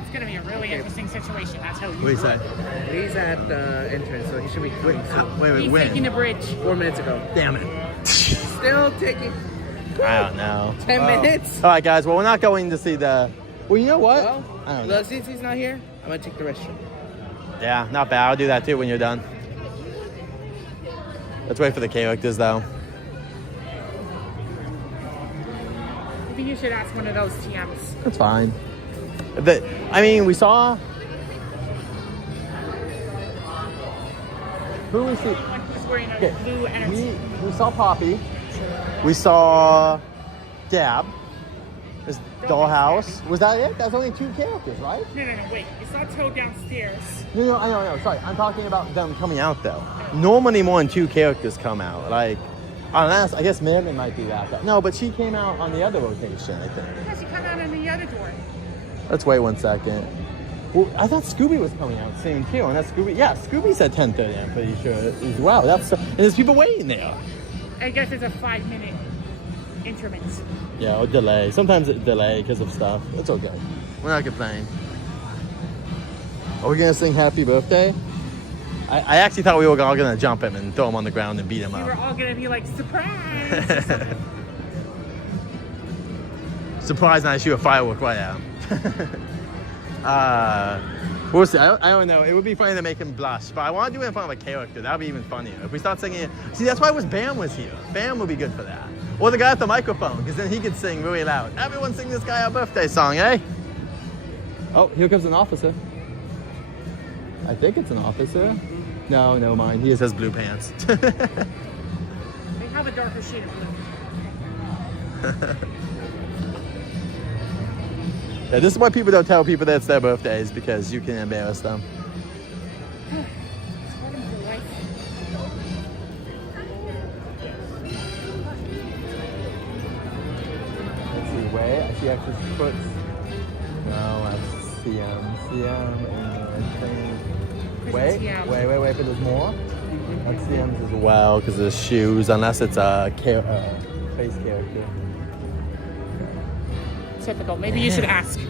It's gonna be a really interesting situation. That's how What do you say? He's at the entrance, so he should be quitting soon. Wait, He's when? taking the bridge. 4 minutes ago. Damn it. Still taking I don't know. 10 minutes. All right, guys. Well, we're not going to see the. Well, you know what? Well, I don't know. look, since he's not here, I'm gonna take the restroom. Yeah, not bad. I'll do that too when you're done. Let's wait for the characters, though. I think you should ask one of those TMs. That's fine. I mean, we saw. Who we see? One who's wearing a blue energy. We saw Poppy. We saw Dab. This Dollhouse. Was that it? That's only 2 characters, right? No, wait. You saw Toad downstairs. No, I know. Sorry, I'm talking about them coming out though. Normally, more than 2 characters come out. Like, unless I guess Megan might be that. No, but she came out on the other location, I think. Yeah, she come out on the other door. Let's wait 1 second. Well, I thought Scooby was coming out soon too, and that's Scooby. Yeah, Scooby said 10:30. I'm pretty sure as well. And there's people waiting there. I guess it's a 5-minute increment. Yeah, or delay. Sometimes it delay because of stuff. It's okay. We're not complaining. Are we gonna sing Happy Birthday? I actually thought we were all gonna jump him and throw him on the ground and beat him We were up. all gonna be like, surprise! Surprised, and I shoot a firework right at him. We'll see. I don't know. It would be funny to make him blush, but I want to do it in front of a character. That would be even funnier. If we start singing it. See, that's why I wish Bam was here. Bam would be good for that. Or the guy with the microphone, because then he could sing really loud. Everyone sing this guy our birthday song, eh? Oh, here comes an officer. I think it's an officer. No, never mind. He just has blue pants. They have a darker shade of blue. Yeah, this is why people don't tell people that it's their birthdays, because you can embarrass them. Let's see, wait, she actually puts, no, that's CM in the thing. Wait, but there's more? That's CM's as well, because of the shoes, unless it's a face character. Typical. Maybe you should ask.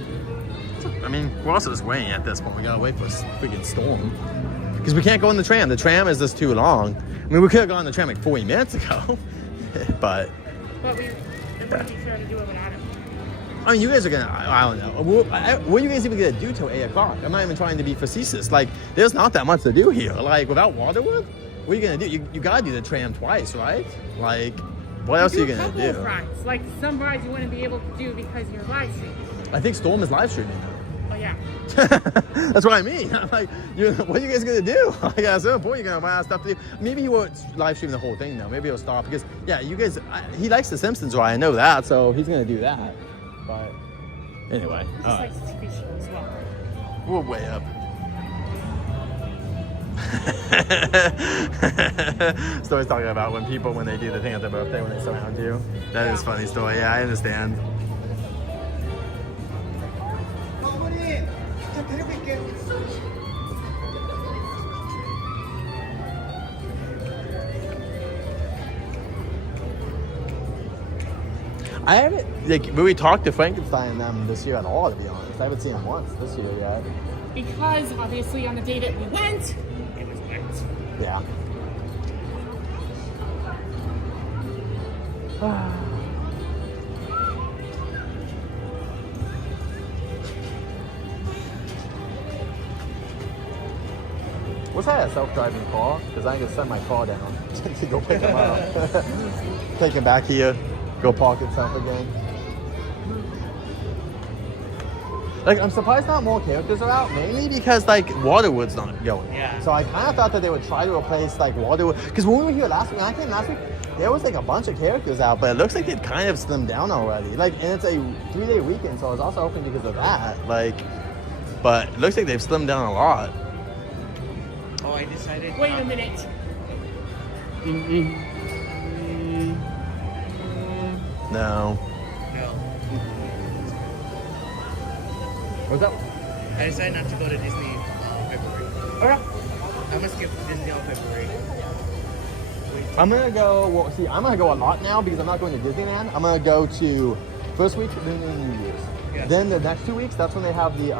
I mean, we're also just waiting at this point. We gotta wait for a freaking storm. Because we can't go in the tram. The tram is just too long. I mean, we could have gone in the tram like 40 minutes ago. But it wouldn't be fair to do it without him. I mean, you guys are gonna, I don't know. What are you guys even gonna do till 8 o'clock? I'm not even trying to be facetious. Like, there's not that much to do here. Like, without Waterwood, what are you gonna do? You gotta do the tram twice, right? Like, what else are you gonna do? Rides. Like some rides you wouldn't be able to do because you're live streaming. I think Storm is live streaming now. Oh yeah. That's what I mean. I'm like, what are you guys gonna do? Like, at a certain point, you're gonna run out of stuff to do. Maybe he won't live stream the whole thing though. Maybe he'll stop because, yeah, you guys. He likes The Simpsons, right? I know that, so he's gonna do that. But anyway, He likes the TV show as well. We're way up. Story's talking about when they do the thing at their birthday when they surround you. That is a funny story. Yeah, I understand. I haven't, like, we talked to Frankenstein and them this year at all, to be honest. I haven't seen them once this year yet. Because obviously on the day that we went, it was wet. Yeah. What's that, a self-driving car? Because I can send my car down to go pick him up. Take him back here, go park itself again. Like, I'm surprised not more characters are out, mainly because, like, Waterwood's not going. Yeah. So I kind of thought that they would try to replace, like, Waterwood. Because when we were here last week, there was, like, a bunch of characters out, but it looks like they'd kind of slimmed down already. Like, and it's a 3-day weekend, so I was also hoping because of that. Like, but it looks like they've slimmed down a lot. Oh, I decided. Wait a minute. No. What's up? I decided not to go to Disney February. Okay. I'm gonna skip Disney on February. I'm gonna go. Well, see, I'm gonna go a lot now because I'm not going to Disneyland. I'm gonna go to first week, then New Year's. Yeah. Then the next 2 weeks, that's when they have the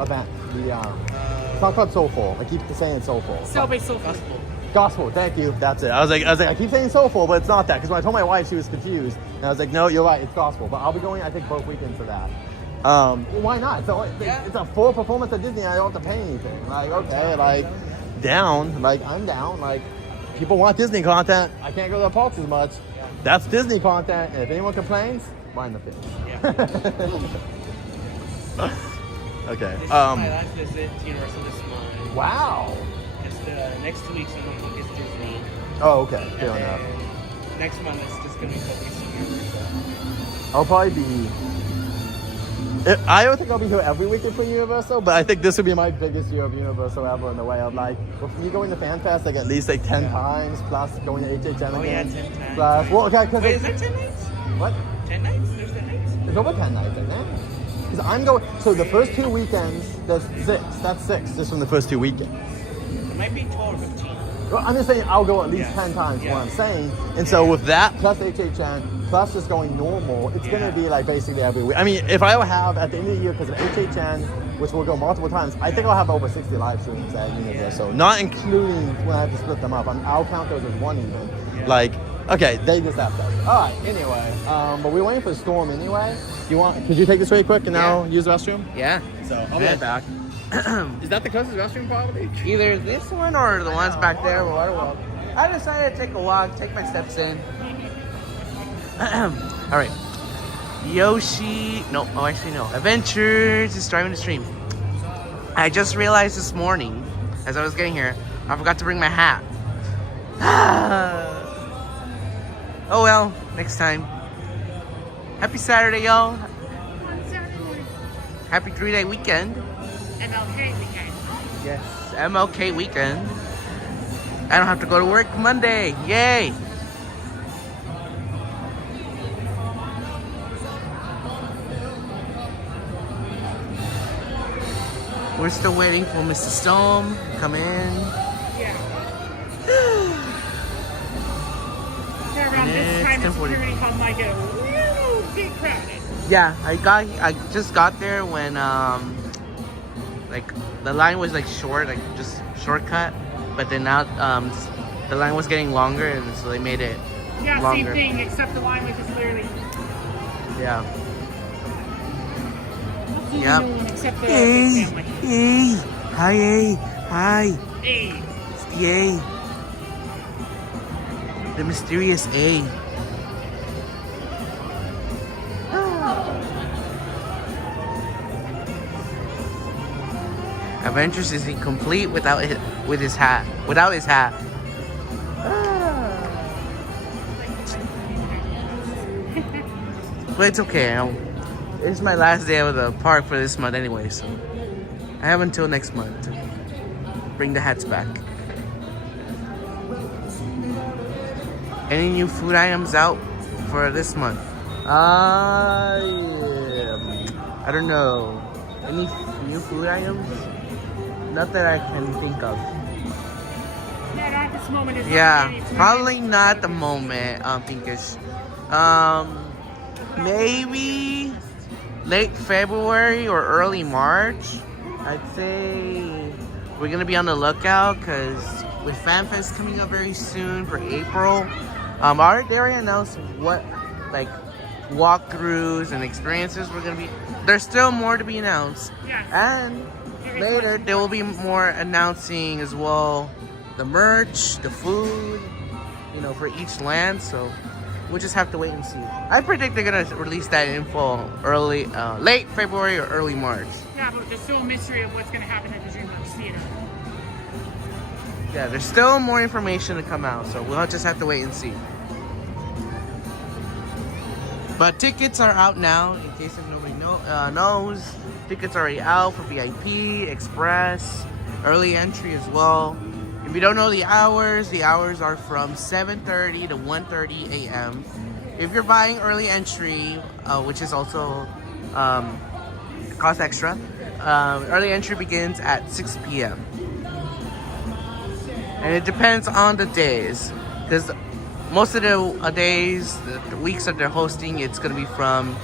event. It's not called Soulful. I keep saying it's Soulful. Soulful. Gospel. Thank you. That's it. I was like, I keep saying Soulful, but it's not that. Because when I told my wife, she was confused, and I was like, no, you're right. It's Gospel. But I'll be going, I think, both weekends for that. Why not? It's a full performance at Disney. I don't have to pay anything. Like, okay, like, down. Like, I'm down. Like, people want Disney content. I can't go to the parks as much. That's Disney content. And if anyone complains, mind the face. Yeah. Okay. This is my last visit to Universal this month. Wow. It's the next 2 weeks. I'm going to Disney. Oh, okay. Fair enough. Next month it's just going to be focused on Universal. I'll probably be. I don't think I'll be here every weekend for Universal, but I think this would be my biggest year of Universal ever in the way of, like, with me going to FanFest like at least like 10 times, plus going to HHN again. Yeah, 10 times. Plus, well, okay, wait, is that 10 nights? What? 10 nights? There's 10 nights? It's over 10 nights, isn't it? Because I'm going, so the first 2 weekends, that's 6. That's 6 just from the first 2 weekends. It might be 12 or 15. Well, I'm just saying I'll go at least 10 times, what I'm saying. And so with that, plus HHN, plus just going normal, it's going to be like basically every week. I mean, if I have at the end of the year, because of HHN, which will go multiple times, I think I'll have over 60 live streams at Universal, not including when I have to split them up. I'll count those as one even. Like, okay, they just have that. All right, anyway, but we're waiting for the storm anyway. Could you take this really quick and now use the restroom? Yeah. So I'll be right back. Is that the closest restroom probably? Either this one or the ones back there with water walk. I decided to take a walk, take my steps in. All right. Yoshi, no, oh actually no. Adventures is driving the stream. I just realized this morning, as I was getting here, I forgot to bring my hat. Oh well, next time. Happy Saturday, y'all. Happy 3-day weekend. MLK weekend. Yes, MLK weekend. I don't have to go to work Monday. Yay! We're still waiting for Mr. Storm to come in. Yeah. Around this time, the security hall might get a little bit crowded. Yeah, I just got there when like the line was like short, like just shortcut, but then now the line was getting longer, and so they made it longer. Same thing, except the line was just literally. Yeah. Yep. No one except the Hey, family. hey, hi, hey, hi. Hey. It's the A. The mysterious A. Adventures is incomplete without his hat. Without his hat. But it's okay. It's my last day of the park for this month anyway, so I have until next month to bring the hats back. Any new food items out for this month? I don't know. Any new food items? Not that I can think of. Yeah, not at this moment. Yeah, probably not at the moment, Pinkish. Maybe late February or early March. I'd say we're gonna be on the lookout because with FanFest coming up very soon for April, they already announced what like walkthroughs and experiences we're gonna be. There's still more to be announced, and later there will be more announcing as well, the merch, the food, you know, for each land. So we'll just have to wait and see. I predict they're gonna release that info early, late February or early March. Yeah, but there's still a mystery of what's gonna happen at the DreamWorks Theater. Yeah, there's still more information to come out, so we'll just have to wait and see. But tickets are out now, in case if nobody knows. Tickets are already out for VIP, Express, early entry as well. If you don't know the hours are from 7:30 to 1:30 a.m. If you're buying early entry, which is also cost extra, early entry begins at 6 p.m. And it depends on the days, because most of the days, the weeks that they're hosting, it's going to be from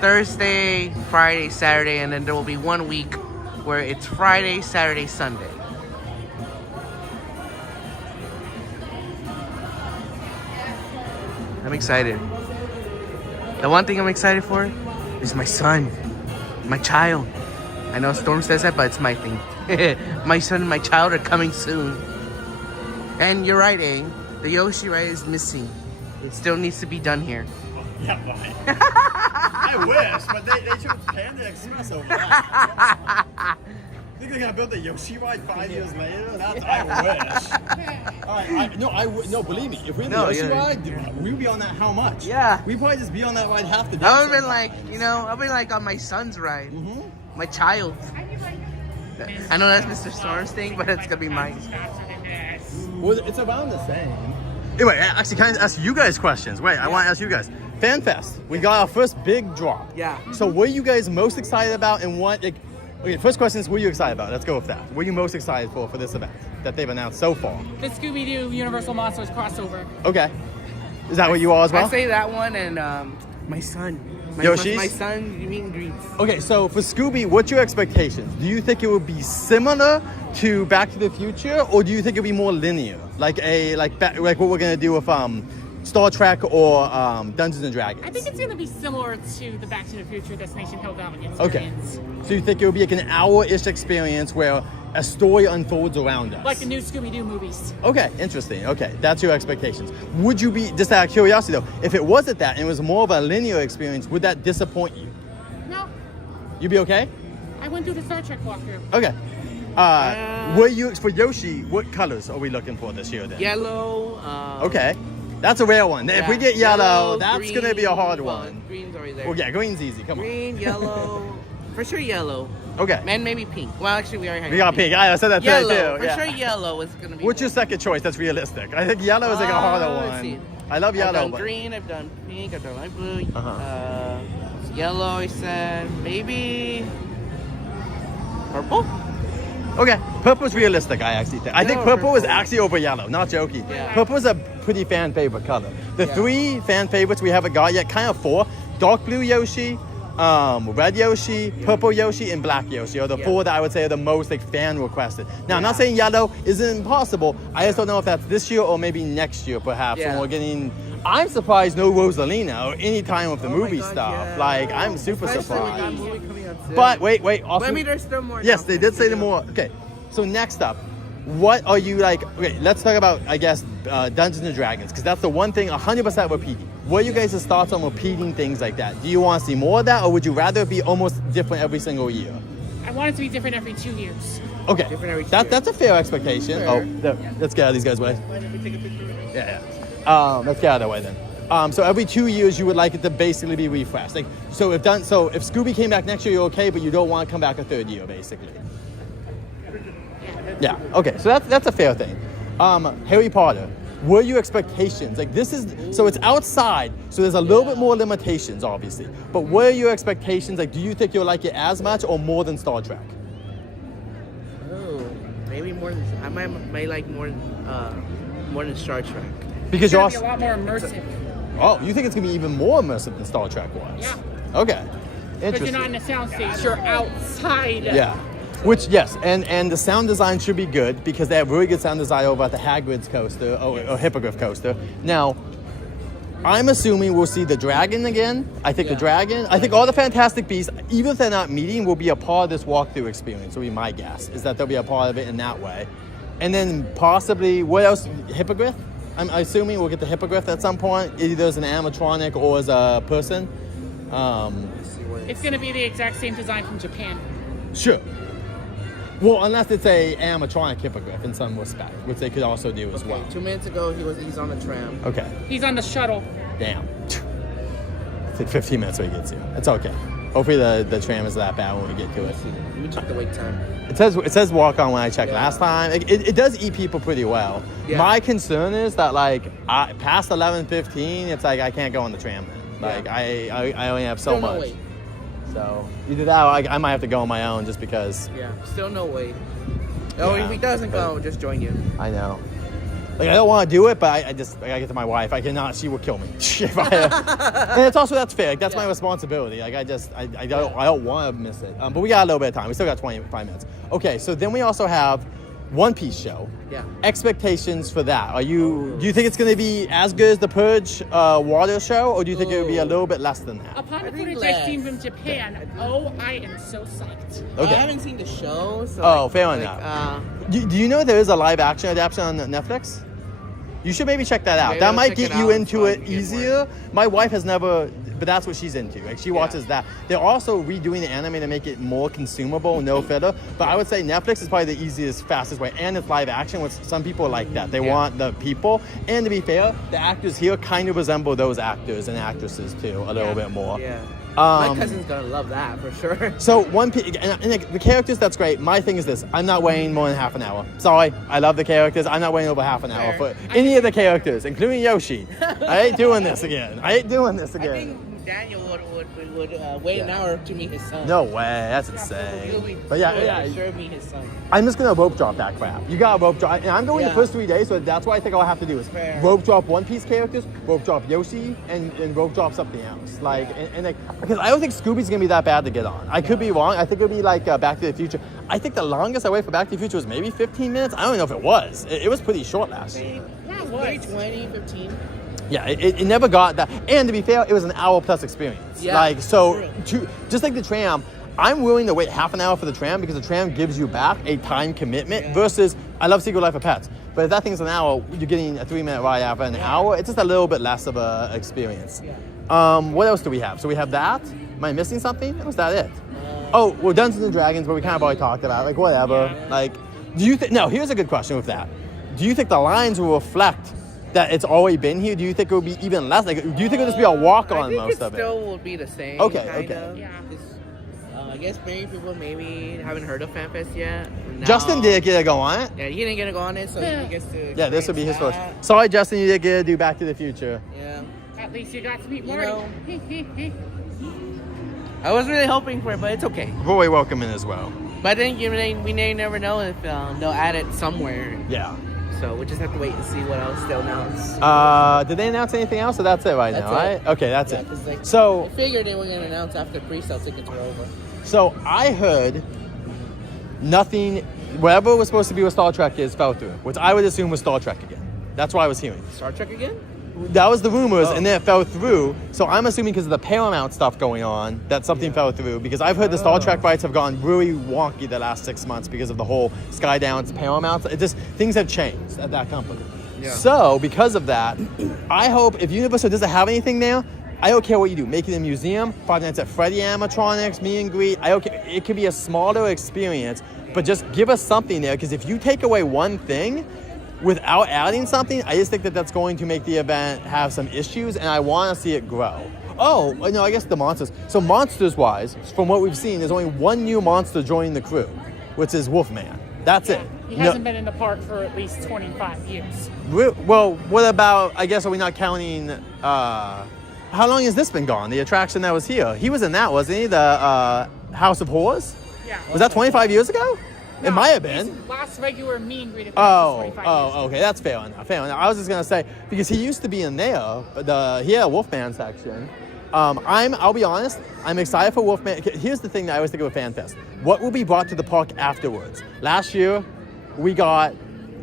Thursday, Friday, Saturday, and then there will be 1 week where it's Friday, Saturday, Sunday. I'm excited. The one thing I'm excited for is my son, my child. I know Storm says that, but it's my thing. My son and my child are coming soon. And you're right, eh? The Yoshi ride is missing. It still needs to be done here. Yeah, why? I wish, but they chose Panda Express over that. Think they're gonna build the Yoshi ride 5 years later? That's, I wish. No, believe me. If we had the Yoshi ride, we'd be on that how much? Yeah. We'd probably just be on that ride half the day. I would have been like, I've been like on my son's ride. My child. I know that's Mr. Storm's thing, but it's gonna be mine. Well, it's around the same. Anyway, actually, can I ask you guys questions? Wait, I want to ask you guys. FanFest, we got our first big drop. Yeah. So what are you guys most excited about, and what, like, okay, first question is, what are you excited about? Let's go with that. What are you most excited for this event that they've announced so far? The Scooby-Doo Universal Monsters crossover. Okay. Is that what you all as well? I say that one, and my son. Yoshi's? My son, you meet and greets. Okay, so for Scooby, what's your expectations? Do you think it would be similar to Back to the Future, or do you think it'll be more linear, like what we're gonna do with Star Trek or Dungeons and Dragons? I think it's going to be similar to the Back to the Future Destination Hill Valley Okay. experience. So you think it will be like an hour-ish experience where a story unfolds around us? Like the new Scooby-Doo movies. Okay, interesting. Okay, that's your expectations. Would you be, just out of curiosity though, if it wasn't that and it was more of a linear experience, would that disappoint you? No, You'd be okay? I went through the Star Trek walkthrough. Okay. Were you, for Yoshi, what colors are we looking for this year then? Yellow. Okay. That's a rare one. If we get yellow, that's green, going to be a hard one. Green's already there. Well, yeah, green's easy. Come on. Green, yellow. For sure yellow. Okay. And maybe pink. Well, actually, we already had We got pink. I said that today yellow. too. For Yeah. sure yellow is going to be What's your second choice that's realistic? I think yellow is like a harder let's one. see. I love yellow. I've done but... green, I've done pink, I've done light blue. Yellow, I said. Maybe purple? Okay, purple's realistic, I actually think. I think purple is actually over yellow, not joking. Yeah. Purple is a pretty fan favorite color. The three fan favorites we haven't got yet, kind of four, dark blue Yoshi, red Yoshi, purple Yoshi, and black Yoshi are the four that I would say are the most like fan requested. Now, I'm not saying yellow isn't impossible. I just don't know if that's this year or maybe next year, perhaps, when we're getting... I'm surprised no Rosalina or any time of the movie stuff. Like, I'm super surprised. But wait. Also, But I mean, there's still more. yes, they did say the more. Okay, so next up, what are you like? Okay, let's talk about, I guess, Dungeons and Dragons, because that's the one thing 100% repeating. What are you guys' thoughts on repeating things like that? Do you want to see more of that, or would you rather it be almost different every single year? I want it to be different every 2 years. Okay, that's a fair expectation. Fair. Oh, let's get out of these guys' way. Yeah. Let's get out of the way then. So every 2 years you would like it to basically be refreshed. Like, so if Scooby came back next year, you're okay, but you don't want to come back a third year, basically. Yeah. Okay. So that's a fair thing. Harry Potter. Were your expectations like this is so it's outside, so there's a little bit more limitations, obviously. But were your expectations like? Do you think you'll like it as much or more than Star Trek? Oh, maybe more than I might like more than Star Trek. Because It's you're gonna be a lot more immersive. Oh, you think it's gonna be even more immersive than Star Trek was? Yeah. Okay. But Interesting. you're not in a soundstage. You're outside. Yeah. Which, yes, and the sound design should be good because they have really good sound design over at the Hagrid's coaster or Hippogriff coaster. Now, I'm assuming we'll see the dragon again. I think the dragon, I think all the Fantastic Beasts, even if they're not meeting, will be a part of this walkthrough experience, will be my guess, is that they'll be a part of it in that way. And then possibly, what else? Hippogriff? I'm assuming we'll get the Hippogriff at some point, either as an animatronic or as a person. It's going to be the exact same design from Japan. Sure. Well, unless it's a animatronic Hippogriff in some respect, which they could also do as well. 2 minutes ago, he's on the tram. Okay. He's on the shuttle. Damn. It's like 15 minutes when he gets here. It's okay. Hopefully the tram is that bad when we get to it. Let me check the wait time. It says walk on when I checked last time. It does eat people pretty well. Yeah. My concern is that like past 11:15, it's like I can't go on the tram then. Like I only have so Still no much. wait. So either that or I might have to go on my own just because. Yeah, still no wait. Oh, if he doesn't go, just join you. I know. Like, I don't want to do it, but I gotta get to my wife. I cannot. She will kill me. And it's also, that's fair. Like, that's my responsibility. Like, I don't want to miss it. But we got a little bit of time. We still got 25 minutes. Okay, so then we also have One Piece show. Yeah. Expectations for that. Do you think it's going to be as good as the Purge water show, or do you think it would be a little bit less than that? Upon the footage I've seen from Japan, I am so psyched. Okay. I haven't seen the show, so... Oh, fair enough. Do you know there is a live action adaptation on Netflix? You should maybe check that out. Maybe that I'll might check get it you out into so I it can get easier. My wife has never, but that's what she's into. Like, she watches that. They're also redoing the anime to make it more consumable, no filler. But I would say Netflix is probably the easiest, fastest way. And it's live action, which some people like that. They want the people. And to be fair, the actors here kind of resemble those actors and actresses too, a little bit more. Yeah. My cousin's gonna love that for sure. So One Piece, and the characters, that's great. My thing is this: I'm not waiting more than half an hour. Sorry, I love the characters. I'm not waiting over half an hour for any of the characters, including Yoshi. I ain't doing this again. I think Daniel would wait an hour to meet his son. No way, that's insane. But yeah, sure meet his son. I'm just gonna rope drop that crap. You got rope drop, and I'm going the first 3 days, so that's what I think I'll have to do is rope drop One Piece characters, rope drop Yoshi, and rope drop something else. Like, and like, because I don't think Scooby's gonna be that bad to get on. I could be wrong. I think it'll be like Back to the Future. I think the longest I waited for Back to the Future was maybe 15 minutes. I don't know if it was. It was pretty short last year. Yeah, was. 20, 15. Yeah, it never got that. And to be fair, it was an hour plus experience. Yeah, like, so, true. just like the tram, I'm willing to wait half an hour for the tram because the tram gives you back a time commitment versus, I love Secret Life of Pets, but if that thing's an hour, you're getting a 3-minute ride after an hour. It's just a little bit less of a experience. What else do we have? So we have that. Am I missing something? Or was that it? Oh, well, Dungeons and Dragons, but we kind of already talked about it. Like, whatever. Like, do you think, no, here's a good question with that. Do you think the lines will reflect that it's already been here? Do you think it will be even less? Like, do you think it'll just be a walk on most of it? Still will be the same. Okay, kind okay. of. Yeah. I guess many people maybe haven't heard of FanFest yet. Now, Justin did get to go on it. Yeah, he didn't get to go on it, so he gets to. Yeah, this would be his first. that. Sorry, Justin, you did get to do Back to the Future. Yeah. At least you got to meet Marty. I was really hoping for it, but it's okay. Roy welcome in as well. But then we may never know if they'll add it somewhere. Yeah. So we'll just have to wait and see what else they'll announce. Did they announce anything else? So that's it right That's now, it. right? Okay, that's Yeah, it. 'cause, like, So, I figured they were going to announce after pre-sale tickets were over. so I heard nothing, whatever was supposed to be what Star Trek is fell through, which I would assume was Star Trek again. That's what I was hearing. Star Trek again? That was the rumors, and then it fell through. So I'm assuming because of the Paramount stuff going on, that something fell through. Because I've heard the Star Trek rights have gone really wonky the last 6 months because of the whole Skydowns, Paramount. It just, things have changed at that company. Yeah. So because of that, I hope if Universal doesn't have anything now, I don't care what you do. Make it a museum, Five Nights at Freddy animatronics, meet and greet. I don't care. It could be a smaller experience, but just give us something there. Because if you take away one thing, without adding something, I just think that that's going to make the event have some issues, and I want to see it grow. Oh, no, I guess the monsters. So monsters-wise, from what we've seen, there's only one new monster joining the crew, which is Wolfman. That's it. He hasn't been in the park for at least 25 years. Well, what about, I guess, are we not counting, how long has this been gone? The attraction that was here. He was in that, wasn't he? The House of Horrors? Yeah. Was that 25 years ago? No, it might have been. his last regular meet and greet event was 25 years. Okay, that's fair enough. I was just gonna say because he used to be in there, he had a Wolfman section. I'll be honest, I'm excited for Wolfman. Here's the thing that I always think of with FanFest: what will be brought to the park afterwards? Last year, we got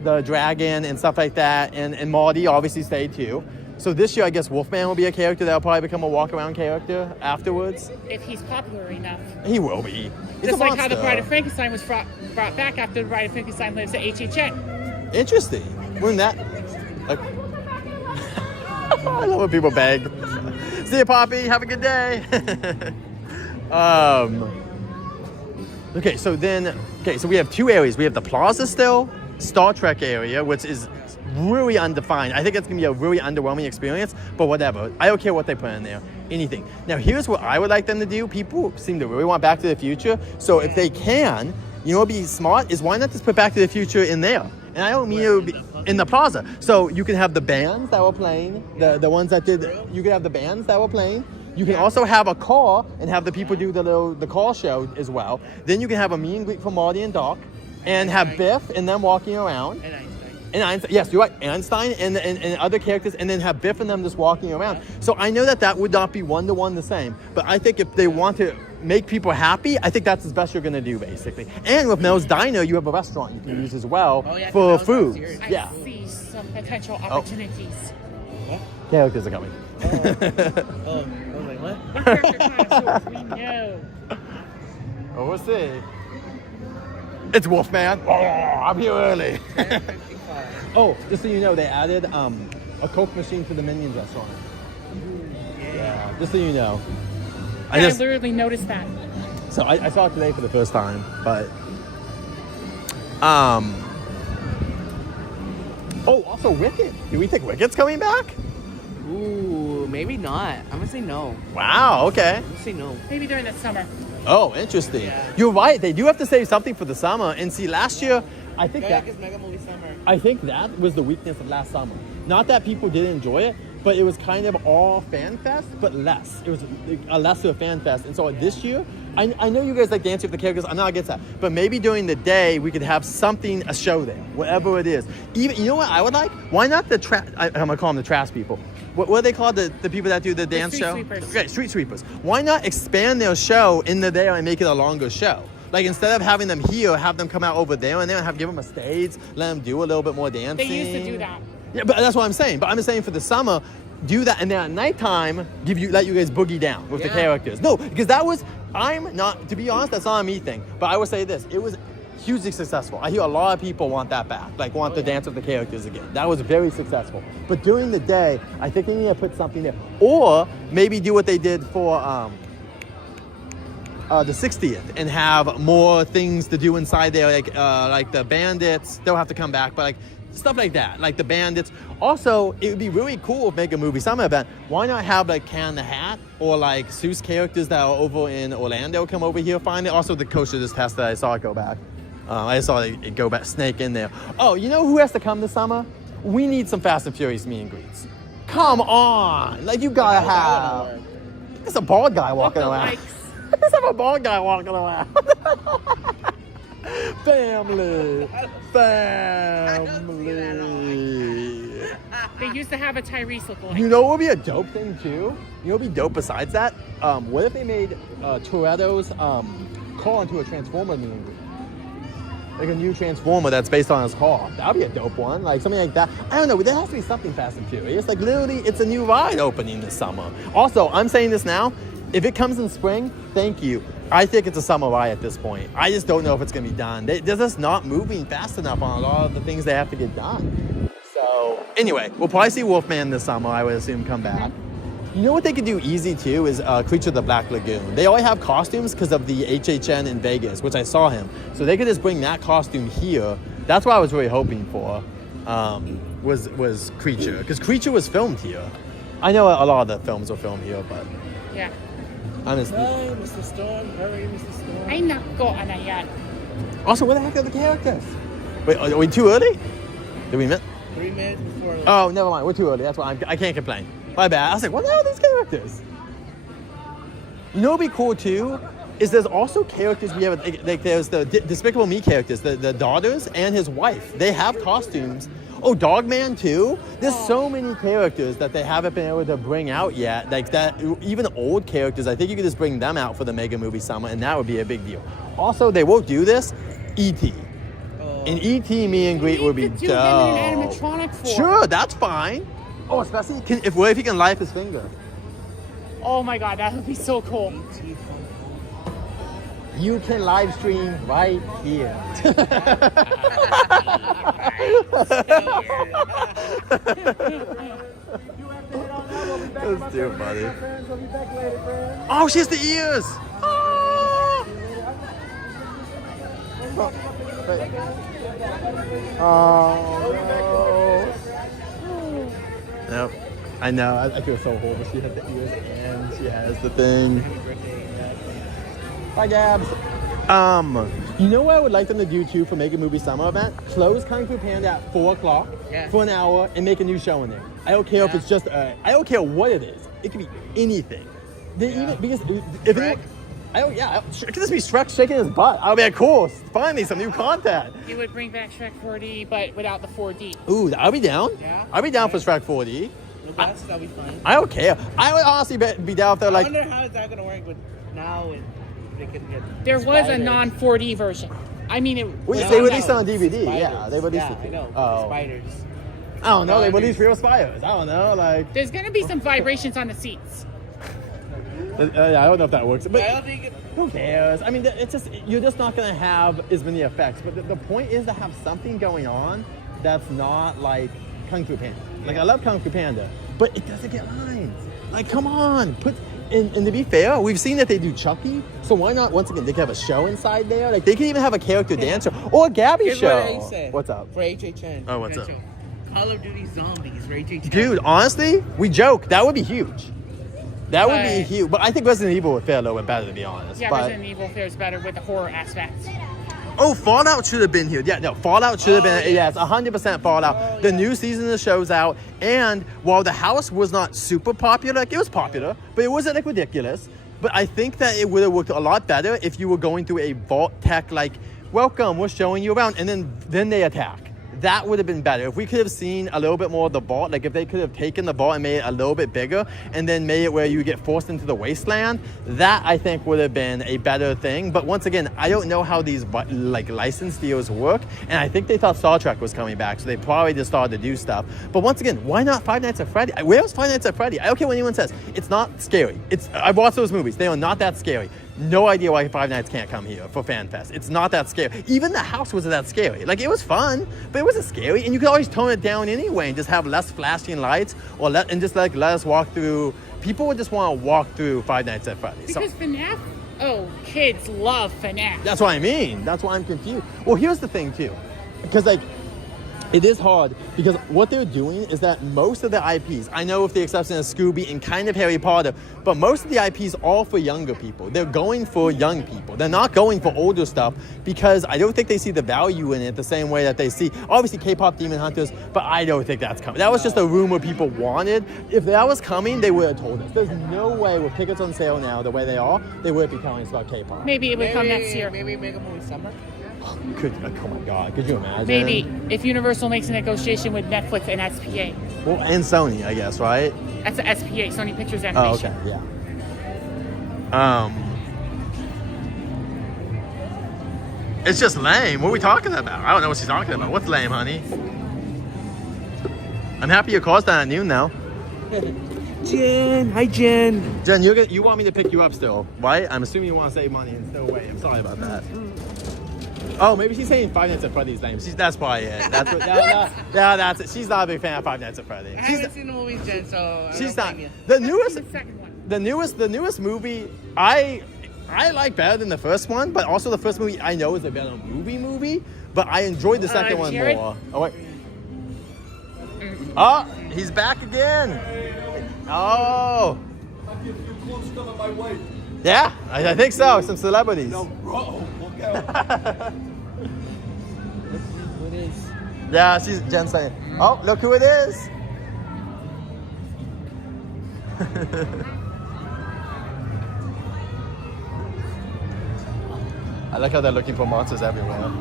the dragon and stuff like that, and Marty obviously stayed too. So this year, I guess Wolfman will be a character that'll probably become a walk-around character afterwards. If he's popular enough. He will be. He's Just a like how the monster. Bride of Frankenstein was brought back after the Bride of Frankenstein lives at HHN. Interesting. Wouldn't that? Like, I love when people beg. See you, Poppy. Have a good day. Okay, so we have two areas. We have the Plaza still, Star Trek area, which is really undefined. I think it's gonna be a really underwhelming experience, but whatever. I don't care what they put in there. Anything. Now, here's what I would like them to do. People seem to really want Back to the Future, so if they can, you know what would be smart is why not just put Back to the Future in there? And I don't mean it would be in the plaza. So you can have the bands that were playing, the ones that did, you can have the bands that were playing. You can also have a car and have the people do the car show as well. Then you can have a meet and greet for Marty and Doc and have Biff and them walking around. And Einstein, yes, you're right, Einstein and other characters, and then have Biff and them just walking around. So I know that would not be one-to-one the same, but I think if they want to make people happy, I think that's the best you're gonna do, basically. And with Mel's Diner, you have a restaurant you can use as well for food. Yeah. I see some potential opportunities. Characters are coming. I was like, what? What character connoisseurs we know? Oh, we'll see. It's Wolfman. Oh, I'm here early. Oh, just so you know, they added a Coke machine to the Minions restaurant. Yeah, just so you know. I literally noticed that. So I saw it today for the first time, but oh, also Wicked. Do we think Wicked's coming back? Ooh, maybe not. I'm gonna say no. Wow, okay. I'm gonna say no. Maybe during the summer. Oh, interesting. Yeah. You're right. They do have to save something for the summer. And see, last year, I think Mega Movie Summer. I think that was the weakness of last summer. Not that people didn't enjoy it, but it was kind of all FanFest, but less. It was a lesser FanFest. And so this year, I know you guys like dancing with the characters. I'm not against that. But maybe during the day, we could have something, a show there, whatever it is. Even, you know what I would like? Why not I'm going to call them the trash people. What are they called? The people that do the dance show? Sweepers. Okay, street sweepers. Why not expand their show in the day and make it a longer show? Like instead of having them here, have them come out over there and then give them a stage, let them do a little bit more dancing. They used to do that. Yeah, but that's what I'm saying. But I'm just saying for the summer, do that, and then at nighttime, let you guys boogie down with the characters. No, because to be honest, that's not a me thing. But I will say this, it was hugely successful. I hear a lot of people want that back, like want to dance with the characters again. That was very successful. But during the day, I think they need to put something there. Or maybe do what they did for the 60th and have more things to do inside there, like the bandits, they'll have to come back, but like stuff like that, like the bandits. Also, it would be really cool if make a movie summer event. Why not have like Can the Hat or like Seuss characters that are over in Orlando come over here finally? Also, the coaster just test that I saw it go back. I just saw it go back, snake in there. Oh, you know who has to come this summer? We need some Fast and Furious meet and greets. Come on, like you gotta have. There's a bald guy walking around. Let's have a bald guy walking around. Family. They used to have a Tyrese look like. You know what would be a dope thing too? You know what would be dope besides that? What if they made Toretto's car into a Transformer meet and greet? Like a new Transformer that's based on his car. That would be a dope one. Like something like that. I don't know. There has to be something Fast and Furious. Like literally, it's a new ride opening this summer. Also, I'm saying this now. If it comes in spring, thank you. I think it's a summer ride at this point. I just don't know if it's going to be done. They're just not moving fast enough on a lot of the things they have to get done. So anyway, we'll probably see Wolfman this summer, I would assume, come back. You know what they could do easy too is Creature of the Black Lagoon. They already have costumes because of the HHN in Vegas, which I saw him. So they could just bring that costume here. That's what I was really hoping for, was Creature. Because Creature was filmed here. I know a lot of the films were filmed here, but... Yeah. Honestly. No, Mr. Storm, hurry, Mr. Storm. I'm not going to yet. Also, where the heck are the characters? Wait, are we too early? Did we miss? 3 minutes before... Oh, never mind. We're too early. That's why I can't complain. My bad. I was like, what the hell are these characters? You know what would be cool too? Is there's also characters we have, like there's the Despicable Me characters, the daughters and his wife. They have costumes. Oh, Dogman too? There's so many characters that they haven't been able to bring out yet. Like that, even old characters, I think you could just bring them out for the Mega Movie Summer and that would be a big deal. Also, they won't do this, E.T. An E.T. meet and greet would be dope. Sure, that's fine. Oh, especially if he can light his finger. Oh my god, that would be so cool. You can live stream right here. Let's do it, buddy. Oh, she has the ears. Oh, no. Nope. I know. I feel so horrible. She has the ears and she has the thing. Bye, Gabs. You know what I would like them to do too for Mega Movie Summer event? Close Kung Fu Panda at 4 o'clock for an hour and make a new show in there. I don't care if it's just I don't care what it is. It could be anything. Even because if it, it could just be Shrek shaking his butt. I would be like, cool. Finally, some new content. You would bring back Shrek 4D, but without the 4D. Ooh, I'll be down. Yeah. I'll be down for Shrek 4D. That'll be fun. I don't care. I would honestly be down if they're like. I wonder how is that gonna work with now and. There was a non-4D version. I mean, they released it on DVD. Spiders. Yeah, they released it. I know. Oh. Spiders. I don't know. They released real spiders. I don't know. Like. There's gonna be some vibrations on the seats. I don't know if that works. But who cares? I mean, it's just you're just not gonna have as many effects. But the point is to have something going on that's not like Kung Fu Panda. Like I love Kung Fu Panda, but it doesn't get lines. Like, come on, And to be fair, we've seen that they do Chucky, so why not, once again, they can have a show inside there? Like, they can even have a character dancer or a Gabby show. What said. What's up? For HHN. Oh, what's up? Call of Duty Zombies for HHN. Dude, honestly, we joke. That would be huge. That would be huge. But I think Resident Evil would fare a little bit better, to be honest. Yeah, Resident Evil fares better with the horror aspects. Oh, Fallout should have been here. Yeah, no, Fallout should have been. Yes, 100% Fallout. The new season of the show's out, and while the house was not super popular, like it was popular, but it wasn't like ridiculous. But I think that it would have worked a lot better if you were going through a Vault Tech like, welcome, we're showing you around, and then they attack. that would have been better. If we could have seen a little bit more of the vault, like if they could have taken the vault and made it a little bit bigger and then made it where you get forced into the wasteland, that I think would have been a better thing. But once again, I don't know how these like license deals work, and I think they thought Star Trek was coming back, so they probably just started to do stuff. But once again, why not Five Nights at Freddy? Where's Five Nights at Freddy? I don't care what anyone says. It's not scary. I've watched those movies. They are not that scary. No idea why Five Nights can't come here for FanFest. It's not that scary. Even the house wasn't that scary. Like, it was fun, but it wasn't scary. And you could always tone it down anyway and just have less flashing lights and just let us walk through. People would just want to walk through Five Nights at Freddy's. Because FNAF, kids love FNAF. That's what I mean. That's why I'm confused. Well, here's the thing, too. Because, like, it is hard because what they're doing is that most of the IPs, I know with the exception of Scooby and kind of Harry Potter, but most of the IPs are for younger people. They're going for young people. They're not going for older stuff because I don't think they see the value in it the same way that they see, obviously, K-pop Demon Hunters, but I don't think that's coming. That was just a rumor people wanted. If that was coming, they would have told us. There's no way with tickets on sale now, the way they are, they wouldn't be telling us about K-pop. Maybe it would come next year. Maybe make a movie summer. Oh my God, could you imagine? Maybe if Universal makes a negotiation with Netflix and SPA. Well, and Sony, I guess, right? That's a SPA, Sony Pictures Oh, Animation. okay, yeah. It's just lame. What are we talking about? I don't know what she's talking about. What's lame, honey? I'm happy your car's down at noon now. Jen, hi Jen. Jen, you want me to pick you up still, right? I'm assuming you want to save money and still wait. I'm sorry about that. Oh, maybe she's saying Five Nights at Freddy's name. That's probably it. That's what. That's it. She's not a big fan of Five Nights at Freddy's. I haven't seen the movie, Jen, so she's not. The newest movie. I like better than the first one, but also the first movie I know is a better movie. But I enjoyed the second one Jared? more. Oh wait. Oh, he's back again. Oh. Yeah, I think so. Some celebrities. No, bro. Look out. What is? Yeah, she's Jen saying, oh, look who it is. I like how they're looking for monsters everywhere.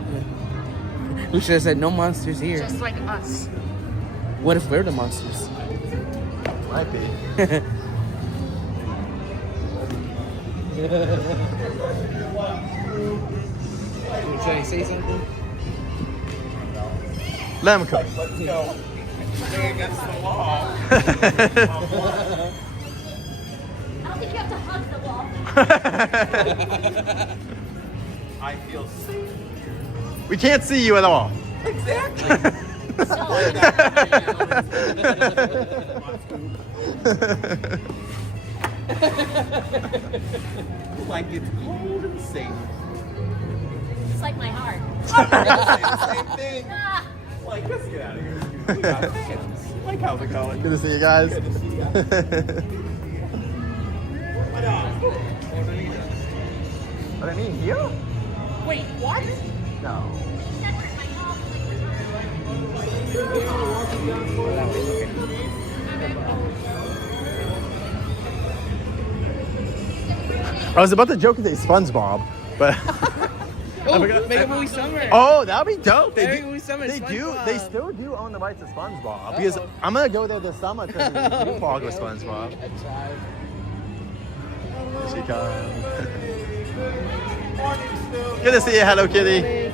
We should have said no monsters here. Just like us. What if we're the monsters? Might be. Should I say something? Let him cook. Let's go. Thing against the wall. I don't think you have to hug the wall. I feel safe. We can't see you at all. Exactly. Like it's cold and safe. It's like my heart. I was gonna say the same thing. Like, let's get out of here. We got fans. Like, how's it going? Good to see you guys. Good to see you guys. What I mean, here? Wait, what? No. I was about to joke and say SpongeBob, but Make a movie summer. oh, that'd be dope. Make a movie summer. They SpongeBob. still do own the rights to SpongeBob because I'm gonna go there this summer to the new park with SpongeBob. Here she comes. Good to see you, Hello Kitty.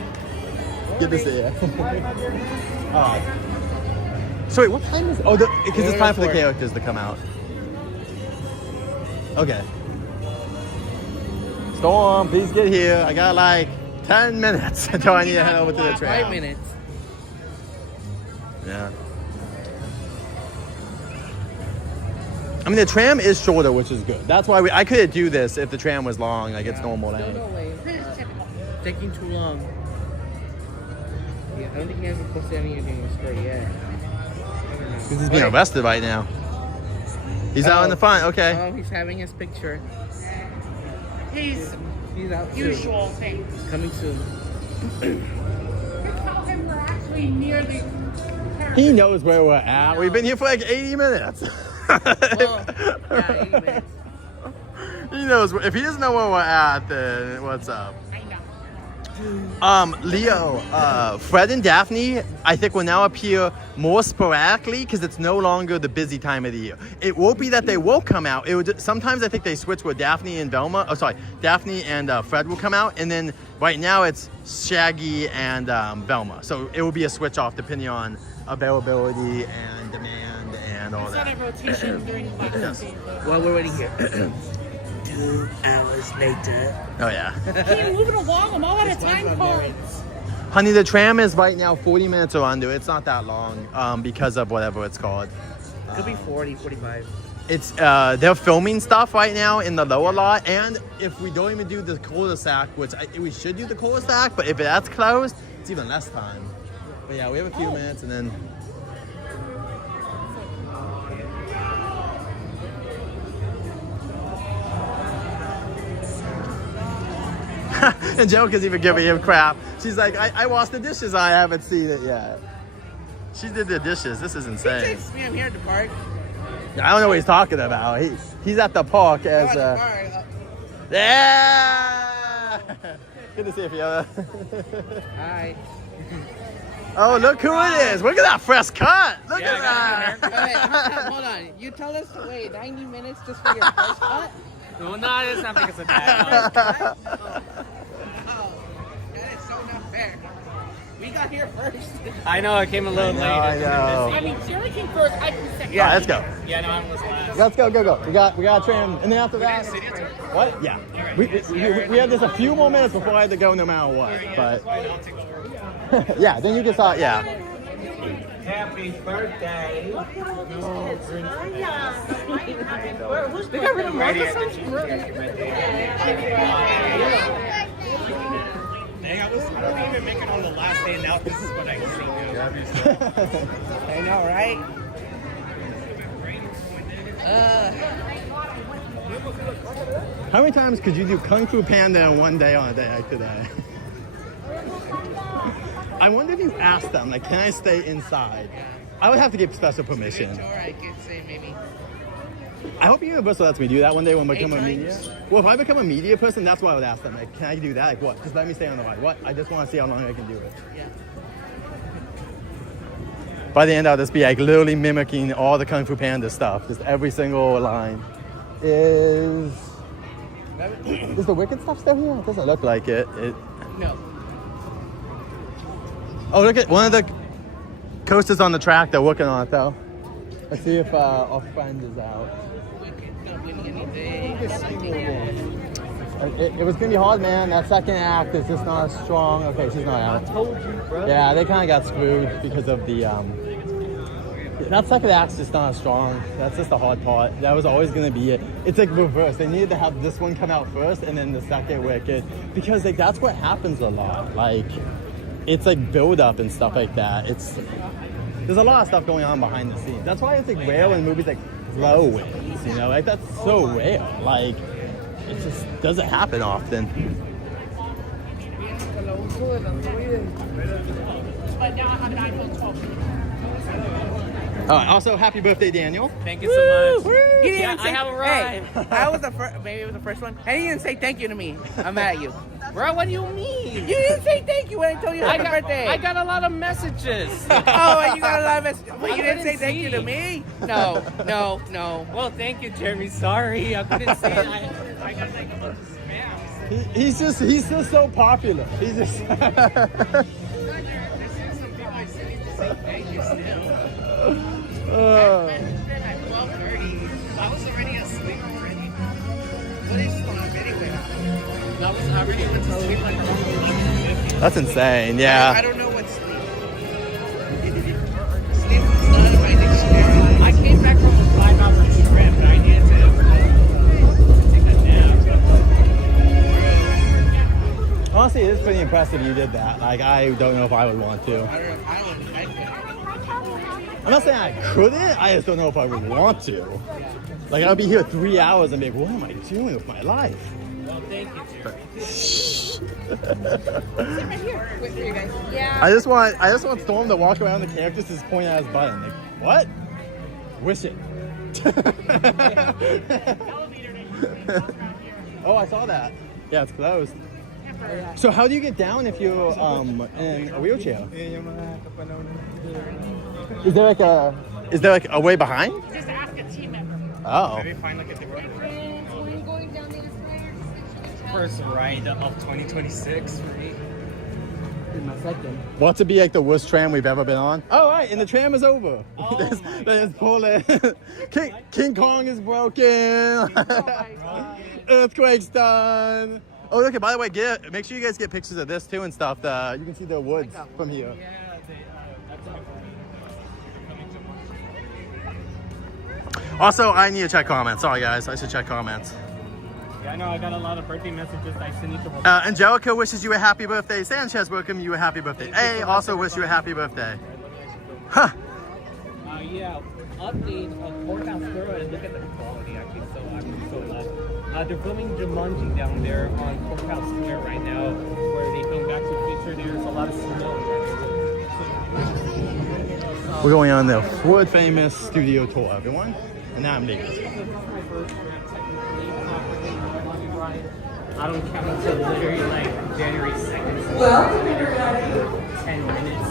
Good to see you. So wait, what time is it? Oh, because it's time for the characters to come out. Okay. Storm, please get here. I got like 10 minutes until I need to head over to the tram. 5 minutes. Yeah. I mean, the tram is shorter, which is good. That's why I couldn't do this if the tram was long, like it's normal now. No way. Taking too long. Yeah, I don't think he hasn't posted anything in the story yet. Because he's being arrested right now. He's out in the front, okay. Oh, he's having his picture. He's out soon. usual thing. He's coming soon. Tell him we're actually near the He knows where we're at. We've been here for like 80 minutes. Well, yeah, 80 minutes. He knows. If he doesn't know where we're at, then what's up? I know. Leo, Fred and Daphne, I think will now appear more sporadically because it's no longer the busy time of the year. It will be that they will come out. Sometimes I think they switch where Daphne and Daphne and Fred will come out, and then right now it's Shaggy and Velma. So it will be a switch off depending on availability and demand and all that. It's not a rotation during the Yes. Well, we're waiting here. 2 hours later. Oh yeah. Keep moving along. I'm all out of time cards. Honey, the tram is right now 40 minutes or under. It's not that long because of whatever it's called. Could be 40, 45. It's they're filming stuff right now in the lower lot, and if we don't even do the cul-de-sac, which we should do the cul-de-sac, but if that's closed, it's even less time. But yeah, we have a few minutes, and then. Angelica's even giving him crap. She's like, I washed the dishes. I haven't seen it yet. She did the dishes. This is insane. He takes me. I'm here at the park. I don't know what he's talking about. He's at the park as. Yeah. Good to see you, Fiona. Hi. Oh, look who it is. Look at that fresh cut. Look at that. Wait, hold on. You tell us to wait 90 minutes just for your first cut? No, it's not because of that. That is so not fair. We got here first. I know, I came a little late. I know. I mean, Jerry came first. I came second. Yeah, let's go. Yeah, no, I was last. Let's go. We got a tram, and then after that. What? Yeah. We had this a few more minutes before I had to go, no matter what. But yeah, then you can start. Yeah. Happy birthday. They got rid of Marcus. Dang, I don't even make it on the last day, and now this is what I see. I know, right? How many times could you do Kung Fu Panda in one day on a day like today? I wonder if you asked them, like, can I stay inside? I would have to get special permission. Or I could say maybe. I hope Universal lets me do that one day when I become a media. Well, if I become a media person, that's why I would ask them, like, can I do that? Like, what? Just let me stay on the ride. What? I just want to see how long I can do it. Yeah. By the end, I'll just be like literally mimicking all the Kung Fu Panda stuff. Just every single line. Is the Wicked stuff still here? It doesn't look like it. No. Oh, look at one of the coasters on the track. They're working on it though. Let's see if our friend is out. It was gonna be hard, man. That second act is just not as strong. Okay, she's not out. I told you, bro. Yeah, they kind of got screwed because of the that second act's just not as strong. That's just the hard part. That was always gonna be it. It's like reverse. They needed to have this one come out first and then the second Wicked, because like that's what happens a lot. Like it's like build up and stuff like that. There's a lot of stuff going on behind the scenes. That's why it's like rare when movies like blow wins, you know, like that's so rare. Like it just doesn't happen often. But now I have an iPhone 12. Also, happy birthday, Daniel. Thank you so much. He didn't say, I have arrived. Hey, I was the first. Maybe it was the first one. And he didn't say thank you to me. I'm mad at you, bro. What do you mean? You didn't say thank you when I told you happy birthday. I got a lot of messages. Oh, and you got a lot of messages. But you didn't say thank you to me? No. Well, thank you, Jeremy. Sorry, I couldn't say it. I got like a bunch of spam. He's just so popular. He's just. Thank you still. I was already asleep already. What is going on anyway? I was already went to sleep like around 11:50. That's insane. Yeah. I don't know what sleep. Sleep is not in my dictionary. I came back from a 5-hour trip, but I needed to take a nap. Honestly, it is pretty impressive you did that. Like, I don't know if I would want to. I'm not saying I couldn't, I just don't know if I would want to. Like, I'll be here 3 hours and be like, what am I doing with my life? Well, thank you, Jeremy. Right here. Wait for you guys. Yeah. I just want Storm to walk around the characters just point at his button. Like, what? Wish it. Oh, I saw that. Yeah, it's closed. Yeah, So how do you get down if you're in a wheelchair? Is there like a way behind? Just ask a team member. Oh. Maybe find like a different first ride of 2026 for me. My second. What's it be like the worst tram we've ever been on? Oh, right, and the tram is over. Oh there's Poland. King Kong is broken. Earthquake's done. Oh, look, by the way, make sure you guys get pictures of this too and stuff. You can see the woods from here. Also, I need to check comments. Sorry, guys. I should check comments. Yeah, I know. I got a lot of birthday messages. I still need to work. Angelica wishes you a happy birthday. Sanchez welcome you a happy birthday. A also wish you a happy birthday. Huh. Yeah, update of Courthouse Square and look at the quality actually. So I'm so loved. They're filming Jumanji down there on Courthouse Square right now, where they film Back to the Future. There's a lot of snow. We're going on the world famous studio tour, everyone. And now I'm leaving. I don't count until literally like January 2nd. Welcome, everybody. 10 minutes.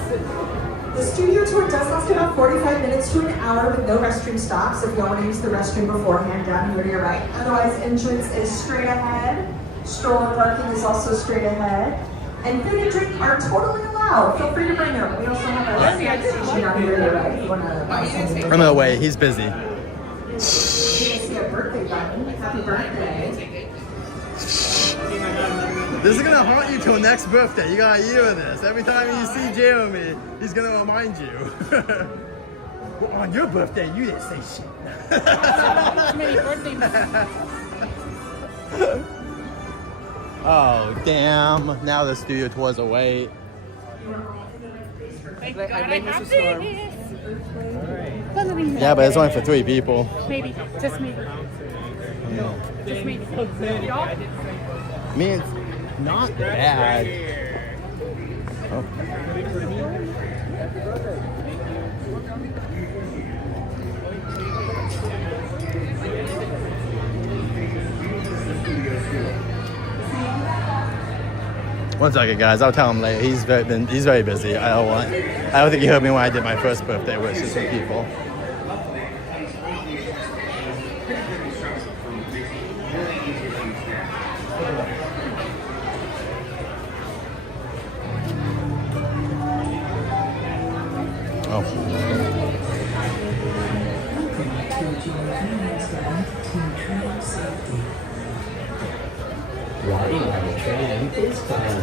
The studio tour does last about 45 minutes to an hour with no restroom stops. If you want to use the restroom beforehand, down here to your right. Otherwise, entrance is straight ahead. Stroll and parking is also straight ahead. And food and drink are totally allowed. Feel free to bring them. We also have a snack station down here to your right if you want to buy something. I'm on the way. He's busy. You can see a birthday button. Happy birthday. This is gonna haunt you till next birthday. You got a year of this. Every time you see Jeremy, he's gonna remind you. Well, on your birthday, you didn't say shit. Oh, damn. Now the studio tours are wait. Thank God I have this. Yeah, but it's only for 3 people. Maybe. Just maybe. Just maybe. Y'all? I mean, it's not bad. Oh. One second, guys. I'll tell him later. He's very busy. I don't think he heard me when I did my first birthday wishes to people. Riding on the train is fun.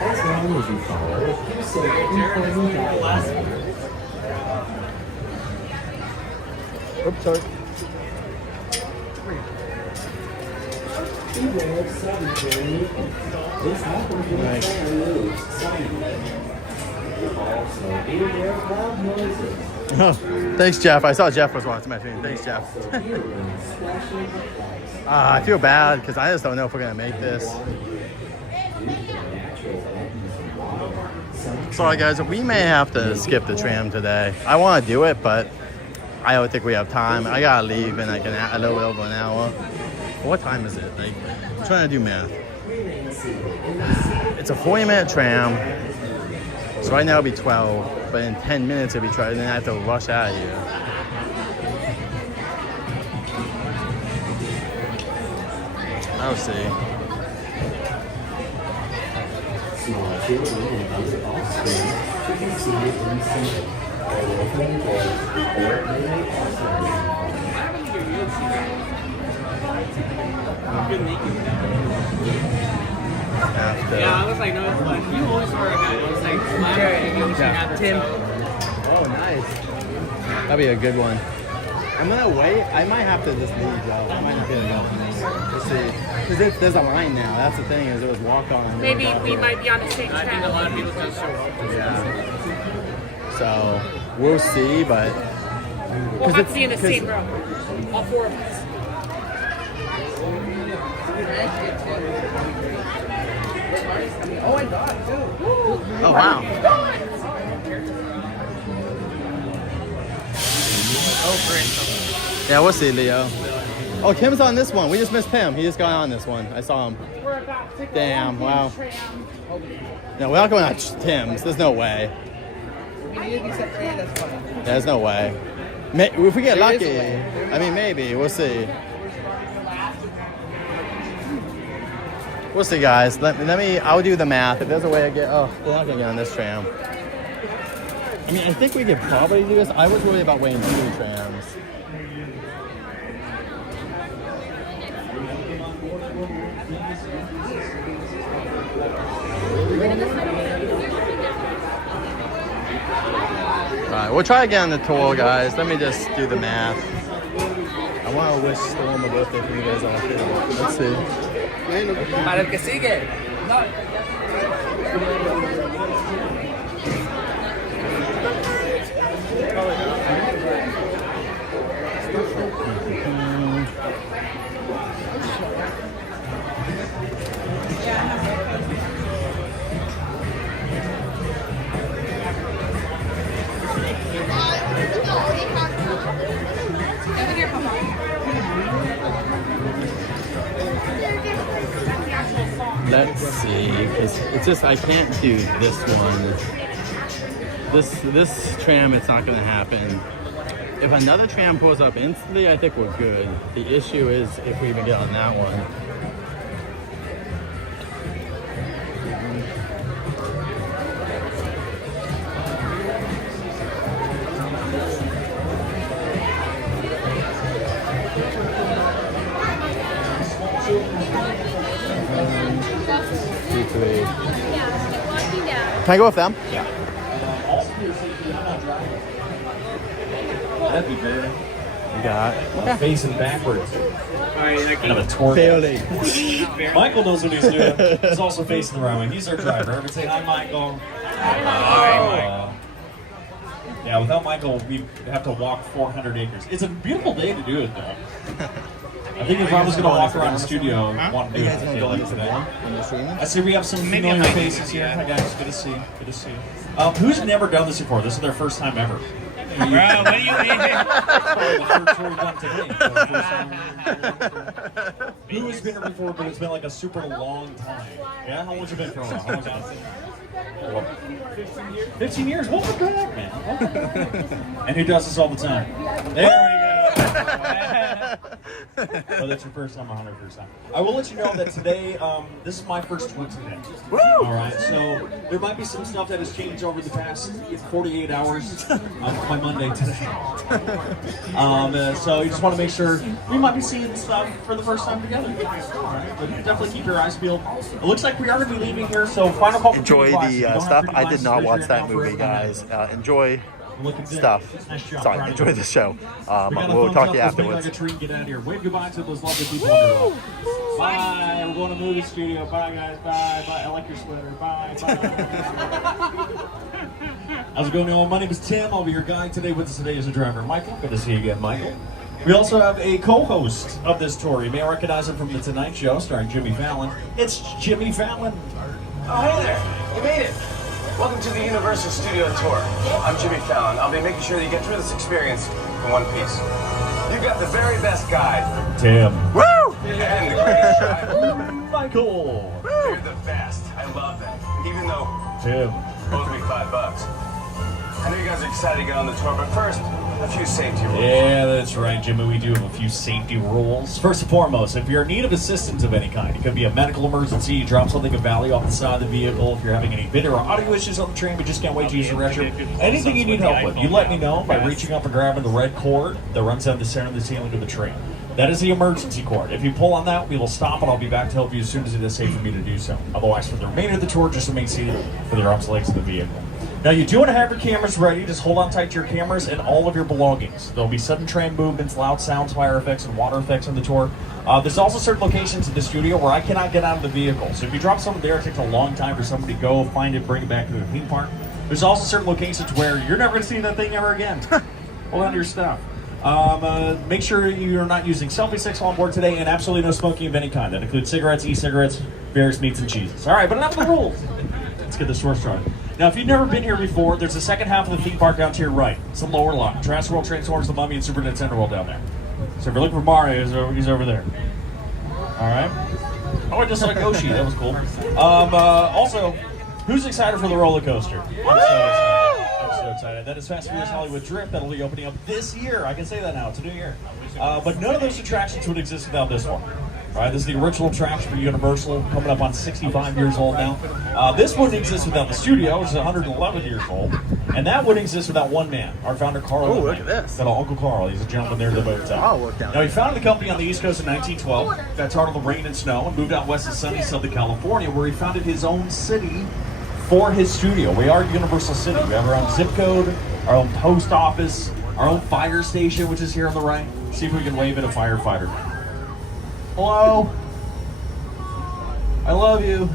As long as you follow a few simple important guidelines. Oops, sorry. Beware of sudden turning. This happens when the fan moves suddenly. Also, beware of loud noises. Oh, thanks, Jeff. I saw Jeff was watching my stream. Thanks, Jeff. I feel bad because I just don't know if we're going to make this. Sorry, guys. We may have to skip the tram today. I want to do it, but I don't think we have time. I got to leave in like a little bit over an hour. What time is it? Like, I'm trying to do math. It's a 40-minute tram. So right now it'll be 12, but in 10 minutes it'll be 12, and then I have to rush out of here. I'll see. Small children and other offspring should be seated in center. Away from the gate, or they may also Yeah, I was like, no, it's fun. You always were a guy. I was like, Tim. Oh, nice. That'd be a good one. I'm gonna wait. I might have to just leave, though. I might not be able to go. Let's see. Because there's a line now. That's the thing, is it was walk on. Maybe we might be on the same track. I think a lot of people just show up. Yeah. So, we'll see, but... We'll have to be in the same row. All 4 of us. Oh my god, dude. Oh, wow. Oh, great. Yeah, we'll see, Leo. Oh, Tim's on this one. We just missed Tim. He just got on this one. I saw him. We're about to go Damn, on wow. the tram. No, we're not going on Tim's. There's no way. We need to be separated, that's fine. There's no way. If we get There is lucky, a way. I mean, maybe. We'll see. We'll see, guys. Let me. I'll do the math. If there's a way to get. Oh, we're not gonna get on this tram. I mean, I think we could probably do this. I was worried about waiting 2 trams. Alright, we'll try again on the tour, guys. Let me just do the math. I want to wish Storm a birthday for you guys out there. Let's see. Para el que sigue. Let's see. It's just I can't do this one. This tram, it's not going to happen. If another tram pulls up instantly, I think we're good. The issue is if we even get on that one. Can I go with them? Yeah. That'd be good. You got facing backwards. Kind of a torque. Michael knows what he's doing. He's also facing the right way. He's our driver. Everybody say hi, Michael. Hi. Yeah, without Michael, we have to walk 400 acres. It's a beautiful day to do it, though. I think if I was going to walk around the studio, I'd want to do it today. I see we have some familiar faces here. Hi guys, good to see you. Good to see you. Who's never done this before? This is their first time ever. Bro, what do you mean? The third tour we've done today. Who has been here before, but it's been like a super long time? Yeah, how long has it been for a while? How long has it been? 15 years? Welcome back, man. And who does this all the time? There we go. Oh, that's your first time, 100%. I will let you know that today, this is my first tour today. Woo! All right, so there might be some stuff that has changed over the past 48 hours by Monday today. So you just want to make sure we might be seeing stuff for the first time together. All right, but definitely keep your eyes peeled. It looks like we are going to be leaving here, so final call. Enjoy the stuff. I did not watch that movie, guys. Enjoy stuff. Sorry, enjoy the show. We'll talk to you afterwards. Get out of here. Wave goodbye to those lovely people on your left. Bye. We're going to movie studio. Bye, guys. Bye. Bye. I like your sweater. Bye. Bye. How's it going, everyone? My name is Tim. I'll be your guide today. With us today is a driver, Michael. Good to see you again, Michael. We also have a co-host of this tour. You may recognize him from The Tonight Show, starring Jimmy Fallon. It's Jimmy Fallon. Oh, hey there. You made it. Welcome to the Universal Studio Tour. I'm Jimmy Fallon. I'll be making sure that you get through this experience in one piece. You've got the very best guide. Tim. Woo! And the greatest driver. Michael. You're the best. I love that. Even though Tim owes me $5. I know you guys are excited to get on the tour, but first, a few safety rules. Yeah, that's right, Jimmy. We do have a few safety rules. First and foremost, if you're in need of assistance of any kind, it could be a medical emergency, you drop something of value off the side of the vehicle, if you're having any video or audio issues on the train but just can't wait to use the restroom, anything you need help with, you let me know by reaching up and grabbing the red cord that runs down the center of the ceiling of the train. That is the emergency cord. If you pull on that, we will stop and I'll be back to help you as soon as it is safe for me to do so. Otherwise, for the remainder of the tour, just remain seated for the arms and legs of the vehicle. Now, you do want to have your cameras ready. Just hold on tight to your cameras and all of your belongings. There'll be sudden train movements, loud sounds, fire effects, and water effects on the tour. There's also certain locations in the studio where I cannot get out of the vehicle. So if you drop something there, it takes a long time for somebody to go, find it, bring it back to the theme park. There's also certain locations where you're never going to see that thing ever again. Hold on to your stuff. Make sure you're not using selfie sticks on board today, and absolutely no smoking of any kind. That includes cigarettes, e-cigarettes, various meats, and cheeses. All right, but enough of the rules. Let's get this tour started. Now, if you've never been here before, there's the second half of the theme park down to your right. It's the lower lot. Jurassic World, Transformers, The Mummy, and Super Nintendo World down there. So if you're looking for Mario, he's over there. All right. Oh, I just saw Yoshi. That was cool. Also, who's excited for the roller coaster? I'm so excited. I'm so excited. That is Fast and Furious Hollywood Drift. That'll be opening up this year. I can say that now. It's a new year. But none of those attractions would exist without this one. All right, this is the original attraction for Universal, coming up on 65 years old now. This wouldn't exist without the studio, which is 111 years old. And that wouldn't exist without one man, our founder, Carl. Oh, look at this. Got Uncle Carl. He's a gentleman there in the boat. I'll look down. Now, he founded the company on the East Coast in 1912, got tired of the rain and snow, and moved out west to sunny Southern California, where he founded his own city for his studio. We are Universal City. We have our own zip code, our own post office, our own fire station, which is here on the right. See if we can wave at a firefighter. Hello? I love you.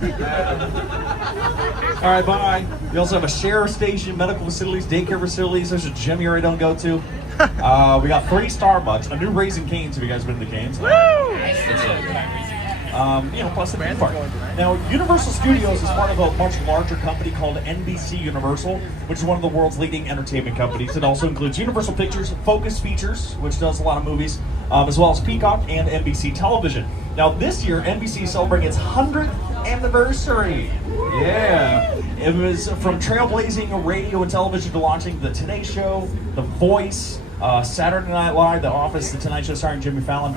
All right, bye. We also have a sheriff station, medical facilities, daycare facilities. There's a gym here I don't go to. We got 3 Starbucks, a new Raising Cane's. Have you guys been to the Cane's? Woo! Plus the theme park. Now, Universal Studios is part of a much larger company called NBC Universal, which is one of the world's leading entertainment companies. It also includes Universal Pictures, Focus Features, which does a lot of movies, as well as Peacock and NBC Television. Now, this year, NBC is celebrating its 100th anniversary. Yeah. It was from trailblazing radio and television to launching The Today Show, The Voice, Saturday Night Live, The Office, The Tonight Show starring Jimmy Fallon.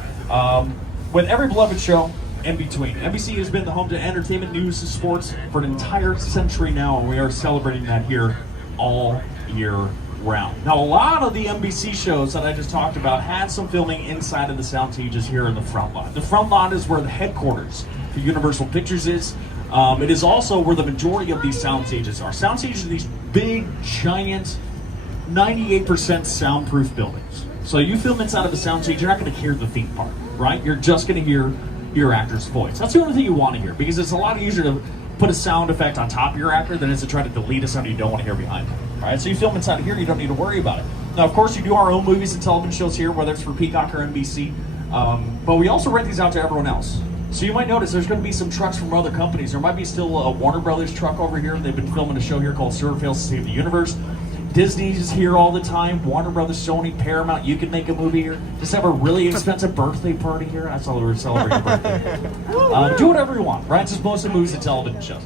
With every beloved show in between. NBC has been the home to entertainment, news, and sports for an entire century now, and we are celebrating that here all year round. Now, a lot of the NBC shows that I just talked about had some filming inside of the sound stages here in the front lot. The front lot is where the headquarters for Universal Pictures is. It is also where the majority of these sound stages are. Sound stages are these big, giant, 98% soundproof buildings. So you film inside of a sound stage, you're not going to hear the theme park, right? You're just going to hear your actor's voice. That's the only thing you want to hear, because it's a lot easier to put a sound effect on top of your actor than it is to try to delete a sound you don't want to hear behind him. All right, so you film inside of here, you don't need to worry about it. Now, of course, you do our own movies and television shows here, whether it's for Peacock or NBC, but we also rent these out to everyone else. So you might notice there's going to be some trucks from other companies. There might be still a Warner Brothers truck over here. They've been filming a show here called Stuart Fails to Save the Universe. Disney's here all the time. Warner Brothers, Sony, Paramount. You can make a movie here. Just have a really expensive birthday party here. That's all we're celebrating a birthday. Do whatever you want, right? Just mostly movies and television shows.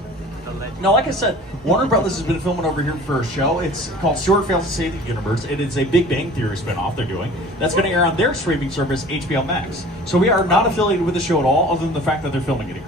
Now, like I said, Warner Brothers has been filming over here for a show. It's called Stuart Fails to Save the Universe. It is a Big Bang Theory spinoff they're doing. That's going to air on their streaming service, HBO Max. So we are not affiliated with the show at all, other than the fact that they're filming it here.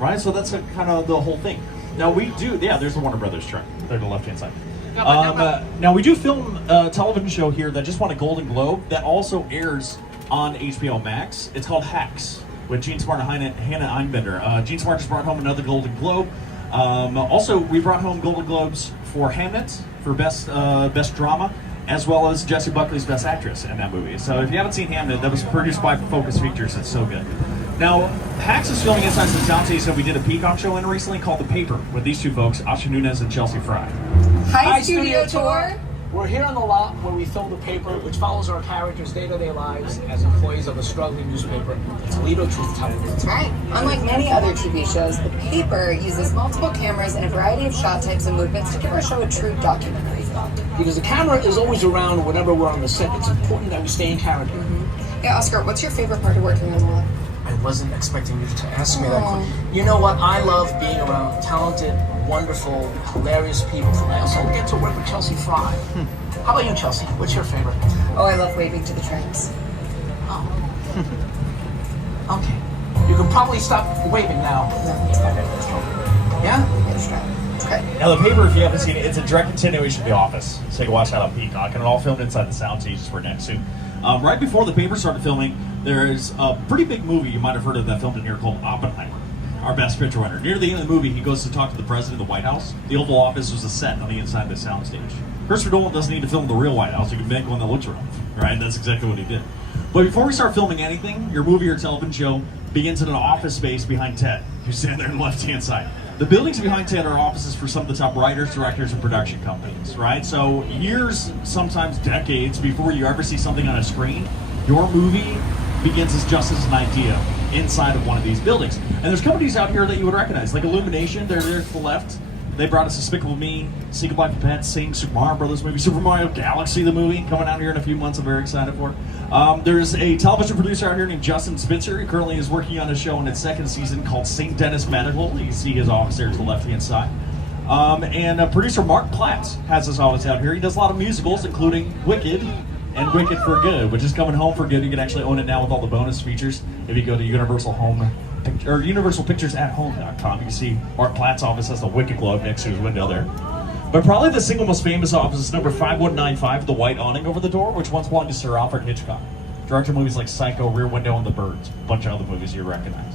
Right? So that's kind of the whole thing. Now, we do, there's the Warner Brothers truck. They're on the left-hand side. Now, we do film a television show here that just won a Golden Globe that also airs on HBO Max. It's called Hacks with Gene Smart and Hannah Einbender. Gene Smart just brought home another Golden Globe. Also, we brought home Golden Globes for Hamnet for best drama, as well as Jessie Buckley's best actress in that movie. So if you haven't seen Hamnet, that was produced by Focus Features. It's so good. Now, Hacks is filming inside some soundstage that we did a Peacock show in recently called The Paper with these two folks, Asha Nunez and Chelsea Fry. Hi, Studio Tour. We're here on the lot where we film The Paper, which follows our characters' day-to-day lives as employees of a struggling newspaper, Toledo Truth Television. That's right. Unlike many other TV shows, The Paper uses multiple cameras and a variety of shot types and movements to give our show a true documentary feel. Because the camera is always around whenever we're on the set. It's important that we stay in character. Mm-hmm. Yeah, Oscar, what's your favorite part of working on the lot? I wasn't expecting you to ask me that question. You know what? I love being around talented, wonderful, hilarious people. I also get to work with Chelsea Fry. How about you, Chelsea? What's your favorite? Oh, I love waving to the trains. Oh. Okay. You can probably stop waving now. No, it's better. Yeah? Okay. Now, The Paper, if you haven't seen it, it's a direct continuation of The Office. So you can watch that on Peacock, and it all filmed inside the sound stages for next soon. Right before The Paper started filming, there's a pretty big movie you might have heard of that filmed in here called Oppenheimer, our best picture winner. Near the end of the movie, he goes to talk to the president of the White House. The Oval Office was a set on the inside of the soundstage. Christopher Nolan doesn't need to film the real White House. You can make one that looks real, right? That's exactly what he did. But before we start filming anything, your movie or television show begins in an office space behind Ted. You stand there on the left-hand side. The buildings behind Ted are offices for some of the top writers, directors, and production companies, right? So years, sometimes decades, before you ever see something on a screen, your movie begins as just as an idea inside of one of these buildings. And there's companies out here that you would recognize, like Illumination, they're there to the left. They brought us Despicable Me, Say Goodbye for Pets, Sing, Super Mario Brothers movie, Super Mario Galaxy the movie, coming out here in a few months. I'm very excited for. There's a television producer out here named Justin Spitzer. He currently is working on a show in its second season called St. Dennis Medical. You can see his office there to the left-hand side. And producer Mark Platts has his office out here. He does a lot of musicals, including Wicked and Wicked for Good, which is coming home for good. You can actually own it now with all the bonus features. If you go to universalpicturesathome.com, you can see Mark Platt's office has the Wicked globe next to his window there. But probably the single most famous office is number 5195, the white awning over the door, which once belonged to Sir Alfred Hitchcock. Director of movies like Psycho, Rear Window, and The Birds. A bunch of other movies you recognize.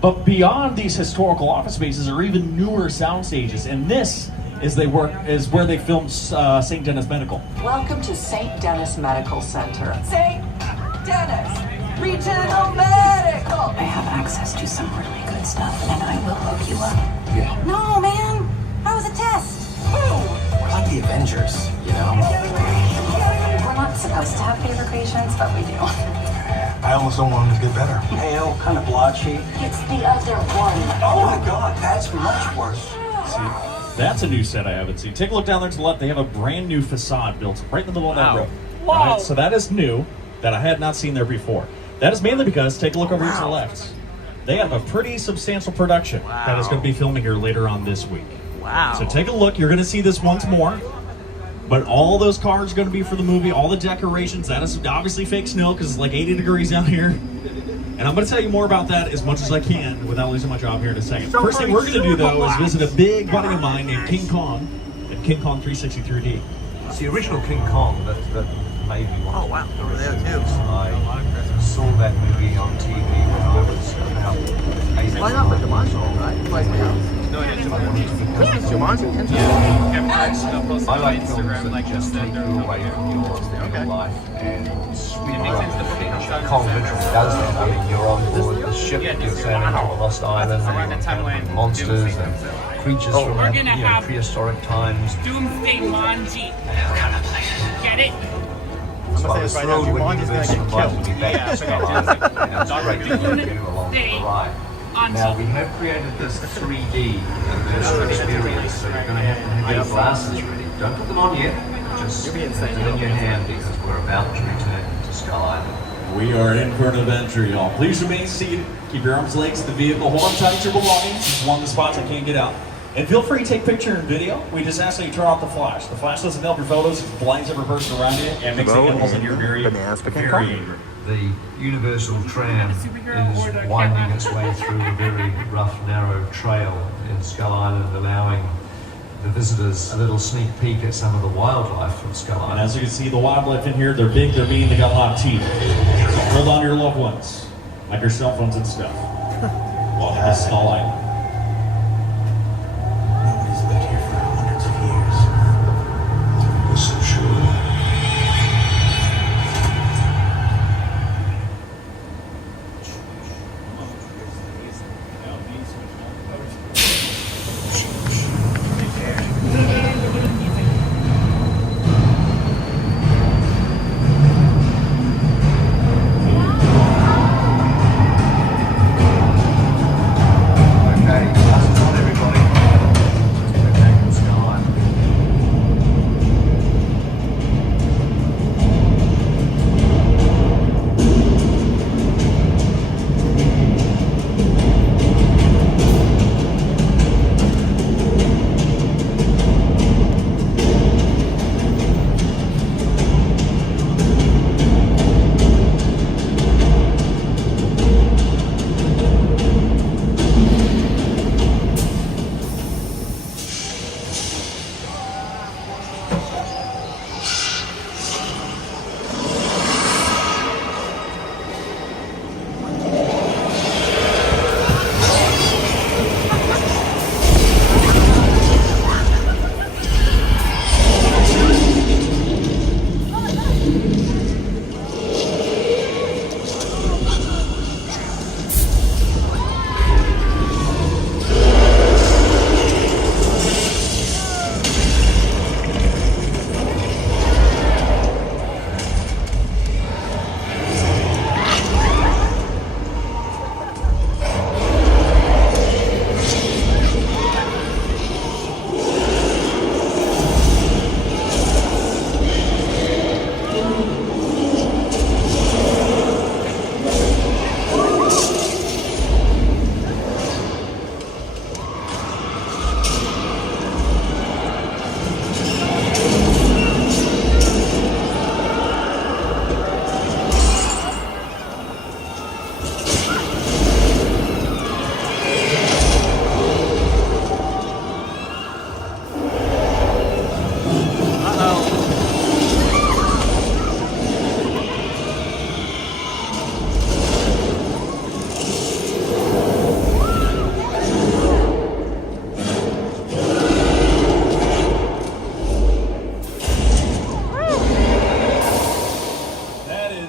But beyond these historical office spaces are even newer sound stages, and this is where they filmed St. Dennis Medical. Welcome to St. Dennis Medical Center. St. Dennis Regional Medical! I have access to some really good stuff, and I will hook you up. Yeah. No, man! That was a test! We're like the Avengers, you know? We're not supposed to have favorite patients, but we do. I almost don't want him to get better. Pale, kind of blotchy. It's the other one. Oh my God, that's much worse. See, that's a new set I haven't seen. Take a look down there to the left. They have a brand new facade built right in the middle of that road. Wow. Right? So that is new, that I had not seen there before. That is mainly because, take a look over here to the left. They have a pretty substantial production that is going to be filming here later on this week. Wow. So take a look. You're going to see this once more. But all those cars are going to be for the movie. All the decorations. That is obviously fake snow because it's like 80 degrees out here. And I'm going to tell you more about that as much as I can without losing my job here in a second. First thing we're going to do, though, is visit a big buddy of mine named King Kong at King Kong 363D. It's the original King Kong that made me want. Oh, wow. Over there, too. I saw that movie on TV when I was about 8. Why not? But Jumanji, right? Like, No, it is Jumanji. I like films that just take you away from your real life and sweep you up to the beach. Kong literally does that. I mean, you're on board the ship, you're sailing on a lost island, and you're monsters and creatures from prehistoric times. Doomsday Manji. What kind of places? Get it? I'm going to say this right now, Jumanji's going to get killed. Now, we have created this 3D immersive experience, so you're going to have to have your glasses ready. Don't put them on yet, just put them in your hand because we're about to return to Skull Island. We are in for an adventure, y'all. Please remain seated. Keep your arms, legs to the vehicle. Hold on tight to your belongings. It's one of the spots I can't get out. And feel free to take picture and video. We just ask that you turn off the flash. The flash doesn't help your photos. It blinds every person around you and makes the animals in your very angry. The Universal Tram is winding its way through a very rough, narrow trail in Skull Island, allowing the visitors a little sneak peek at some of the wildlife from Skull Island. And as you can see, the wildlife in here, they're big, they're mean, they got a lot of teeth. So hold on to your loved ones, like your cell phones and stuff. Welcome to Skull Island. Nobody's lived here for hundreds of years. We're so sure.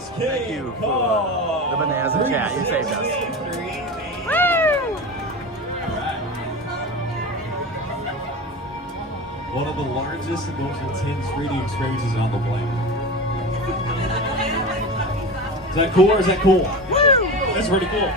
Thank you for the bananas and chat. You saved us. One of the largest and most intense 3D experiences on the planet. Is that cool or is that cool? Woo! That's pretty cool.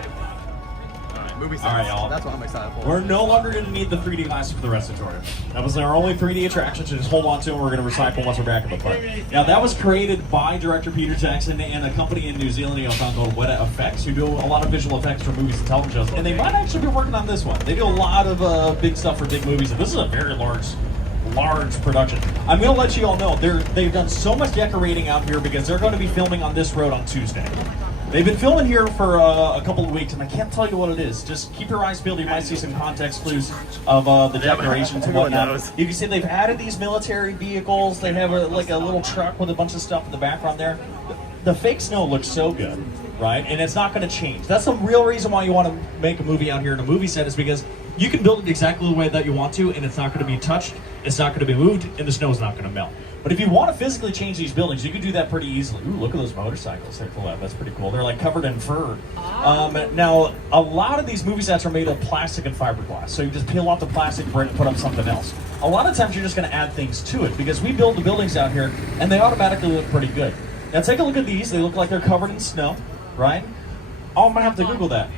Movie All right, y'all. That's what I'm excited for. We're no longer going to need the 3D glasses for the rest of the tour. That was our only 3D attraction, so just hold on to them. We're going to recycle once we're back in the park. Now, that was created by director Peter Jackson and a company in New Zealand called Weta Effects, who do a lot of visual effects for movies and television shows. And they might actually be working on this one. They do a lot of big stuff for big movies, and this is a very large production. I'm going to let you all know, they've done so much decorating out here because they're going to be filming on this road on Tuesday. They've been filming here for a couple of weeks, and I can't tell you what it is. Just keep your eyes peeled. You might see some context clues of the decorations and whatnot. You can see they've added these military vehicles. They have a little truck with a bunch of stuff in the background there. The fake snow looks so good, right? And it's not going to change. That's the real reason why you want to make a movie out here in a movie set, is because you can build it exactly the way that you want to, and it's not going to be touched, it's not going to be moved, and the snow is not going to melt. But if you want to physically change these buildings, you can do that pretty easily. Ooh, look at those motorcycles there to the left. That's pretty cool. They're like covered in fur. Now, a lot of these movie sets are made of plastic and fiberglass. So you just peel off the plastic brick and put up something else. A lot of times you're just going to add things to it because we build the buildings out here and they automatically look pretty good. Now take a look at these. They look like they're covered in snow, right? Oh, I'm going to have to Google that.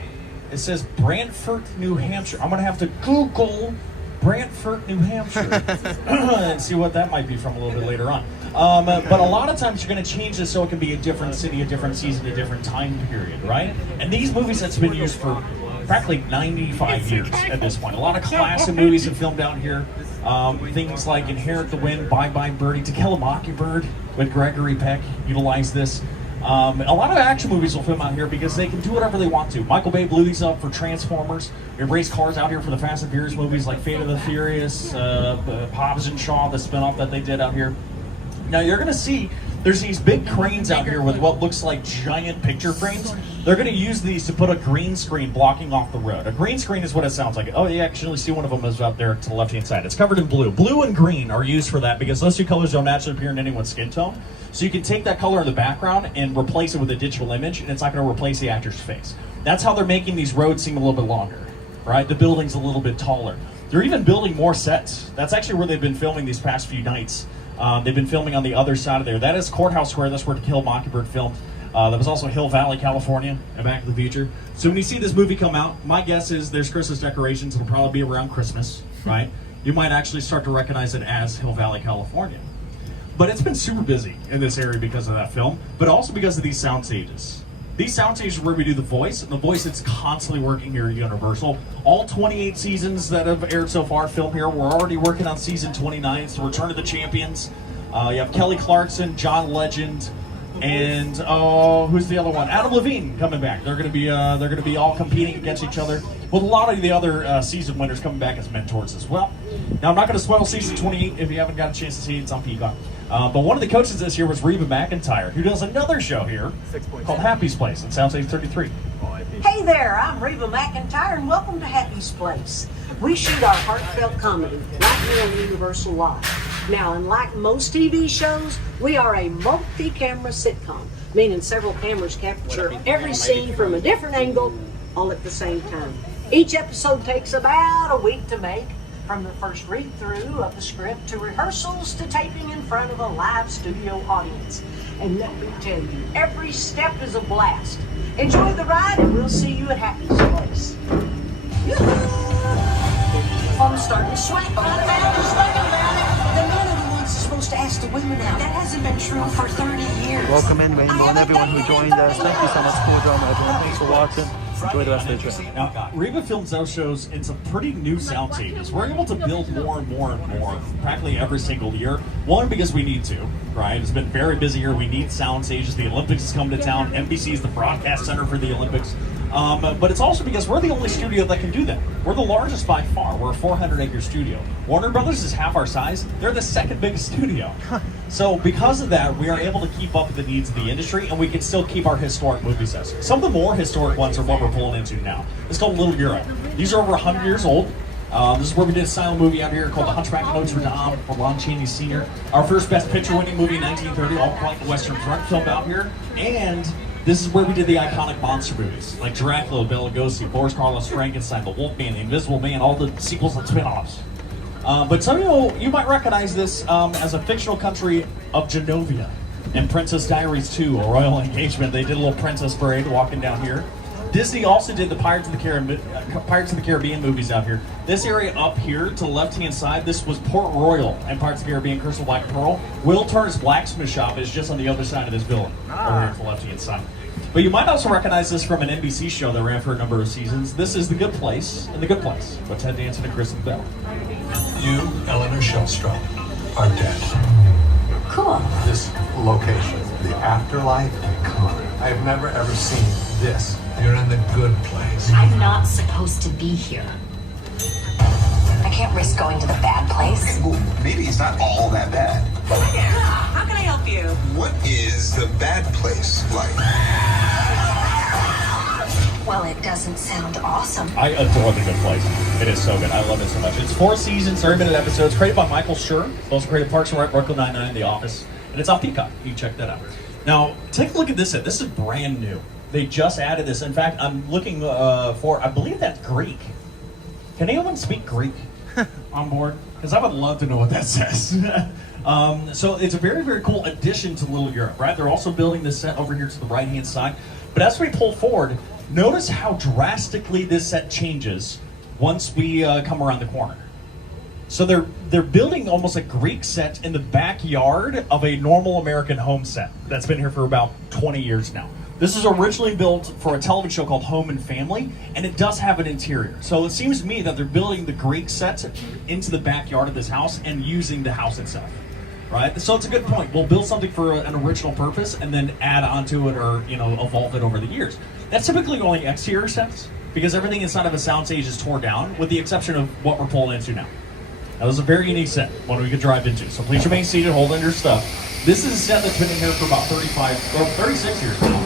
It says Brantford, New Hampshire. I'm going to have to Google Brantford, New Hampshire, and see what that might be from a little bit later on. But a lot of times you're going to change this so it can be a different city, a different season, a different time period, right? And these movie sets have been used for practically 95 years at this point. A lot of classic movies have filmed out here. Things like Inherit the Wind, Bye Bye Birdie, To Kill a Mockingbird with Gregory Peck utilize this. A lot of action movies will film out here because they can do whatever they want to. Michael Bay blew these up for Transformers. We race cars out here for the Fast and Furious movies like Fate of the Furious, Hobbs and Shaw, the spinoff that they did out here. Now you're going to see there's these big cranes out here with what looks like giant picture frames. They're going to use these to put a green screen blocking off the road. A green screen is what it sounds like. Oh, you actually see one of them is up there to the left-hand side. It's covered in blue. Blue and green are used for that because those two colors don't naturally appear in anyone's skin tone. So you can take that color in the background and replace it with a digital image, and it's not going to replace the actor's face. That's how they're making these roads seem a little bit longer, right? The building's a little bit taller. They're even building more sets. That's actually where they've been filming these past few nights. They've been filming on the other side of there. That is Courthouse Square. That's where To Kill a Mockingbird filmed. That was also Hill Valley, California, and Back to the Future. So when you see this movie come out, my guess is there's Christmas decorations. It'll probably be around Christmas, right? You might actually start to recognize it as Hill Valley, California. But it's been super busy in this area because of that film, but also because of these sound stages. These sound stages are where we do the voice, and the voice that's constantly working here at Universal. All 28 seasons that have aired so far film here. We're already working on season 29. It's the Return of the Champions. You have Kelly Clarkson, John Legend, and who's the other one? Adam Levine coming back. They're going to be all competing against each other, with a lot of the other season winners coming back as mentors as well. Now I'm not going to spoil season 28 if you haven't got a chance to see it. It's on Peacock. But one of the coaches this year was Reba McEntire, who does another show here called Happy's Place on Soundstage 33. Hey there, I'm Reba McEntire, and welcome to Happy's Place. We shoot our heartfelt comedy right here on Universal Live. Now, unlike most TV shows, we are a multi-camera sitcom, meaning several cameras capture every scene from a different angle, all at the same time. Each episode takes about a week to make, from the first read-through of the script to rehearsals to taping in front of a live studio audience. And let me tell you, every step is a blast. Enjoy the ride, and we'll see you at Happy's Place. I'm starting to sweat. I'm just thinking about it. The men are the ones supposed to ask the women out. That hasn't been true for 30 years. Welcome in, Rainbow, and everyone who joined us. Thank you so much, Cool Drama, everyone. Thanks for watching. Enjoy the rest of the trip. Now, Reba films those shows in some pretty new sound stages. We're able to build more and more and more practically every single year. One, because we need to, right? It's been very busy here. We need sound stages. The Olympics is coming to town. NBC is the broadcast center for the Olympics. But it's also because we're the only studio that can do that. We're the largest by far. We're a 400-acre studio. Warner Brothers is half our size. They're the second biggest studio. So because of that, we are able to keep up with the needs of the industry, and we can still keep our historic movie sets. Some of the more historic ones are what we're pulling into now. It's called Little Europe. These are over 100 years old. This is where we did a silent movie out here called The Hunchback of Notre Dame for Lon Chaney Sr. Our first Best Picture winning movie in 1930, all quite Western front filmed out here. And this is where we did the iconic monster movies, like Dracula, Bela Lugosi, Boris Karloff's Frankenstein, The Wolfman, The Invisible Man, all the sequels and spin-offs. But some of you might recognize this as a fictional country of Genovia. And Princess Diaries 2, a royal engagement. They did a little princess parade walking down here. Disney also did the Pirates of the Caribbean movies out here. This area up here to the left-hand side, this was Port Royal and Pirates of the Caribbean, Curse of Black Pearl. Will Turner's blacksmith shop is just on the other side of this building, over here to the left-hand side. But you might also recognize this from an NBC show that ran for a number of seasons. This is The Good Place and The Good Place with Ted Danson and Kristen Bell. You, Eleanor Shellstrom, are dead. Cool. This location, the afterlife and Connor. I've never ever seen this. You're in the good place. I'm not supposed to be here. I can't risk going to the bad place. Well, maybe it's not all that bad. But How can I help you? what is the bad place like? Well, it doesn't sound awesome. I adore The Good Place. It is so good. I love it so much. It's 4 seasons, 30-minute episodes, created by Michael Schur. Also created Parks and Rec, Brooklyn Nine-Nine, The Office. And it's on Peacock. You can check that out. Now, take a look at this. This is brand new. They just added this. In fact, I'm looking for, I believe that's Greek. Can anyone speak Greek on board? Because I would love to know what that says. So it's a very, very cool addition to Little Europe, right? They're also building this set over here to the right-hand side. But as we pull forward, notice how drastically this set changes once we come around the corner. So they're building almost a Greek set in the backyard of a normal American home set that's been here for about 20 years now. This is originally built for a television show called Home and Family, and it does have an interior. So it seems to me that they're building the Greek set into the backyard of this house and using the house itself, right? So it's a good point. We'll build something for an original purpose and then add onto it or, evolve it over the years. That's typically only exterior sets because everything inside of a soundstage is torn down with the exception of what we're pulling into now. That was a very unique set, one we could drive into. So please remain seated, hold on your stuff. This is a set that's been in here for about 36 years now.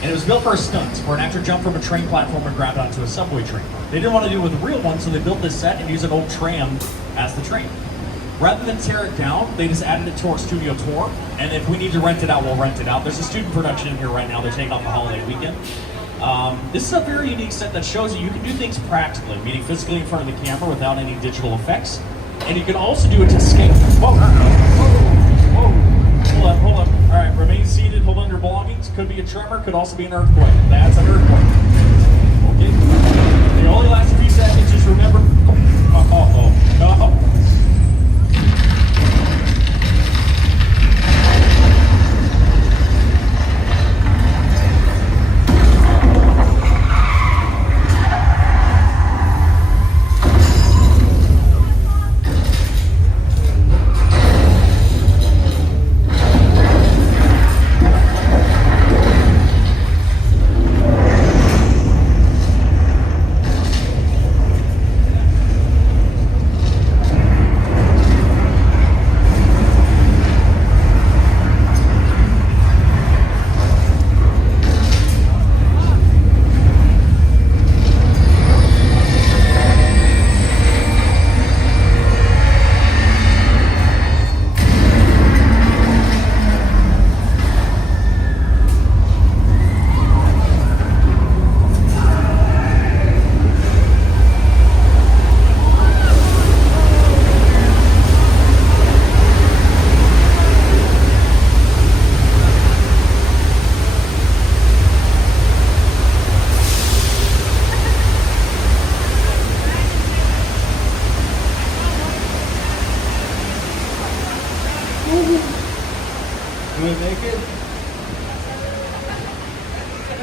And it was built for a stunt, where an actor jumped from a train platform and grabbed onto a subway train. They didn't want to do it with a real one, so they built this set and used an old tram as the train. Rather than tear it down, they just added it to our studio tour. And if we need to rent it out, we'll rent it out. There's a student production in here right now. They're taking off the holiday weekend. This is a very unique set that shows you can do things practically, meaning physically in front of the camera without any digital effects. And you can also do it to scale. Whoa. Hold up. All right, remain seated, hold on your belongings. Could be a tremor, could also be an earthquake. That's an earthquake. Okay. It only lasts a few seconds, just remember.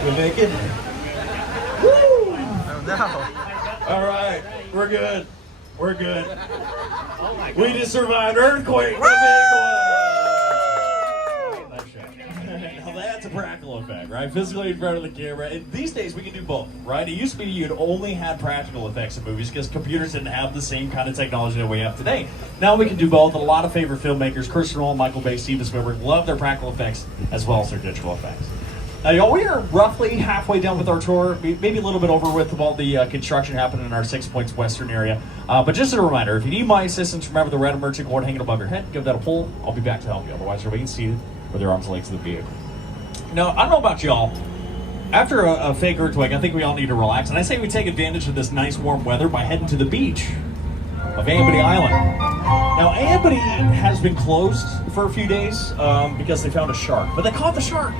We're naked? Woo! Oh no. All right, we're good. We're good. Oh my God. We just survived an earthquake. Now that's a practical effect, right? Physically in front of the camera. And these days we can do both, right? It used to be you'd only had practical effects in movies because computers didn't have the same kind of technology that we have today. Now we can do both. And a lot of favorite filmmakers, Christopher Nolan, Michael Bay, Steven Spielberg, love their practical effects as well as their digital effects. We are roughly halfway done with our tour, maybe a little bit over with all the construction happening in our 6 Points Western area. But just a reminder, if you need my assistance, remember the red emergency cord hanging above your head. Give that a pull. I'll be back to help you. Otherwise, you're waiting seated with your arms and legs to the vehicle. Now, I don't know about y'all. After a fake earthquake, I think we all need to relax. And I say we take advantage of this nice warm weather by heading to the beach of Amity Island. Now, Amity has been closed for a few days because they found a shark. But they caught the shark.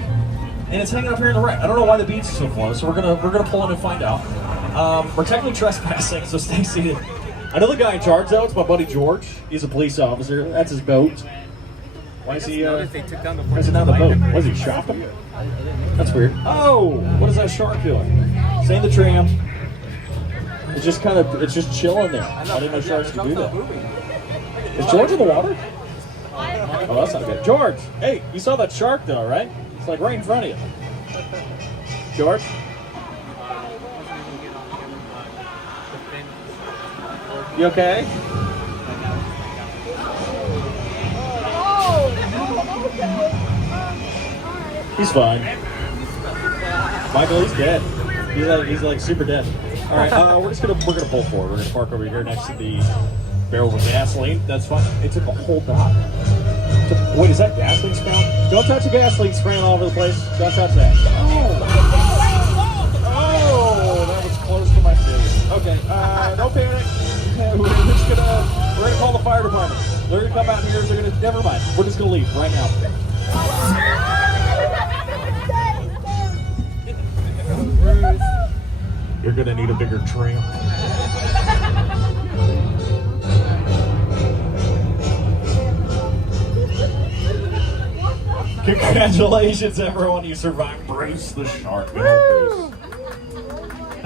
And it's hanging up here in the right. I don't know why the beach is so close, so we're gonna pull in and find out. We're technically trespassing, so stay seated. I know the guy in charge though. It's my buddy George. He's a police officer. That's his boat. Why is he? Why is it down the boat? What is he shopping? That's weird. Oh, what is that shark doing? Stay in the tram. It's just chilling there. I didn't know sharks could do that. Is George in the water? Oh, that's not good. George, hey, you saw that shark though, right? It's like right in front of you. George? You okay? He's fine. Michael, he's dead. He's like super dead. All right, we're gonna pull forward. We're gonna park over here next to the barrels of gasoline. That's fine. It took a whole dock. Wait, is that gasoline spraying? Don't touch the gasoline spraying all over the place. Don't touch that. Oh, that was close to my face. Okay, no panic. We're gonna call the fire department. They're gonna come out here. Never mind. We're just gonna leave right now. You're gonna need a bigger tram. Congratulations, everyone! You survived. Brace the shark. I'm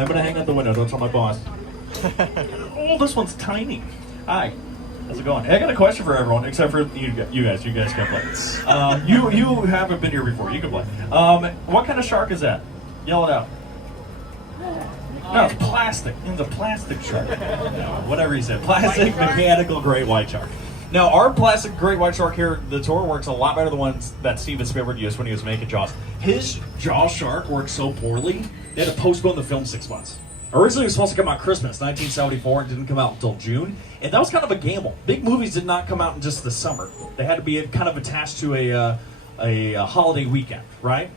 gonna hang out the window. Don't tell my boss. Oh, this one's tiny. Hi. How's it going? Hey, I got a question for everyone, except for you guys. You guys can play. You haven't been here before. You can play. What kind of shark is that? Yell it out. No, it's plastic. It's a plastic shark. No, whatever you said. Plastic mechanical great white shark. Now, our plastic great white shark here, the tour works a lot better than the ones that Steven Spielberg used when he was making Jaws. His Jaws shark worked so poorly, they had to postpone the film 6 months. Originally, it was supposed to come out Christmas, 1974, and didn't come out until June. And that was kind of a gamble. Big movies did not come out in just the summer. They had to be kind of attached to a holiday weekend, right?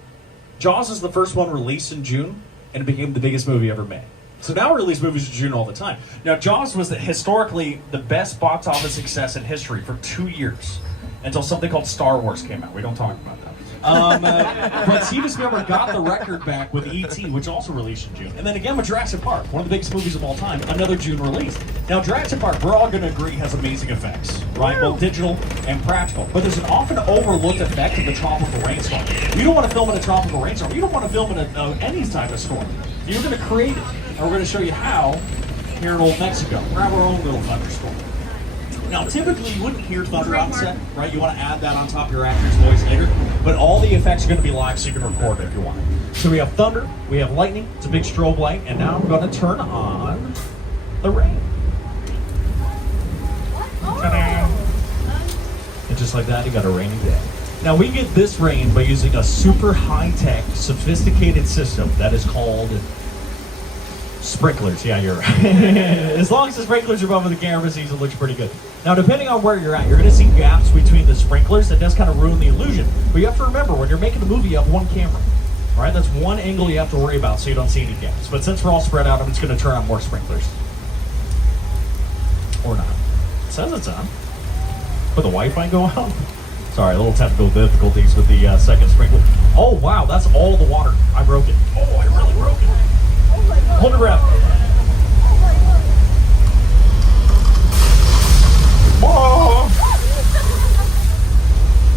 Jaws is the first one released in June, and it became the biggest movie ever made. So now we release movies in June all the time. Now, Jaws was historically the best box office success in history for 2 years, until something called Star Wars came out. We don't talk about that. But Steven Spielberg got the record back with E.T., which also released in June. And then again with Jurassic Park, one of the biggest movies of all time, another June release. Now, Jurassic Park, we're all going to agree, has amazing effects, right? Both digital and practical. But there's an often overlooked effect of the tropical rainstorm. You don't want to film in a tropical rainstorm. You don't want to film in any type of storm. You're going to create it. And we're going to show you how here in Old Mexico. We're have our own little thunderstorm. Now, typically, you wouldn't hear thunder on set, right? You want to add that on top of your actor's voice later. But all the effects are going to be live, so you can record it if you want. So we have thunder, we have lightning, it's a big strobe light, and now I'm going to turn on the rain. Ta-da! And just like that, you got a rainy day. Now, we get this rain by using a super high-tech, sophisticated system that is called sprinklers. Yeah, you're right. As long as the sprinklers are above the camera sees, it looks pretty good. Now, depending on where you're at, you're going to see gaps between the sprinklers. That does kind of ruin the illusion. But you have to remember, when you're making a movie, you have one camera. All right, that's one angle you have to worry about so you don't see any gaps. But since we're all spread out, I'm just going to turn on more sprinklers. Or not. It says it's on. But the Wi-Fi go out? Sorry, a little technical difficulties with the second sprinkler. Oh, wow, that's all the water. I broke it. Oh, I really broke it. Hold your breath. Whoa!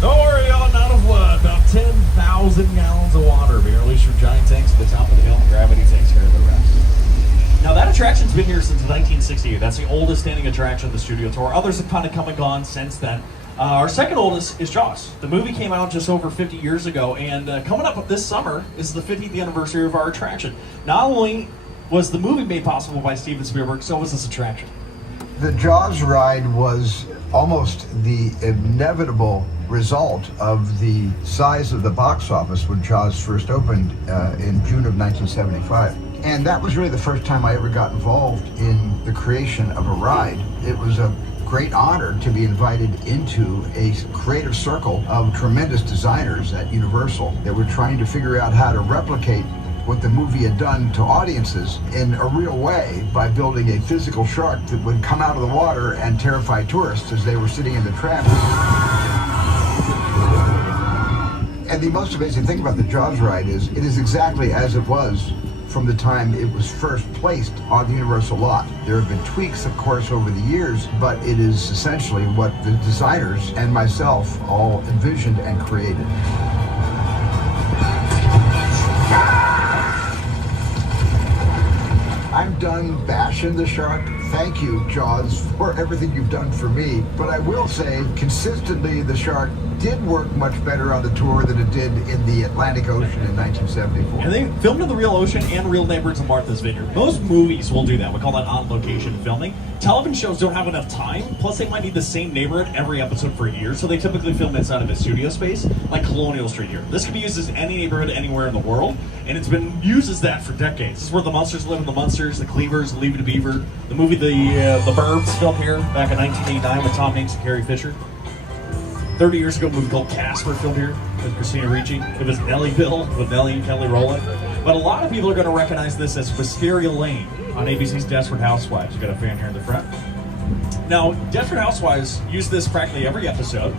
Don't worry, y'all, not a flood. About 10,000 gallons of water being released from giant tanks at the top of the hill. Gravity takes care of the rest. Now, that attraction's been here since 1968. That's the oldest standing attraction of the studio tour. Others have kind of come and gone since then. Our second oldest is Jaws. The movie came out just over 50 years ago, and coming up this summer is the 50th anniversary of our attraction. Not only was the movie made possible by Steven Spielberg, so was this attraction. The Jaws ride was almost the inevitable result of the size of the box office when Jaws first opened in June of 1975. And that was really the first time I ever got involved in the creation of a ride. It was a great honor to be invited into a creative circle of tremendous designers at Universal that were trying to figure out how to replicate what the movie had done to audiences in a real way by building a physical shark that would come out of the water and terrify tourists as they were sitting in the trap. And the most amazing thing about the Jaws ride is it is exactly as it was from the time it was first placed on the Universal lot. There have been tweaks, of course, over the years, but it is essentially what the designers and myself all envisioned and created. I'm done bashing the shark. Thank you, Jaws, for everything you've done for me. But I will say, consistently, the shark did work much better on the tour than it did in the Atlantic Ocean in 1974. And they filmed in the real ocean and real neighborhoods of Martha's Vineyard. Most movies will do that. We call that on-location filming. Television shows don't have enough time, plus they might need the same neighborhood every episode for years, so they typically film inside of a studio space, like Colonial Street here. This can be used as any neighborhood anywhere in the world, and it's been used as that for decades. This is where the Munsters live, in the Munsters, the Cleavers, Leave It to Beaver. The movie The Burbs filmed here back in 1989 with Tom Hanks and Carrie Fisher. 30 years ago, a movie called Casper filmed here with Christina Ricci. It was Nellyville with Nelly and Kelly Rowland. But a lot of people are going to recognize this as Wisteria Lane on ABC's Desperate Housewives. You got a fan here in the front. Now, Desperate Housewives use this practically every episode.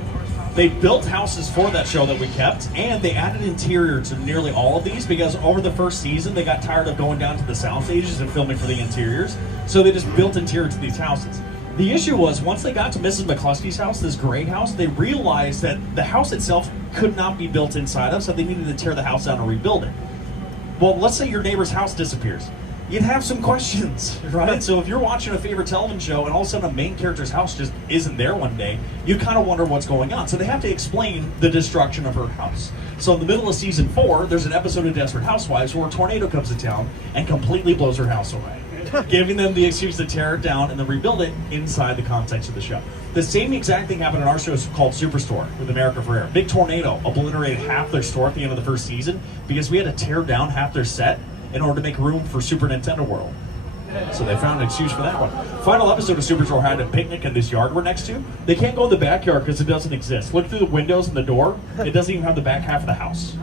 They built houses for that show that we kept, and they added interior to nearly all of these because over the first season, they got tired of going down to the sound stages and filming for the interiors. So they just built interior to these houses. The issue was, once they got to Mrs. McCluskey's house, this gray house, they realized that the house itself could not be built inside of, so they needed to tear the house down and rebuild it. Well, let's say your neighbor's house disappears. You'd have some questions, right? So if you're watching a favorite television show and all of a sudden a main character's house just isn't there one day, you kind of wonder what's going on. So they have to explain the destruction of her house. So in the middle of season 4, there's an episode of Desperate Housewives where a tornado comes to town and completely blows her house away, giving them the excuse to tear it down and then rebuild it inside the context of the show. The same exact thing happened in our show called Superstore with America Ferrera. Big tornado obliterated half their store at the end of the first season because we had to tear down half their set in order to make room for Super Nintendo World. So they found an excuse for that one. Final episode of Superstore had a picnic in this yard we're next to. They can't go in the backyard because it doesn't exist. Look through the windows and the door. It doesn't even have the back half of the house.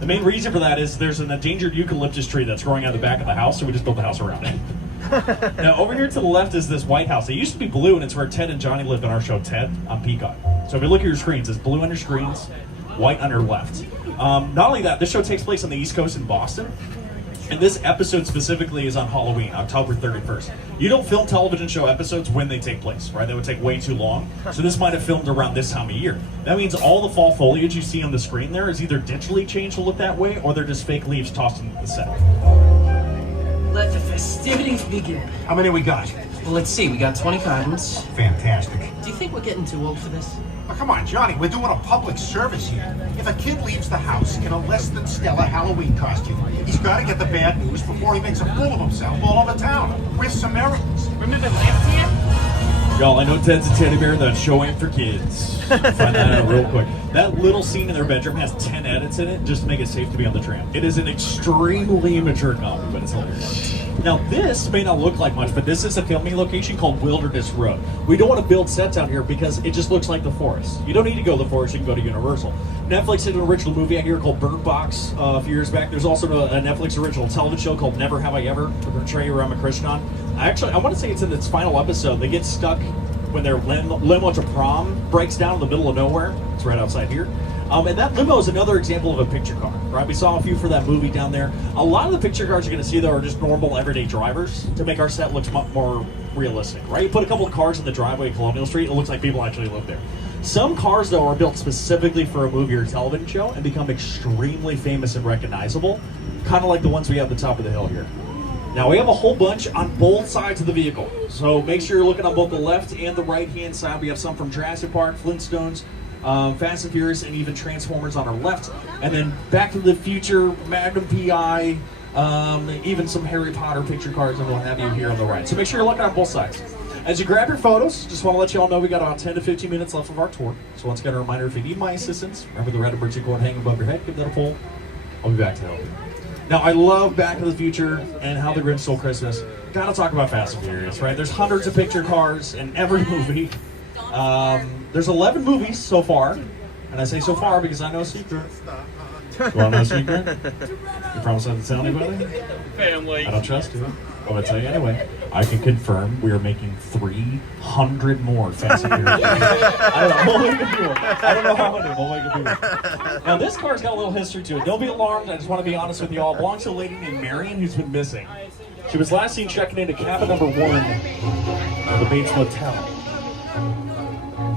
The main reason for that is there's an endangered eucalyptus tree that's growing out the back of the house, so we just built the house around it. Now, over here to the left is this White House. It used to be blue, and it's where Ted and Johnny lived on our show, Ted, on Peacock. So if you look at your screens, it's blue on your screens, white on your left. Not only that, this show takes place on the East Coast in Boston, and this episode specifically is on Halloween, October 31st. You don't film television show episodes when they take place, right? That would take way too long. So this might have filmed around this time of year. That means all the fall foliage you see on the screen there is either digitally changed to look that way, or they're just fake leaves tossed into the set. Let the festivities begin. How many we got? Well, let's see. We got 25 items. Fantastic. Do you think we're getting too old for this? Oh, come on, Johnny, we're doing a public service here. If a kid leaves the house in a less than stellar Halloween costume, he's got to get the bad news before he makes a fool of himself all over town. We're Samaritans. Remember last year? Y'all, I know Ted's a teddy bear. That show ain't for kids. Find that out real quick. That little scene in their bedroom has 10 edits in it just to make it safe to be on the tram. It is an extremely immature comedy, but it's hilarious. Now, this may not look like much, but this is a filming location called Wilderness Road. We don't want to build sets out here because it just looks like the forest. You don't need to go to the forest, you can go to Universal. Netflix did an original movie out here called Bird Box a few years back. There's also a Netflix original television show called Never Have I Ever with Trey Ramakrishnan. I want to say it's in its final episode. They get stuck when their limo to prom breaks down in the middle of nowhere. It's right outside here. And that limo is another example of a picture car, right? We saw a few for that movie down there. A lot of the picture cars you're going to see, though, are just normal, everyday drivers to make our set look much more realistic, right? You put a couple of cars in the driveway at Colonial Street, it looks like people actually live there. Some cars, though, are built specifically for a movie or television show and become extremely famous and recognizable, kind of like the ones we have at the top of the hill here. Now, we have a whole bunch on both sides of the vehicle, so make sure you're looking on both the left and the right-hand side. We have some from Jurassic Park, Flintstones, Fast and Furious, and even Transformers on our left. And then Back to the Future, Magnum P.I., even some Harry Potter picture cards and what have you here on the right. So make sure you're looking on both sides. As you grab your photos, just want to let you all know we got about 10 to 15 minutes left of our tour. So once again, a reminder, if you need my assistance, remember the red emergency cord hanging above your head, give that a pull. I'll be back to help you. Now, I love Back to the Future and How the Grinch Stole Christmas. Gotta talk about Fast and Furious, right? There's hundreds of picture cars in every movie. There's 11 movies so far. And I say so far because I know a secret. You want to know a secret? You promise not to tell anybody? Family. I don't trust you. I'm going to tell you anyway. I can confirm we are making 300 more Fast and Furious. I don't know. We'll make a deal. I don't know how many. We'll make a deal. Now, this car's got a little history to it. Don't be alarmed. I just want to be honest with you all. It belongs to a lady named Marion who's been missing. She was last seen checking into cabin number 1 of the Bates Motel.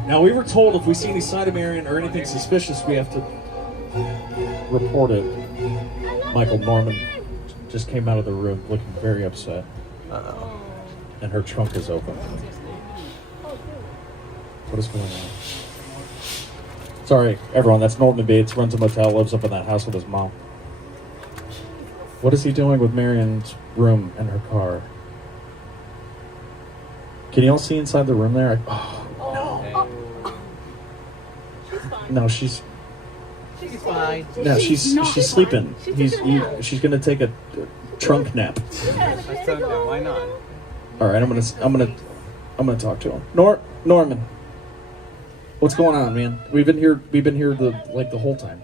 Now, we were told if we see any sign of Marion or anything suspicious, we have to report it. Michael Norman just came out of the room looking very upset. Uh-oh. And her trunk is open. What is going on? Sorry, everyone, that's Norman Bates, runs a motel, lives up in that house with his mom. What is he doing with Marion's room and her car? Can you all see inside the room there? No, she's fine. No, she's sleeping. She's gonna take a trunk nap. I said no. Why not? All right, I'm gonna talk to him. Norman, what's going on, man? We've been here the whole time.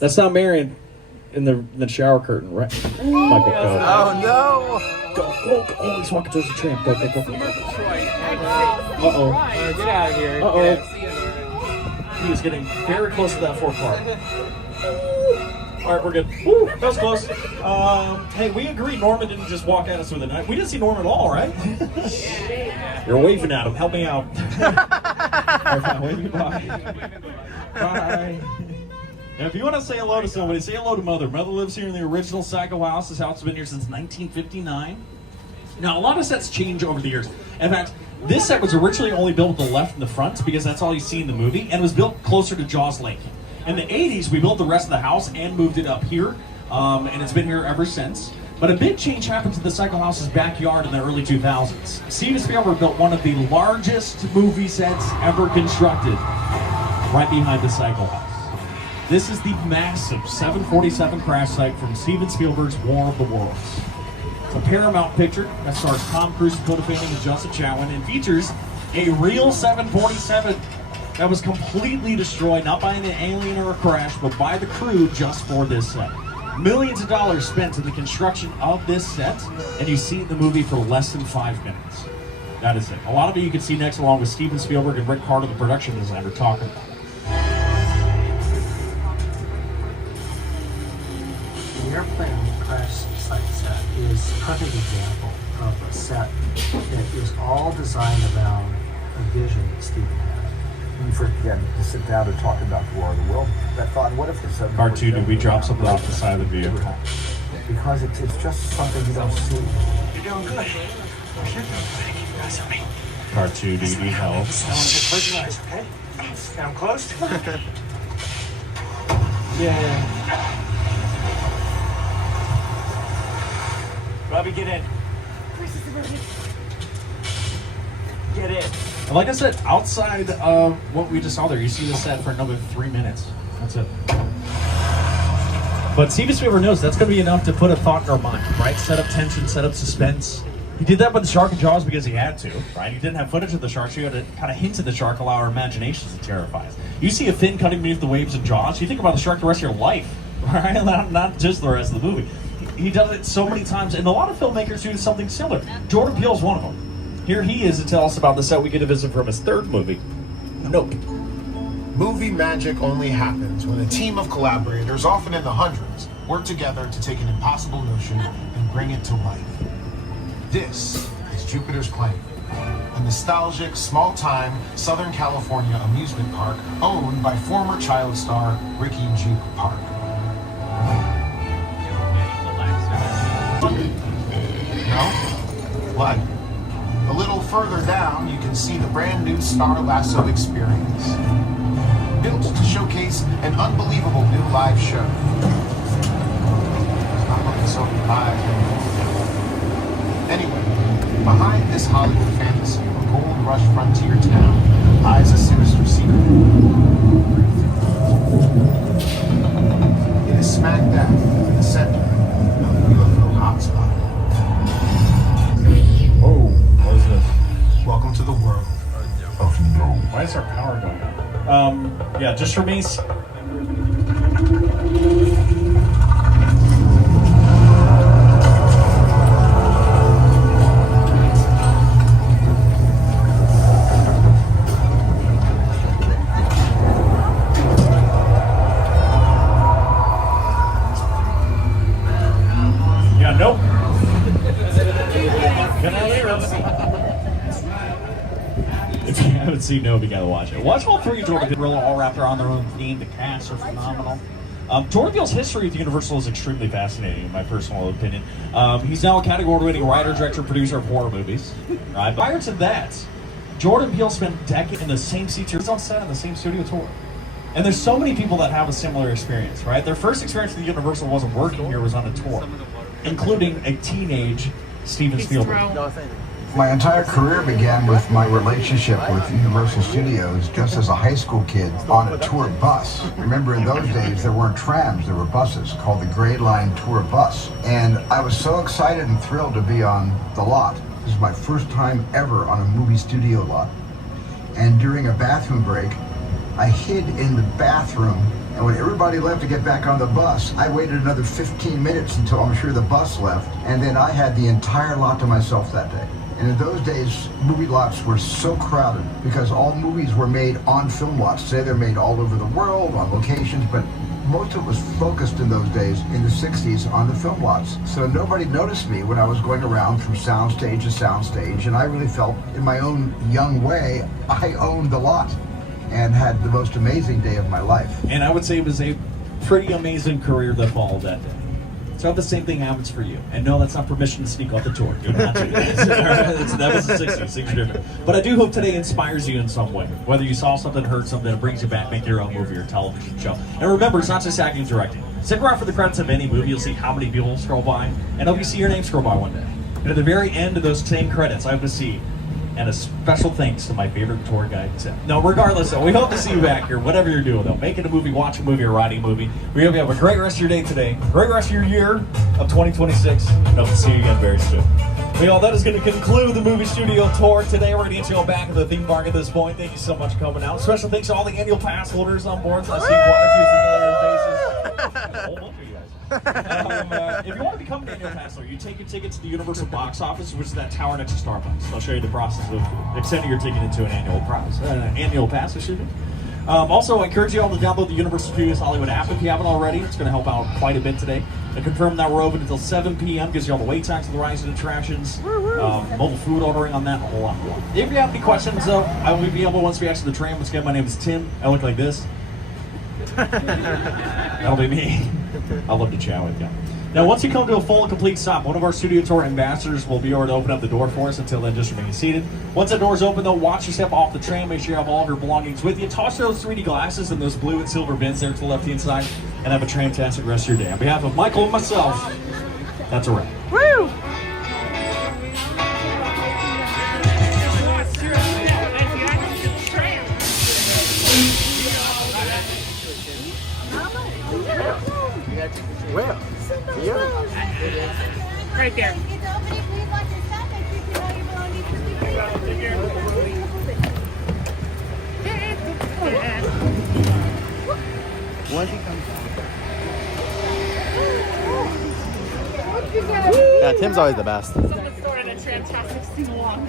That's not Marion in the shower curtain, right? Michael, go. Oh no! Go! He's walking towards the tram. Go. Uh-oh. Get out of here. Uh-oh. Yeah, see you. He is getting very close to that 4th car. All right, we're good. Woo, that was close. Hey, we agreed Norman didn't just walk at us with a knife. We didn't see Norman at all, right? You're waving at him. Help me out. All right, fine. Wave me bye. Bye. Now, if you want to say hello to somebody, say hello to Mother. Mother lives here in the original Psycho house. This house has been here since 1959. Now, a lot of sets change over the years. In fact, this set was originally only built with the left and the front because that's all you see in the movie, and it was built closer to Jaws Lake. In the 80s, we built the rest of the house and moved it up here, and it's been here ever since. But a big change happened to the Psycho House's backyard in the early 2000s. Steven Spielberg built one of the largest movie sets ever constructed right behind the Psycho House. This is the massive 747 crash site from Steven Spielberg's War of the Worlds. It's a Paramount picture that stars Tom Cruise, Dakota Fanning, and Joseph Chatwin, and features a real 747 that was completely destroyed, not by an alien or a crash, but by the crew just for this set. Millions of dollars spent in the construction of this set, and you see it in the movie for less than 5 minutes. That is it. A lot of it you can see next, along with Steven Spielberg and Rick Carter, the production designer, talking about it. The airplane crash site set is a perfect example of a set that is all designed around a vision that Steven had. When we first began to sit down and talk about the War of the World, I thought, what if it's a... Part 2, did we drop something off the side of the vehicle? Because it's just something you don't see. You're doing good. You're doing good. Keep your eyes on me. Part 2, do you need help? I want to close your eyes, okay? Now closed. Yeah. Robbie, get in. Get in. And like I said, outside of what we just saw there, you see the set for another 3 minutes. That's it. But Steven Spielberg knows that's going to be enough to put a thought in our mind, right? Set up tension, set up suspense. He did that with the shark and Jaws because he had to, right? He didn't have footage of the shark, so he had to kind of hint at the shark, allow our imaginations to terrify us. You see a fin cutting beneath the waves in Jaws, you think about the shark the rest of your life, right? Not just the rest of the movie. He does it so many times, and a lot of filmmakers do something similar. Jordan Peele's one of them. Here he is to tell us about the set we get to visit from his 3rd movie, Nope. Movie magic only happens when a team of collaborators, often in the hundreds, work together to take an impossible notion and bring it to life. This is Jupiter's Claim, a nostalgic, small-time Southern California amusement park owned by former child star Ricky Juke Park. No? What? A little further down, you can see the brand new Star Lasso experience. Built to showcase an unbelievable new live show. It's not looking so live anymore. Anyway, Behind this Hollywood fantasy of a gold rush frontier town lies a sinister secret. It is smack dab in the center of the UFO hotspot. Oh, what is this? Welcome to the world of no. Why is our power going out? Yeah, just for me. Yeah, nope. Get out of there. If you haven't seen Nope, you gotta watch it. Watch all three Jordan Peele, all wrapped around their own theme. The cast are phenomenal. Jordan Peele's history at Universal is extremely fascinating, in my personal opinion. He's now a category-winning writer, director, producer of horror movies. Right? But prior to that, Jordan Peele spent decades in the same seat. He was on set on the same studio tour. And there's so many people that have a similar experience, right? Their first experience with Universal wasn't working here, was on a tour, including a teenage Steven Spielberg. My entire career began with my relationship with Universal Studios just as a high school kid on a tour bus. Remember, in those days, there weren't trams, there were buses called the Grey Line Tour Bus. And I was so excited and thrilled to be on the lot. This is my first time ever on a movie studio lot. And during a bathroom break, I hid in the bathroom, and when everybody left to get back on the bus, I waited another 15 minutes until I'm sure the bus left, and then I had the entire lot to myself that day. And in those days, movie lots were so crowded because all movies were made on film lots. Today they're made all over the world, on locations, but most of it was focused in those days, in the 60s, on the film lots. So nobody noticed me when I was going around from soundstage to soundstage, and I really felt, in my own young way, I owned the lot and had the most amazing day of my life. And I would say it was a pretty amazing career that followed that day. So the same thing happens for you. And no, that's not permission to sneak off the tour. Do not do that. That was the 60s. Things are different. But I do hope today inspires you in some way. Whether you saw something, heard something, it brings you back, make your own movie or television show. And remember, it's not just acting and directing. Stick around for the credits of any movie. You'll see how many people scroll by. And hope you see your name scroll by one day. And at the very end of those same credits, I hope to see, and a special thanks to my favorite tour guide, Tim. No, regardless, though, we hope to see you back here, whatever you're doing, though. Making a movie, watching a movie, or writing a movie. We hope you have a great rest of your day today, great rest of your year of 2026, and hope to see you again very soon. Well, that is going to conclude the movie studio tour today. We're going to get you all back at the theme park at this point. Thank you so much for coming out. Special thanks to all the annual pass holders on board. So I see quite a few familiar faces. A whole bunch of you guys. If you want to become an annual pass holder, you take your ticket to the Universal box office, which is that tower next to Starbucks. I'll show you the process of extending your ticket into an annual pass. Excuse me. Also, I encourage you all to download the Universal Studios Hollywood app if you haven't already. It's going to help out quite a bit today. I confirm that we're open until 7 p.m. Gives you all the wait times to the rides and attractions, mobile food ordering on that, and a whole lot more. If you have any questions, though, I will be able once we exit the train. Once again, my name is Tim. I look like this. That'll be me. I'd love to chat with you. Now, once you come to a full and complete stop, one of our studio tour ambassadors will be able to open up the door for us. Until then, just remain seated. Once the door's open, though, watch your step off the train. Make sure you have all of your belongings with you. Toss those 3D glasses and those blue and silver bins there to the left-hand side, and have a fantastic rest of your day. On behalf of Michael and myself, that's a wrap. Woo! Where? Here? Right there. Once he comes yeah, Tim's always the best. Someone started a fantastic CityWalk.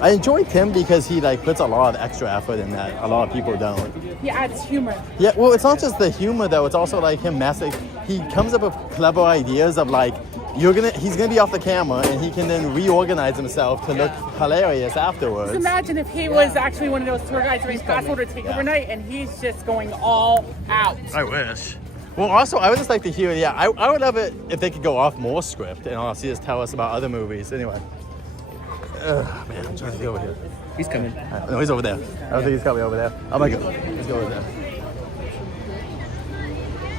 I enjoy Tim because he puts a lot of extra effort in that. A lot of people don't. He adds humor. Yeah, well, it's not just the humor though. It's also him messing. He comes up with clever ideas of he's gonna be off the camera and he can then reorganize himself to look hilarious afterwards. Just imagine if he was actually one of those tour guides doing pass holder take overnight and he's just going all out. I wish. Well, also, I would just like to hear, I would love it if they could go off more script and honestly just tell us about other movies. Anyway. Man, I'm trying to get over here. He's coming. No, he's over there. I don't think he's coming over there. Oh my God. Let's go over there.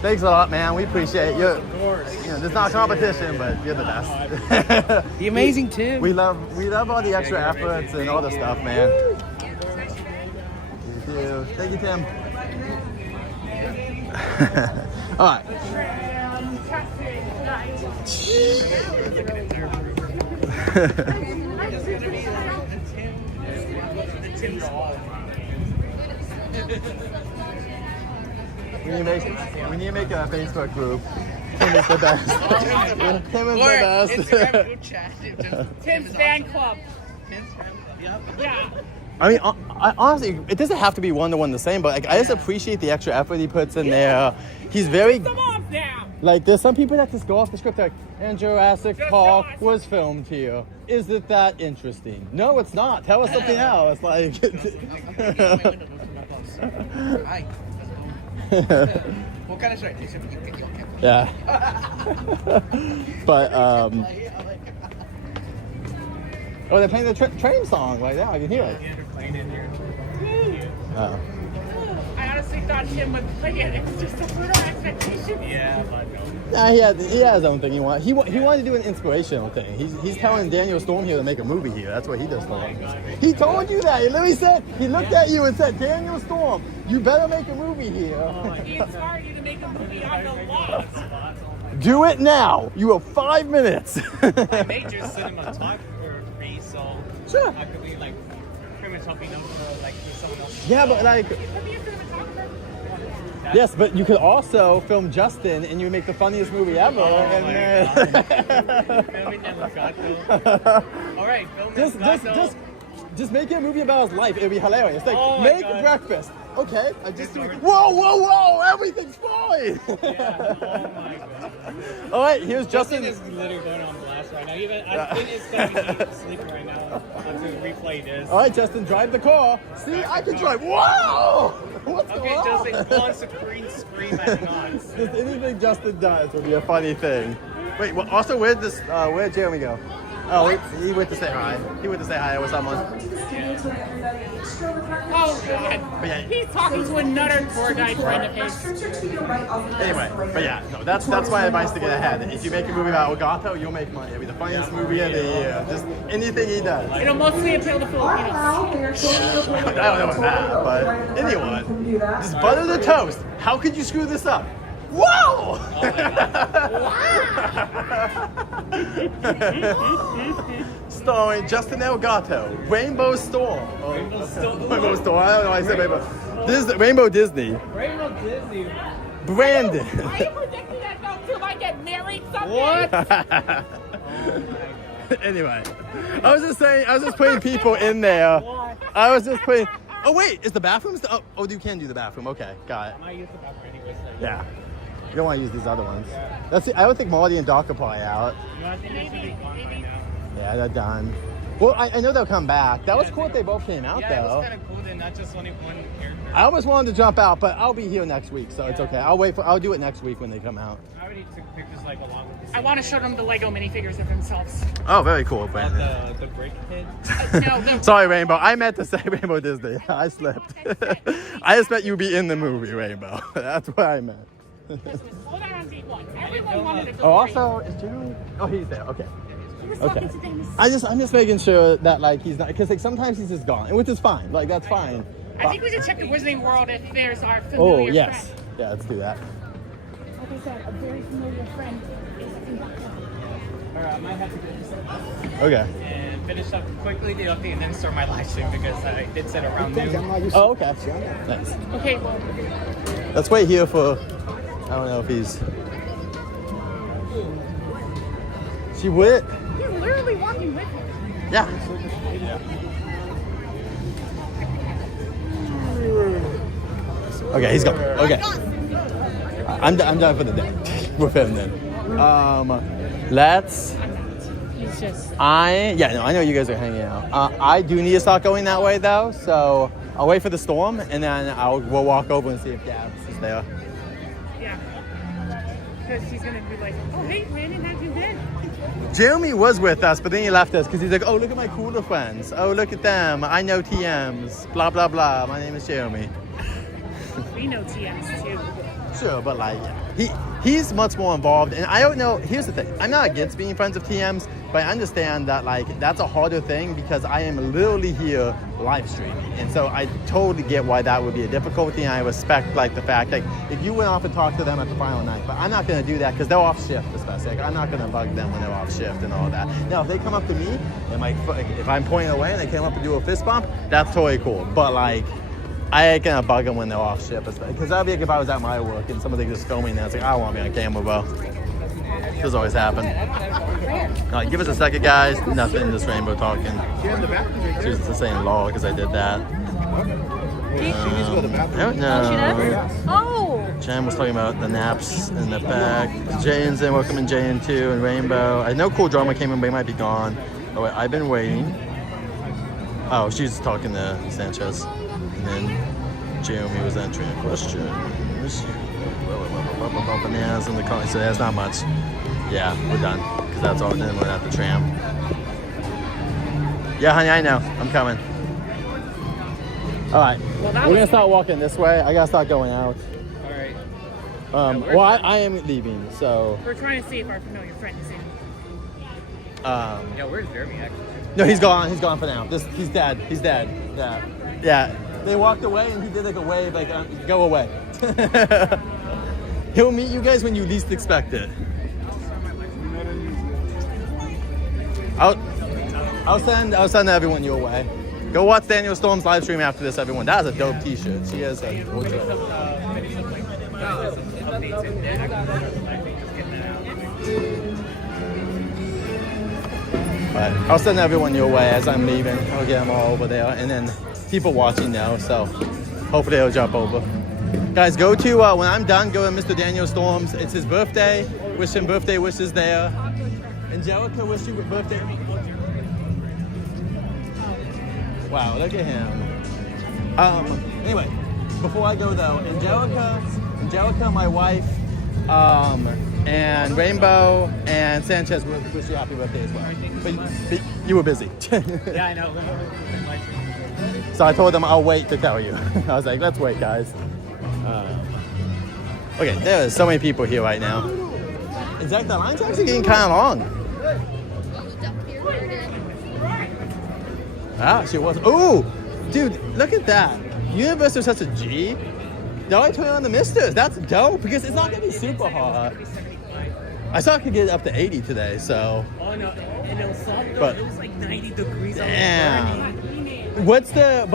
Thanks a lot, man. We appreciate you. You know, there's not competition, but you're the best. The amazing Tim. We love all the extra efforts and all the stuff, man. You too. Thank you, Tim. All right. We need to make a Facebook group. Tim is the best. Tim is the best. Tim's fan club. Yeah. I mean, honestly, it doesn't have to be one-to-one the same, but like, I just appreciate the extra effort he puts in there. He's very... Like, there's some people that just go off the script like, and Jurassic Park was filmed here. Is it that interesting? No, it's not. Tell us something else. Like... What kind of shirt? Yeah. But, oh, they're playing the train song right now. I can hear it. Oh. I honestly thought Tim would play it. It's just a little expectation. Yeah, but no. Nah, he had his own thing he wanted. He wanted to do an inspirational thing. He's telling Daniel Storm here to make a movie here. That's what he just told him. He told you that. He literally said, he looked at you and said, Daniel Storm, you better make a movie here. He inspired you to make a movie on the lot. Do it now. You have 5 minutes. I major cinematography, so sure. I could be like pretty much helping them like with someone else. Yeah, but like... Yes, but you could also film Justin and you make the funniest movie ever. Filming Gato. All right, filming just make a movie about his life. It'd be hilarious. Like, make breakfast. Okay, I just do it. Whoa! Everything's fine. Yeah, oh my god. All right, here's Justin. Is literally going on blast right now. Even I think it's gonna be sleeping right now until we replay this. All right, Justin, drive the car. See, I can drive. Whoa! What's going on? Okay, Justin, on scream at us. Just anything Justin does would be a funny thing. Wait, well, also where'd Jeremy go? Oh, he went to say hi. He went to say hi with someone. Oh, God. But yeah. He's talking to another tour guide friend of his. Anyway, but yeah, no, that's my advice to get ahead. If you make a movie about Gato, you'll make money. It'll be the funniest movie of the year. Just anything he does. It'll mostly appeal to Filipinos. I don't know about that, but anyway, just butter the toast. How could you screw this up? Whoa! Starring Justin Elgato, Rainbow Storm. Rainbow Storm. I don't know why I said Rainbow. This is Rainbow Disney. Rainbow Disney. Brandon. Are you predicting that until I get married someday? What? Anyway, I was just putting people in there. I was just putting. Oh wait, is the bathroom still? Oh, you can do the bathroom. Okay, got it. I might use the bathroom anyway. So yeah. You don't want to use these other ones. That's it. I don't think Marty and Doc are probably out. You know, I think they should be gone right now. Yeah, they're done. Well, I know they'll come back. That was cool that they both came out, though. Yeah, it was kind of cool that not just only one character. I almost wanted to jump out, but I'll be here next week, so it's okay. I'll do it next week when they come out. I already took pictures like along with the I want to show them the Lego minifigures of themselves. Oh, very cool, Brandon. The brick head. No. Sorry, Rainbow. I meant to say Rainbow Disney. I slipped. I just meant you'd be in the movie, Rainbow. That's what I meant. Hold on, D1. Everyone wanted to go. Oh, also, is Jeremy? Oh, he's there. Okay. Okay. I'm just making sure that like he's not, because like sometimes he's just gone, which is fine. Like that's fine. I think we should check the Wizarding World if there's our familiar Oh yes. friend. Yeah, let's do that. Like I said, a very familiar friend is in that club. Alright, I might have to get this up. Okay. And finish up quickly the update and then start my live stream because I did set around noon. Oh, okay. Nice. Okay, well. Let's wait here for. I don't know if he's. She would. He's literally walking with him. Yeah. Okay, he's gone. Okay. I'm done for the day with him then. Let's. He's just. I know you guys are hanging out. I do need to start going that way though, so I'll wait for the storm and then we'll walk over and see if Gabs is there. Yeah. Because she's gonna be like, oh hey Brandon, how'd you been? Jeremy was with us, but then he left us because he's like, oh, look at my cooler friends. Oh, look at them. I know TMs. Blah, blah, blah. My name is Jeremy. We know TMs too. Sure, but like, he's much more involved, and I don't know. Here's the thing: I'm not against being friends of TMs, but I understand that like that's a harder thing because I am literally here live streaming, and so I totally get why that would be a difficulty. And I respect like the fact like if you went off and talked to them at the final night, but I'm not gonna do that because they're off shift, especially. Like, I'm not gonna bug them when they're off shift and all that. Now, if they come up to me and like if I'm pointing away and they came up and do a fist bump, that's totally cool. But like, I ain't gonna bug them when they're off shift, because that'd be like if I was at my work and somebody just filming and it's like, I don't want to be on camera, bro. This always happen. All right, give us a second, guys. Nothing, just Rainbow talking. She was just saying law because I did that. I don't know. Oh! Jen was talking about the naps in the back. Jane's in, welcome in Jane too, and Rainbow. I know Cool Drama came in, but he might be gone. Oh wait, I've been waiting. Oh, she's talking to Sanchez. And then Jeremy was answering a question. Bananas in the car. So that's not much. Yeah, we're done. Because that's all. Then we're at the tram. Yeah, honey, I know. I'm coming. All right. We're going to start walking this way. I got to start going out. All right. Well, I am leaving, so. We're trying to see if our familiar friend is in. Yeah, where's Jeremy actually? No, he's gone. He's gone for now. He's dead. He's dead. Yeah. They walked away and he did like a wave, like go away. He'll meet you guys when you least expect it. I'll send everyone your way. Go watch Daniel Storm's live stream after this, everyone. That is a dope t-shirt. She has a But I'll send everyone your way as I'm leaving. I'll get them all over there, and then people watching now, so hopefully they'll jump over. Guys, go to, when I'm done, go to Mr. Daniel Storms. It's his birthday. Wish him birthday wishes there. Angelica, wish you birthday. Wow, look at him. Anyway, before I go though, Angelica, my wife, and Rainbow and Sanchez wish you happy birthday as well. But you were busy. Yeah, I know. So I told them I'll wait to tell you. I was like, let's wait, guys. Okay, there are so many people here right now. In fact, the line's actually getting kind of long. Ah, she was. Ooh, dude, look at that. Universe is such a G. Now I turn on the misters. That's dope because it's not gonna be super hot. I saw I could get up to 80 today, so. Oh no, and it was soft though. But, it was like 90 degrees. Damn. What's the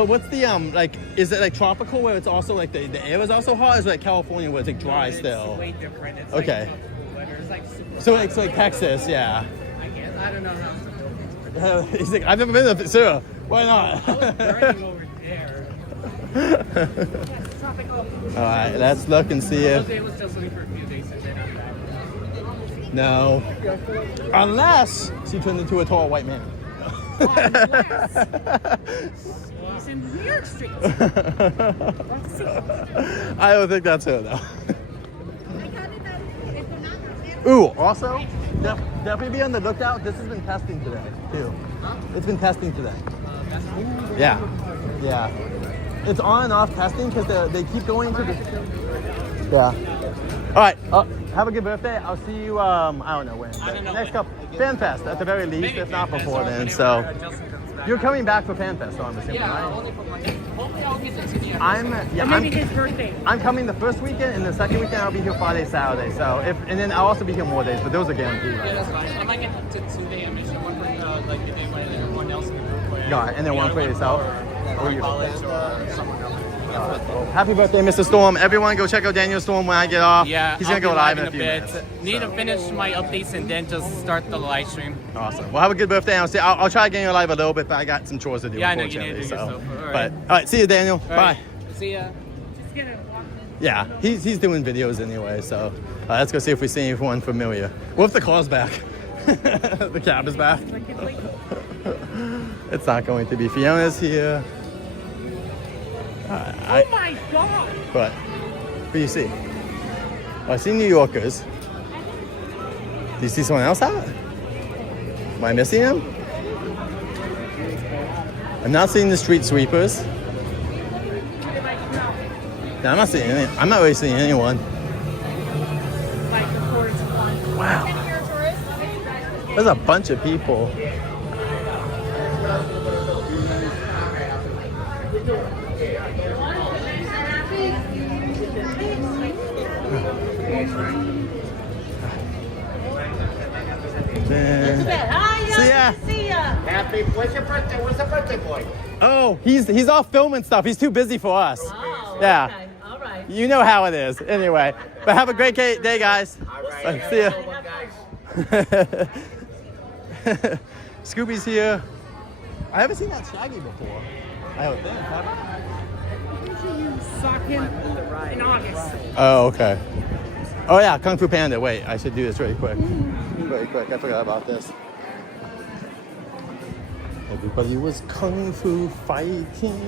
like, is it like tropical where it's also like the air is also hot, or is it like California where it's like dry still? It's way different. It's okay. Like, it's like super So it's like Texas, yeah. I guess, I don't know how to He's like, I've never been to Sure, why not? I was burning over there. All right, let's look and see if. It was just only for a few days and then I'm back. No. Unless she turned into a tall white man. He's in New York Street. I don't think that's her though. Ooh, also, definitely be on the lookout. This has been testing today too. It's been testing today. Yeah. It's on and off testing because they keep going to the. Yeah. All right. Have a good birthday. I'll see you. I don't know when. Next couple. FanFest at the very least, if not before then. So. You're coming back for FanFest, so I'm assuming, right? Only for my. Hopefully I'll get to see you. Maybe his birthday. I'm coming the first weekend, and the second weekend I'll be here Friday, Saturday. So and then I'll also be here more days, but those are guaranteed. Right? Yeah, that's fine. I might get to 2 days. I make sure one for like the day when everyone else can do. Yeah, and then one for yourself. Or college or someone else. Well, happy birthday, Mr. Storm. Everyone go check out Daniel Storm when I get off. Yeah, he's going to go live in a few bit. minutes. Need to finish my updates and then just start the live stream. Awesome. Well, have a good birthday. I'll try getting you live a little bit, but I got some chores to do, yeah, I know you unfortunately. need to do yourself. All right. All right, see you, Daniel. All Bye. Right. See ya. Yeah, he's doing videos anyway, so let's go see if we see anyone familiar. What if the car's back? The cab is back. It's not going to be. Fiona's here. Oh my God! What do you see? I see New Yorkers. Do you see someone else out? Am I missing them? I'm not seeing the street sweepers. No, I'm not seeing any. I'm not really seeing anyone. Wow. There's a bunch of people. See ya. Happy. What's your birthday? What's the birthday boy? Oh, he's off filming stuff. He's too busy for us. Oh, yeah. okay. All right. You know how it is. Anyway, but have a great day, guys. All right. See ya. Guys. Scooby's here. I haven't seen that Shaggy before. I don't think. Have Saw him in August. Oh, okay. Oh yeah, Kung Fu Panda. Wait, I should do this really quick. Really quick. I forgot about this. Everybody was Kung Fu fighting.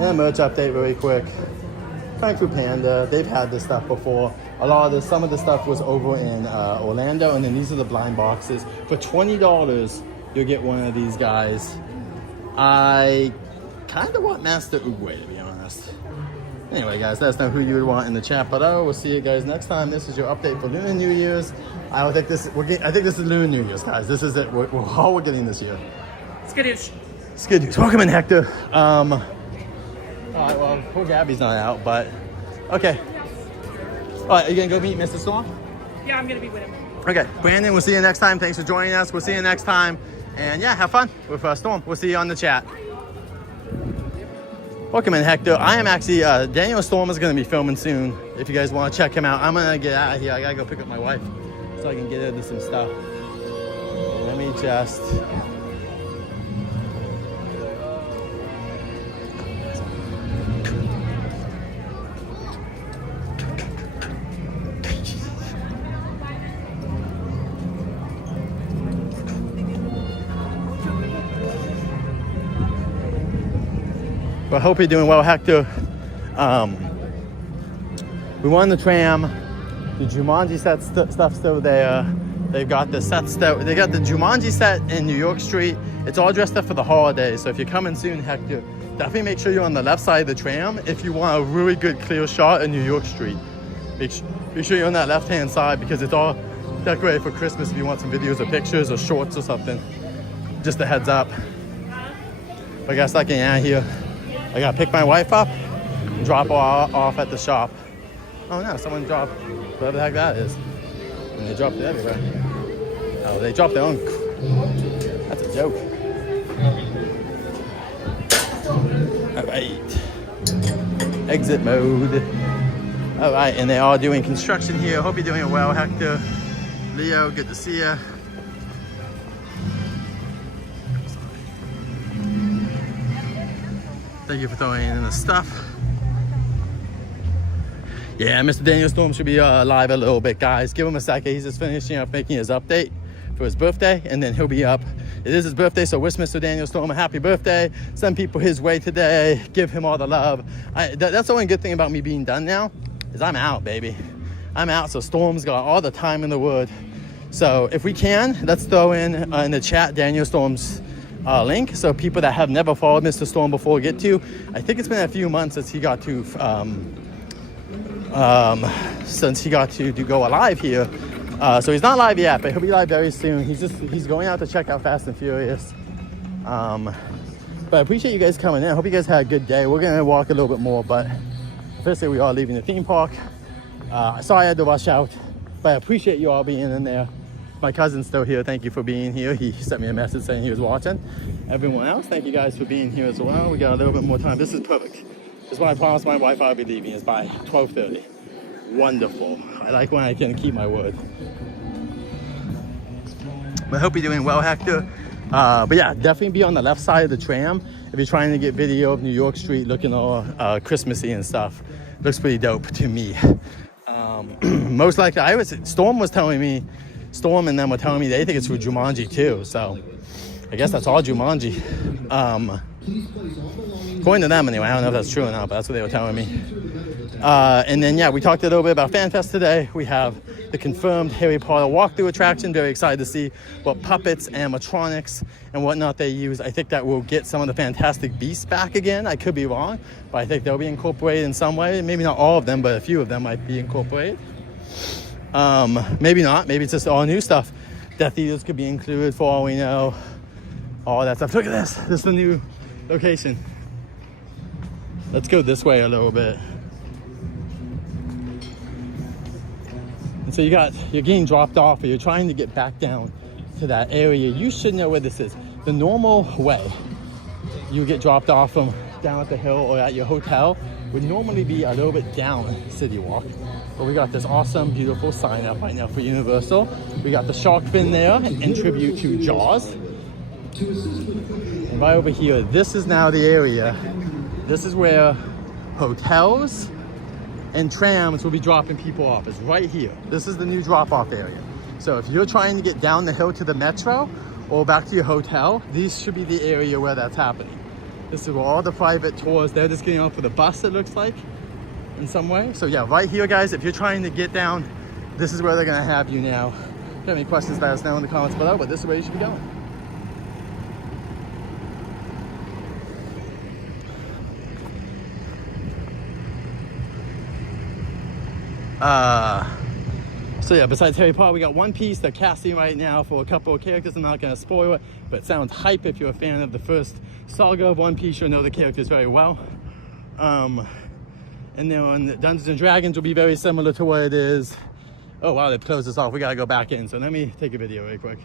And merch update really quick. Kung Fu Panda, they've had this stuff before. Some of the stuff was over in Orlando, and then these are the blind boxes. For $20, you'll get one of these guys. I kind of want Master Oogway, to be honest. Anyway, guys, let us know who you would want in the chat below. We'll see you guys next time. This is your update for Lunar New Year's. I think this is Lunar New Year's, guys. This is it. All we're getting this year. It's good news. It's good news. Welcome in, Hector. All right, well, poor Gabby's not out, but okay. All right, are you gonna go meet Mr. Storm? Yeah, I'm gonna be with him. Okay, Brandon, we'll see you next time. Thanks for joining us. We'll see you next time. And yeah, have fun with Storm. We'll see you on the chat. Welcome in, Hector. I am actually, Daniel Storm is gonna be filming soon. If you guys wanna check him out, I'm gonna get out of here. I gotta go pick up my wife so I can get into some stuff. Let me just... Well, I hope you're doing well, Hector. We won the tram. The Jumanji set stuff's still there. They've got the set still. They got the Jumanji set in New York Street. It's all dressed up for the holidays. So if you're coming soon, Hector, definitely make sure you're on the left side of the tram if you want a really good clear shot in New York Street. Make sure you're on that left-hand side because it's all decorated for Christmas if you want some videos or pictures or shorts or something. Just a heads up. But I guess I can out here. I gotta pick my wife up and drop her off at the shop. Oh no, someone dropped whatever the heck that is. And they dropped it everywhere. Oh, they dropped their own. That's a joke. All right. Exit mode. All right, and they are doing construction here. Hope you're doing it well, Hector. Leo, good to see you. Thank you for throwing in the stuff. Yeah, Mr. Daniel Storm should be live a little bit, guys. Give him a second. He's just finishing up making his update for his birthday, and then he'll be up. It is his birthday, so wish Mr. Daniel Storm a happy birthday. Send people his way today. Give him all the love. That's the only good thing about me being done now, is I'm out, baby. I'm out, so Storm's got all the time in the world. So if we can, let's throw in the chat Daniel Storm's link, so people that have never followed Mr. Storm before get to. I think it's been a few months since he got to go live here. So he's not live yet, but he'll be live very soon. He's going out to check out Fast and Furious. But I appreciate you guys coming in. I hope you guys had a good day. We're gonna walk a little bit more, but firstly we are leaving the theme park. Sorry I had to rush out, but I appreciate you all being in there. My cousin's still here. Thank you for being here. He sent me a message saying he was watching. Everyone else, thank you guys for being here as well. We got a little bit more time. This is perfect. This is what I promised my wife I'll be leaving is by 12:30. Wonderful. I like when I can keep my word. I hope you're doing well, Hector. But yeah, definitely be on the left side of the tram if you're trying to get video of New York Street looking all Christmassy and stuff. Looks pretty dope to me. Most likely, Storm and them were telling me they think it's for Jumanji too, so I guess that's all Jumanji. According to them anyway. I don't know if that's true or not, but that's what they were telling me. And then, yeah, we talked a little bit about FanFest today. We have the confirmed Harry Potter walkthrough attraction. Very excited to see what puppets, animatronics, and whatnot they use. I think that will get some of the Fantastic Beasts back again. I could be wrong, but I think they'll be incorporated in some way. Maybe not all of them, but a few of them might be incorporated. Maybe not. Maybe it's just all new stuff. Death Eaters could be included for all we know. All that stuff. Look at this. This is the new location. Let's go this way a little bit. And so you're getting dropped off, or you're trying to get back down to that area. You should know where this is. The normal way you get dropped off from down at the hill or at your hotel would normally be a little bit down CityWalk. But we got this awesome, beautiful sign up right now for Universal. We got the shark fin there in tribute to Jaws. And right over here, this is now the area. This is where hotels and trams will be dropping people off. It's right here. This is the new drop-off area. So if you're trying to get down the hill to the metro or back to your hotel, these should be the area where that's happening. This is where all the private tours, they're just getting off with a bus, it looks like, in some way. So yeah, right here, guys, if you're trying to get down, this is where they're gonna have you now. If you have any questions, let us know in the comments below, but this is where you should be going. So yeah, besides Harry Potter, we got One Piece. They're casting right now for a couple of characters. I'm not going to spoil it, but it sounds hype. If you're a fan of the first saga of One Piece, you'll know the characters very well. And then on Dungeons and Dragons will be very similar to what it is. Oh wow, they closed this off. We got to go back in. So let me take a video really quick.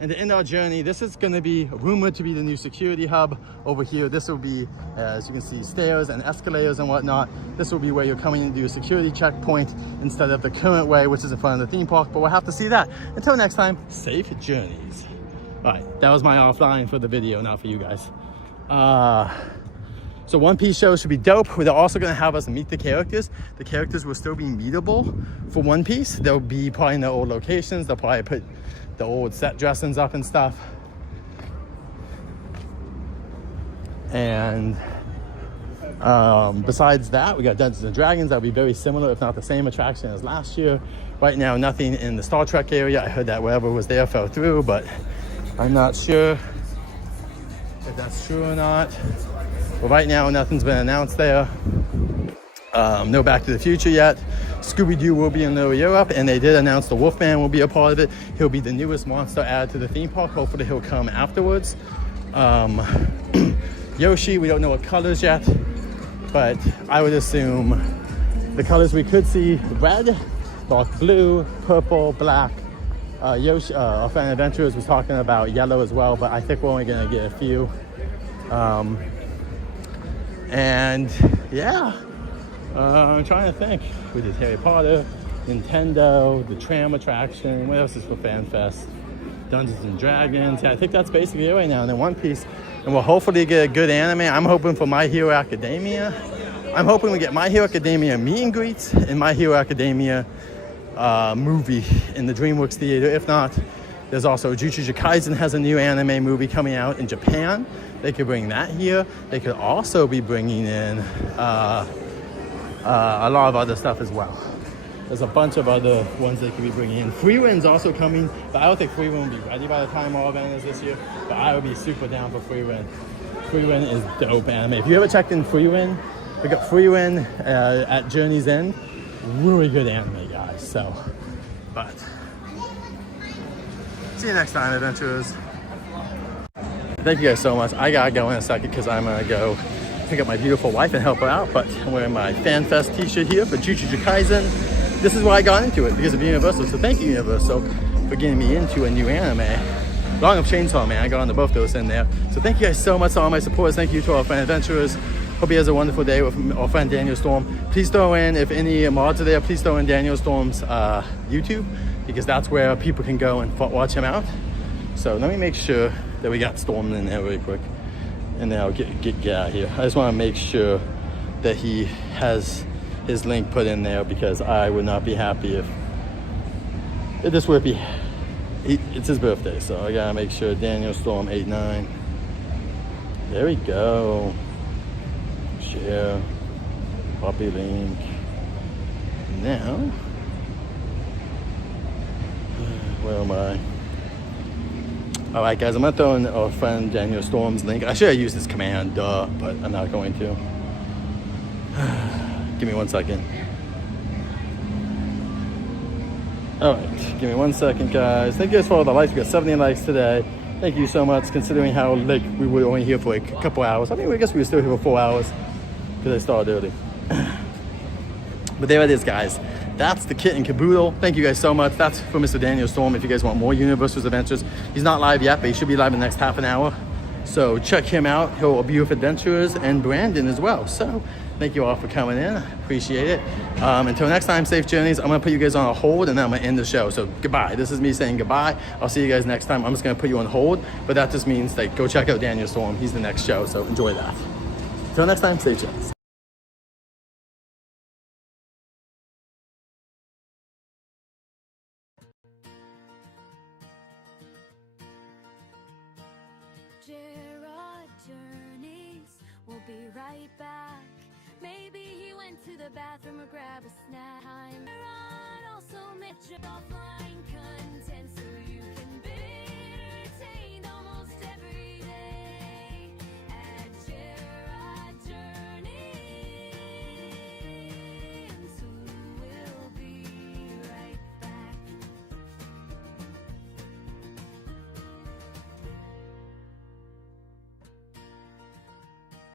And to end our journey, this is going to be rumored to be the new security hub over here. This will be, as you can see, stairs and escalators and whatnot. This will be where you're coming in to do a security checkpoint instead of the current way, which is in front of the theme park, but we'll have to see that. Until next time, safe journeys. All right, that was my offline for the video, not for you guys. So One Piece show should be dope. They're also going to have us meet the characters. The characters will still be meetable for One Piece. They'll be probably in their old locations. They'll probably put the old set dressings up and stuff. And besides that, we got Dungeons and Dragons. That'll be very similar, if not the same attraction as last year. Right now, nothing in the Star Trek area. I heard that whatever was there fell through, but I'm not sure if that's true or not. But right now, nothing's been announced there. No Back to the Future yet. Scooby-Doo will be in Europe, and they did announce the Wolfman will be a part of it. He'll be the newest monster added to the theme park. Hopefully he'll come afterwards. Yoshi, we don't know what colors yet, but I would assume the colors we could see: red, dark blue, purple, black. Yoshi, our fan adventurers was talking about yellow as well, but I think we're only gonna get a few. And yeah, I'm trying to think. We did Harry Potter, Nintendo, the tram attraction. What else is for FanFest? Dungeons and Dragons. Yeah, I think that's basically it right now. And then One Piece. And we'll hopefully get a good anime. I'm hoping for My Hero Academia. I'm hoping we get My Hero Academia meet and greets and My Hero Academia movie in the DreamWorks theater. If not, there's also Jujutsu Kaisen has a new anime movie coming out in Japan. They could bring that here. They could also be bringing in a lot of other stuff as well. There's a bunch of other ones they could be bringing in. Freewind's also coming, but I don't think Freewind will be ready by the time our event is this year. But I would be super down for Freewind. Freewind is dope anime. If you ever checked in Freewind, we got Freewind at Journey's End. Really good anime, guys. So, but see you next time, adventurers. Thank you guys so much. I gotta go in a second because I'm gonna go pick up my beautiful wife and help her out. But I'm wearing my FanFest t-shirt here for Jujutsu Kaisen. This is why I got into it, because of Universal. So thank you, Universal, for getting me into a new anime. Long of Chainsaw Man, I got into both those in there. So thank you guys so much to all my supporters. Thank you to our fan adventurers. Hope he has a wonderful day with our friend Daniel Storm. Please throw in, if any mods are there, please throw in Daniel Storm's YouTube, because that's where people can go and watch him out. So let me make sure that we got Storm in there really quick, and then I'll get out of here. I just want to make sure that he has his link put in there, because I would not be happy if this would be, it's his birthday, so I gotta make sure Daniel Storm 89. There we go. Share. Copy link. Now, where am I? All right, guys, I'm gonna throw in our friend Daniel Storm's link. I should have used this command, but I'm not going to. Give me 1 second. All right, give me 1 second, guys. Thank you guys for all the likes. We got 70 likes today. Thank you so much, considering how late we were only here for like a couple hours. I mean, I guess we were still here for 4 hours because I started early. But there it is, guys. That's the kit and caboodle. Thank you guys so much. That's for Mr. Daniel Storm. If you guys want more Universal's Adventures, he's not live yet, but he should be live in the next half an hour. So check him out. He'll be with Adventurers and Brandon as well. So thank you all for coming in. Appreciate it. Until next time, safe journeys. I'm gonna put you guys on a hold and then I'm gonna end the show. So goodbye. This is me saying goodbye. I'll see you guys next time. I'm just gonna put you on hold, but that just means like go check out Daniel Storm. He's the next show. So enjoy that. Until next time, safe journeys. We'll be right back. Maybe he went to the bathroom or grab a snack. I'm also Mitch offline content.